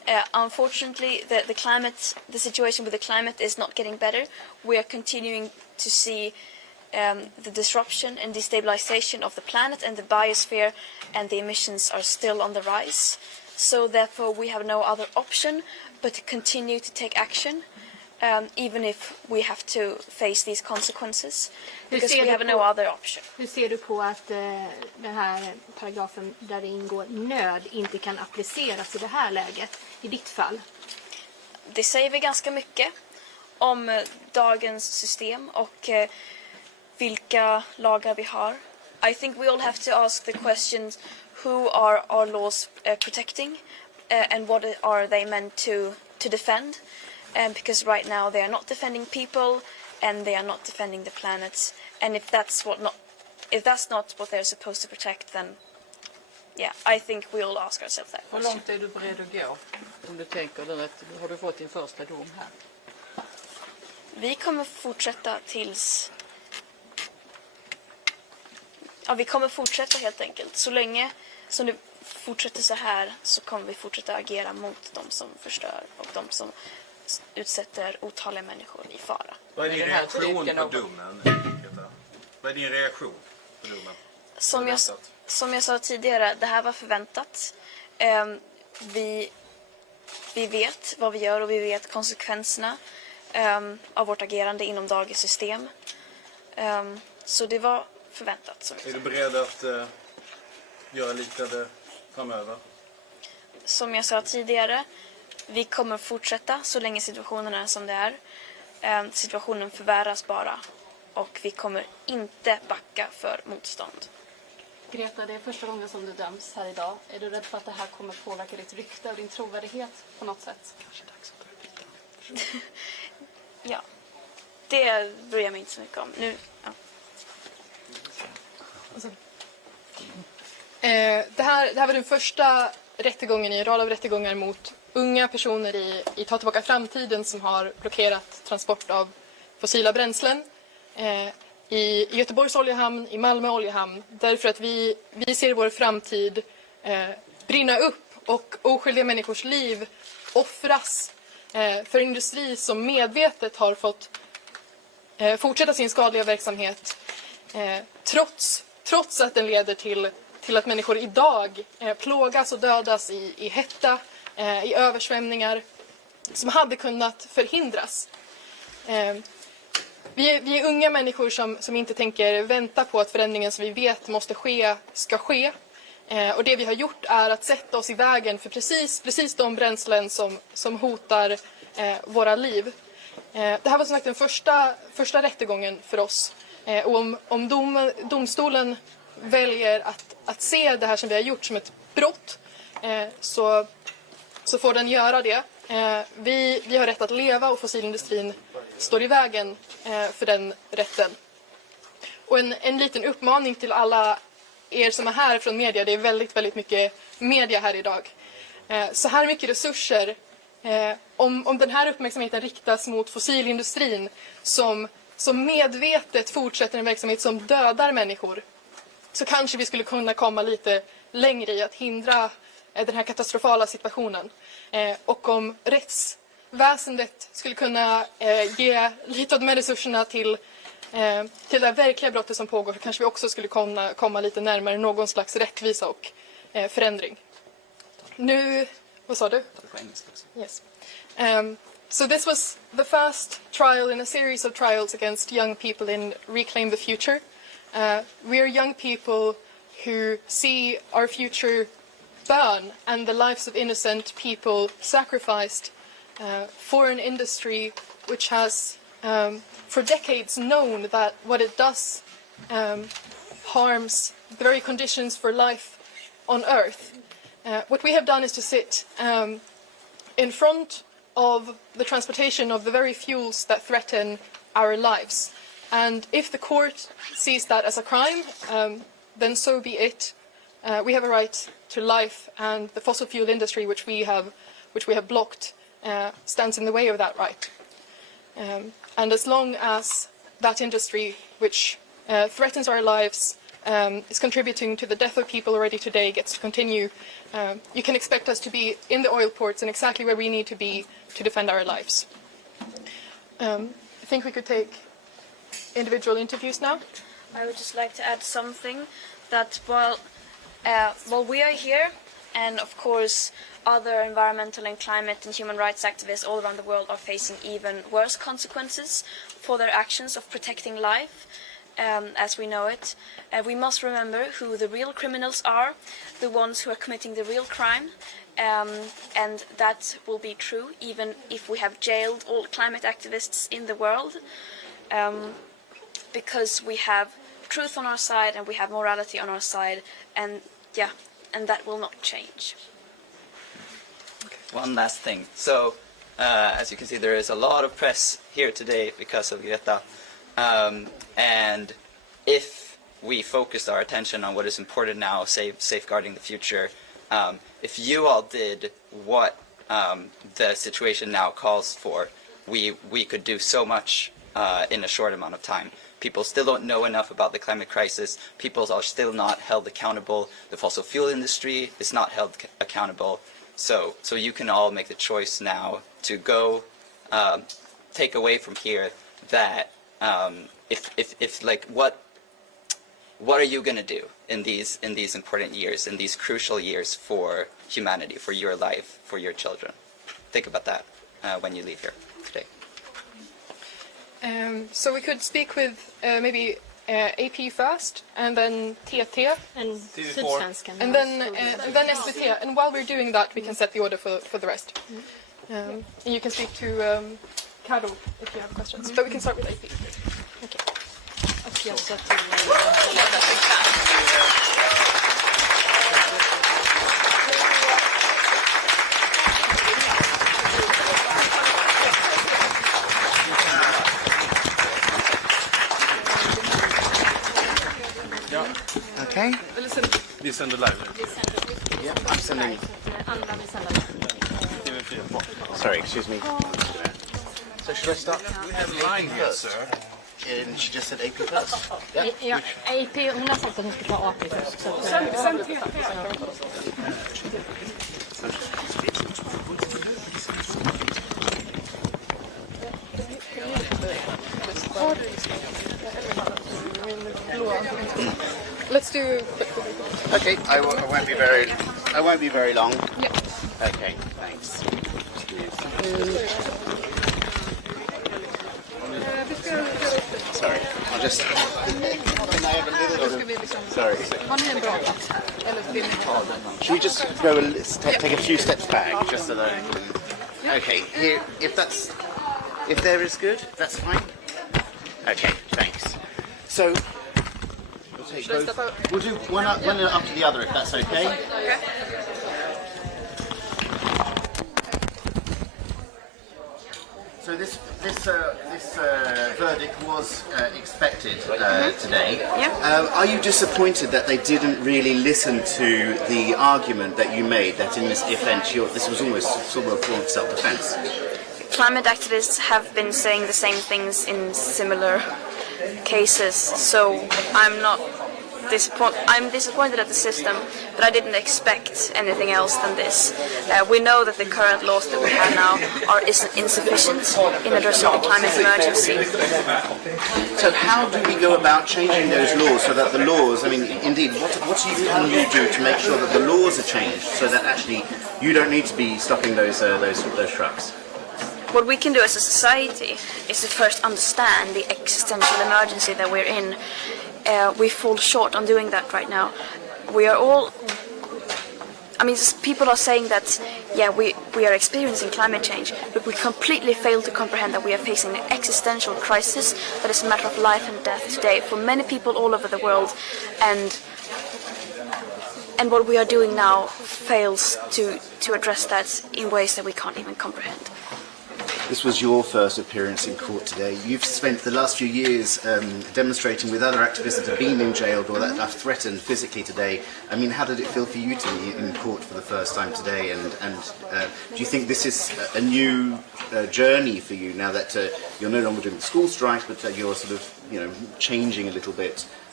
Unfortunately, the situation with the climate is not getting better. We are continuing to see the disruption and destabilization of the planet and the biosphere, and the emissions are still on the rise. So therefore we have no other option but to continue to take action, even if we have to face these consequences, because we have no other option. Hur ser du på att den här paragrafen där det ingår nöd inte kan appliceras i det här läget, i ditt fall? Det säger vi ganska mycket om dagens system och vilka lagar vi har. I think we all have to ask the questions, who are our laws protecting and what are they meant to defend? Because right now they are not defending people and they are not defending the planet. And if that's not what they're supposed to protect, then yeah, I think we all ask ourselves that Hur question. långt är du beredd att gå? Om du tänker dig att har du fått din första dom här? Vi kommer fortsätta tills... Ja, vi kommer fortsätta helt enkelt. Så länge som det fortsätter så här så kommer vi fortsätta agera mot de som förstör och de som utsätter otaliga människor i fara. Vad är din reaktion på domen, Greta? Vad är din reaktion på domen? Som jag sa tidigare, det här var förväntat. Vi vet vad vi gör och vi vet konsekvenserna av vårt agerande inom dagens system. Så det var förväntat. Är du beredd att göra liknande framöver? Som jag sa tidigare, vi kommer fortsätta så länge situationen är som det är. Situationen förvärras bara och vi kommer inte backa för motstånd. Greta, det är första gången som du döms här idag. Är du rädd för att det här kommer påverka ditt rykte och din trovärdighet på något sätt? Ja, det bryr jag mig inte så mycket om. Nu, ja. Det här var den första rättegången i en rad av rättegångar mot unga personer i Ta tillbaka framtiden som har blockerat transport av fossila bränslen i Göteborgs oljehamn, i Malmo oljehamn, därför att vi ser vår framtid brinna upp och oskyldiga människors liv offras för industri som medvetet har fått fortsätta sin skadliga verksamhet trots att den leder till att människor idag plågas och dödas i hetta, i översvämningar som hade kunnat förhindras. Vi är unga människor som inte tänker vänta på att förändringen som vi vet måste ske ska ske. Och det vi har gjort är att sätta oss i vägen för precis de bränslen som hotar våra liv. Det här var som sagt den första rättegången för oss. Och om domstolen väljer att se det här som vi har gjort som ett brott så får den göra det. Vi har rätt att leva och fossilindustrin står i vägen för den rätten. Och en liten uppmaning till alla er som är här från media, det är väldigt, väldigt mycket media här idag. Så här mycket resurser, om den här uppmärksamheten riktas mot fossilindustrin som medvetet fortsätter en verksamhet som dödar människor, så kanske vi skulle kunna komma lite längre i att hindra den här katastrofala situationen. Och om rättsväsendet skulle kunna ge lite av de här resurserna till det verkliga brottet som pågår, så kanske vi också skulle komma lite närmare någon slags rättvisa och förändring. Nu, vad sa du? Yes. So this was the first trial in a series of trials against young people in Reclaim the Future. We are young people who see our future burn and the lives of innocent people sacrificed for an industry which has for decades known that what it does harms the very conditions for life on Earth. What we have done is to sit in front of the transportation of the very fuels that threaten our lives. And if the court sees that as a crime, then so be it. We have a right to life, and the fossil fuel industry, which we have blocked, stands in the way of that right. And as long as that industry, which threatens our lives, is contributing to the death of people already today gets to continue, you can expect us to be in the oil ports and exactly where we need to be to defend our lives. I think we could take individual interviews now. I would just like to add something that while we are here, and of course other environmental and climate and human rights activists all around the world are facing even worse consequences for their actions of protecting life, as we know it. We must remember who the real criminals are, the ones who are committing the real crime, and that will be true even if we have jailed all climate activists in the world, because we have truth on our side and we have morality on our side, and that will not change. One last thing. So, as you can see, there is a lot of press here today because of Greta. And if we focus our attention on what is important now, safeguarding the future, if you all did what the situation now calls for, we could do so much in a short amount of time. People still don't know enough about the climate crisis. People are still not held accountable. The fossil fuel industry is not held accountable. So you can all make the choice now to go take away from here that if like what are you going to do in these important years, in these crucial years for humanity, for your life, for your children? Think about that when you leave here today. So we could speak with maybe AP first, and then TT, and Sydsvenskan, and then SVT. And while we're doing that, we can set the order for the rest. And you can speak to Kado if you have questions. But we can start with AP. Okay. Okay. Vi sänder live. Yeah, I'm sending. Sorry, excuse me. So should I start? We have line here, sir. And she just said AP first. Yeah. Ja, AP, hon har sagt att hon ska ta AP först. Så Let's do. Okay, I won't be very long. Yeah. Okay, thanks. Sorry, I'll just. Can I have a little bit of... Sorry. Should we just go take a few steps back, just so that I can... Okay, here, if there is good, that's fine. Okay, thanks. So, we'll do one after the other, if that's okay. Okay. So this verdict was expected today. Yeah. Are you disappointed that they didn't really listen to the argument that you made, that in this offence this was almost sort of a form of self-defence? Climate activists have been saying the same things in similar cases, so I'm disappointed at the system, but I didn't expect anything else than this. We know that the current laws that we have now are insufficient in addressing the climate emergency. So how do we go about changing those laws so that the laws, I mean, indeed, what can you do to make sure that the laws are changed so that actually you don't need to be stopping those trucks? What we can do as a society is to first understand the existential emergency that we're in. We fall short on doing that right now. We are all... I mean, people are saying that, yeah, we are experiencing climate change, but we completely fail to comprehend that we are facing an existential crisis that is a matter of life and death today for many people all over the world. And what we are doing now fails to address that in ways that we can't even comprehend. This was your first appearance in court today. You've spent the last few years demonstrating with other activists that have been in jail or that are threatened physically today. I mean, how did it feel for you to be in court for the first time today? And do you think this is a new journey for you now that you're no longer doing school strikes, but that you're sort of, changing a little bit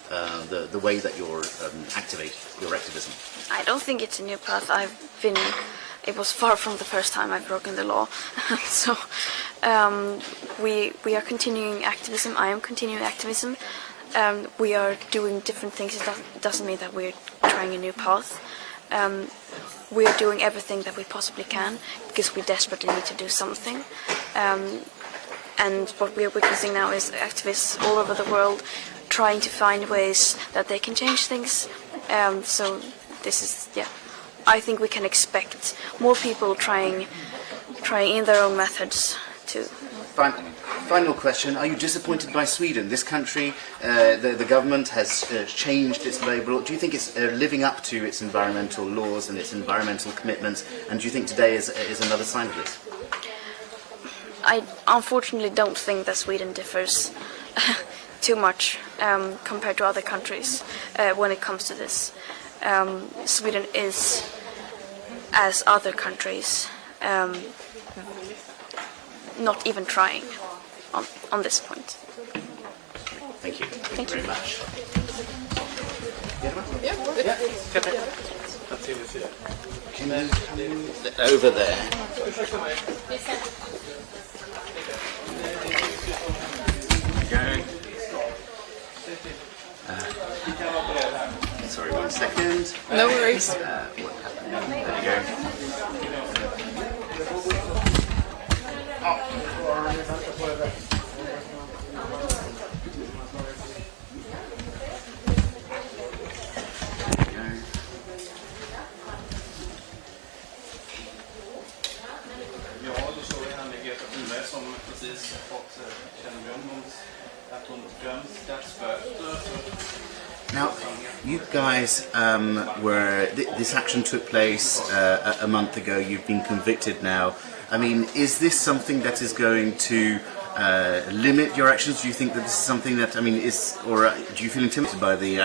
the way that you're activate your activism? I don't think it's a new path. It was far from the first time I've broken the law. So we are continuing activism. I am continuing activism. We are doing different things. It doesn't mean that we're trying a new path. We are doing everything that we possibly can because we desperately need to do something. And what we are witnessing now is activists all over the world trying to find ways that they can change things. So this is, yeah, I think we can expect more people trying in their own methods to. Final question, are you disappointed by Sweden? This country, the government has changed its labour law. Do you think it's living up to its environmental laws and its environmental commitments? And do you think today is another sign of this? I unfortunately don't think that Sweden differs too much compared to other countries when it comes to this. Sweden is, as other countries, not even trying on this point. Thank you. Thank you very much. Over there. Sorry, 1 second. No worries. There you go. Ja, då såg vi här med Greta Thunberg som precis fått kännedom om att hon döms dagsböter. Now, you guys this action took place a month ago. You've been convicted now. I mean, is this something that is going to limit your actions? Do you think that this is something that, I mean, do you feel intimidated by the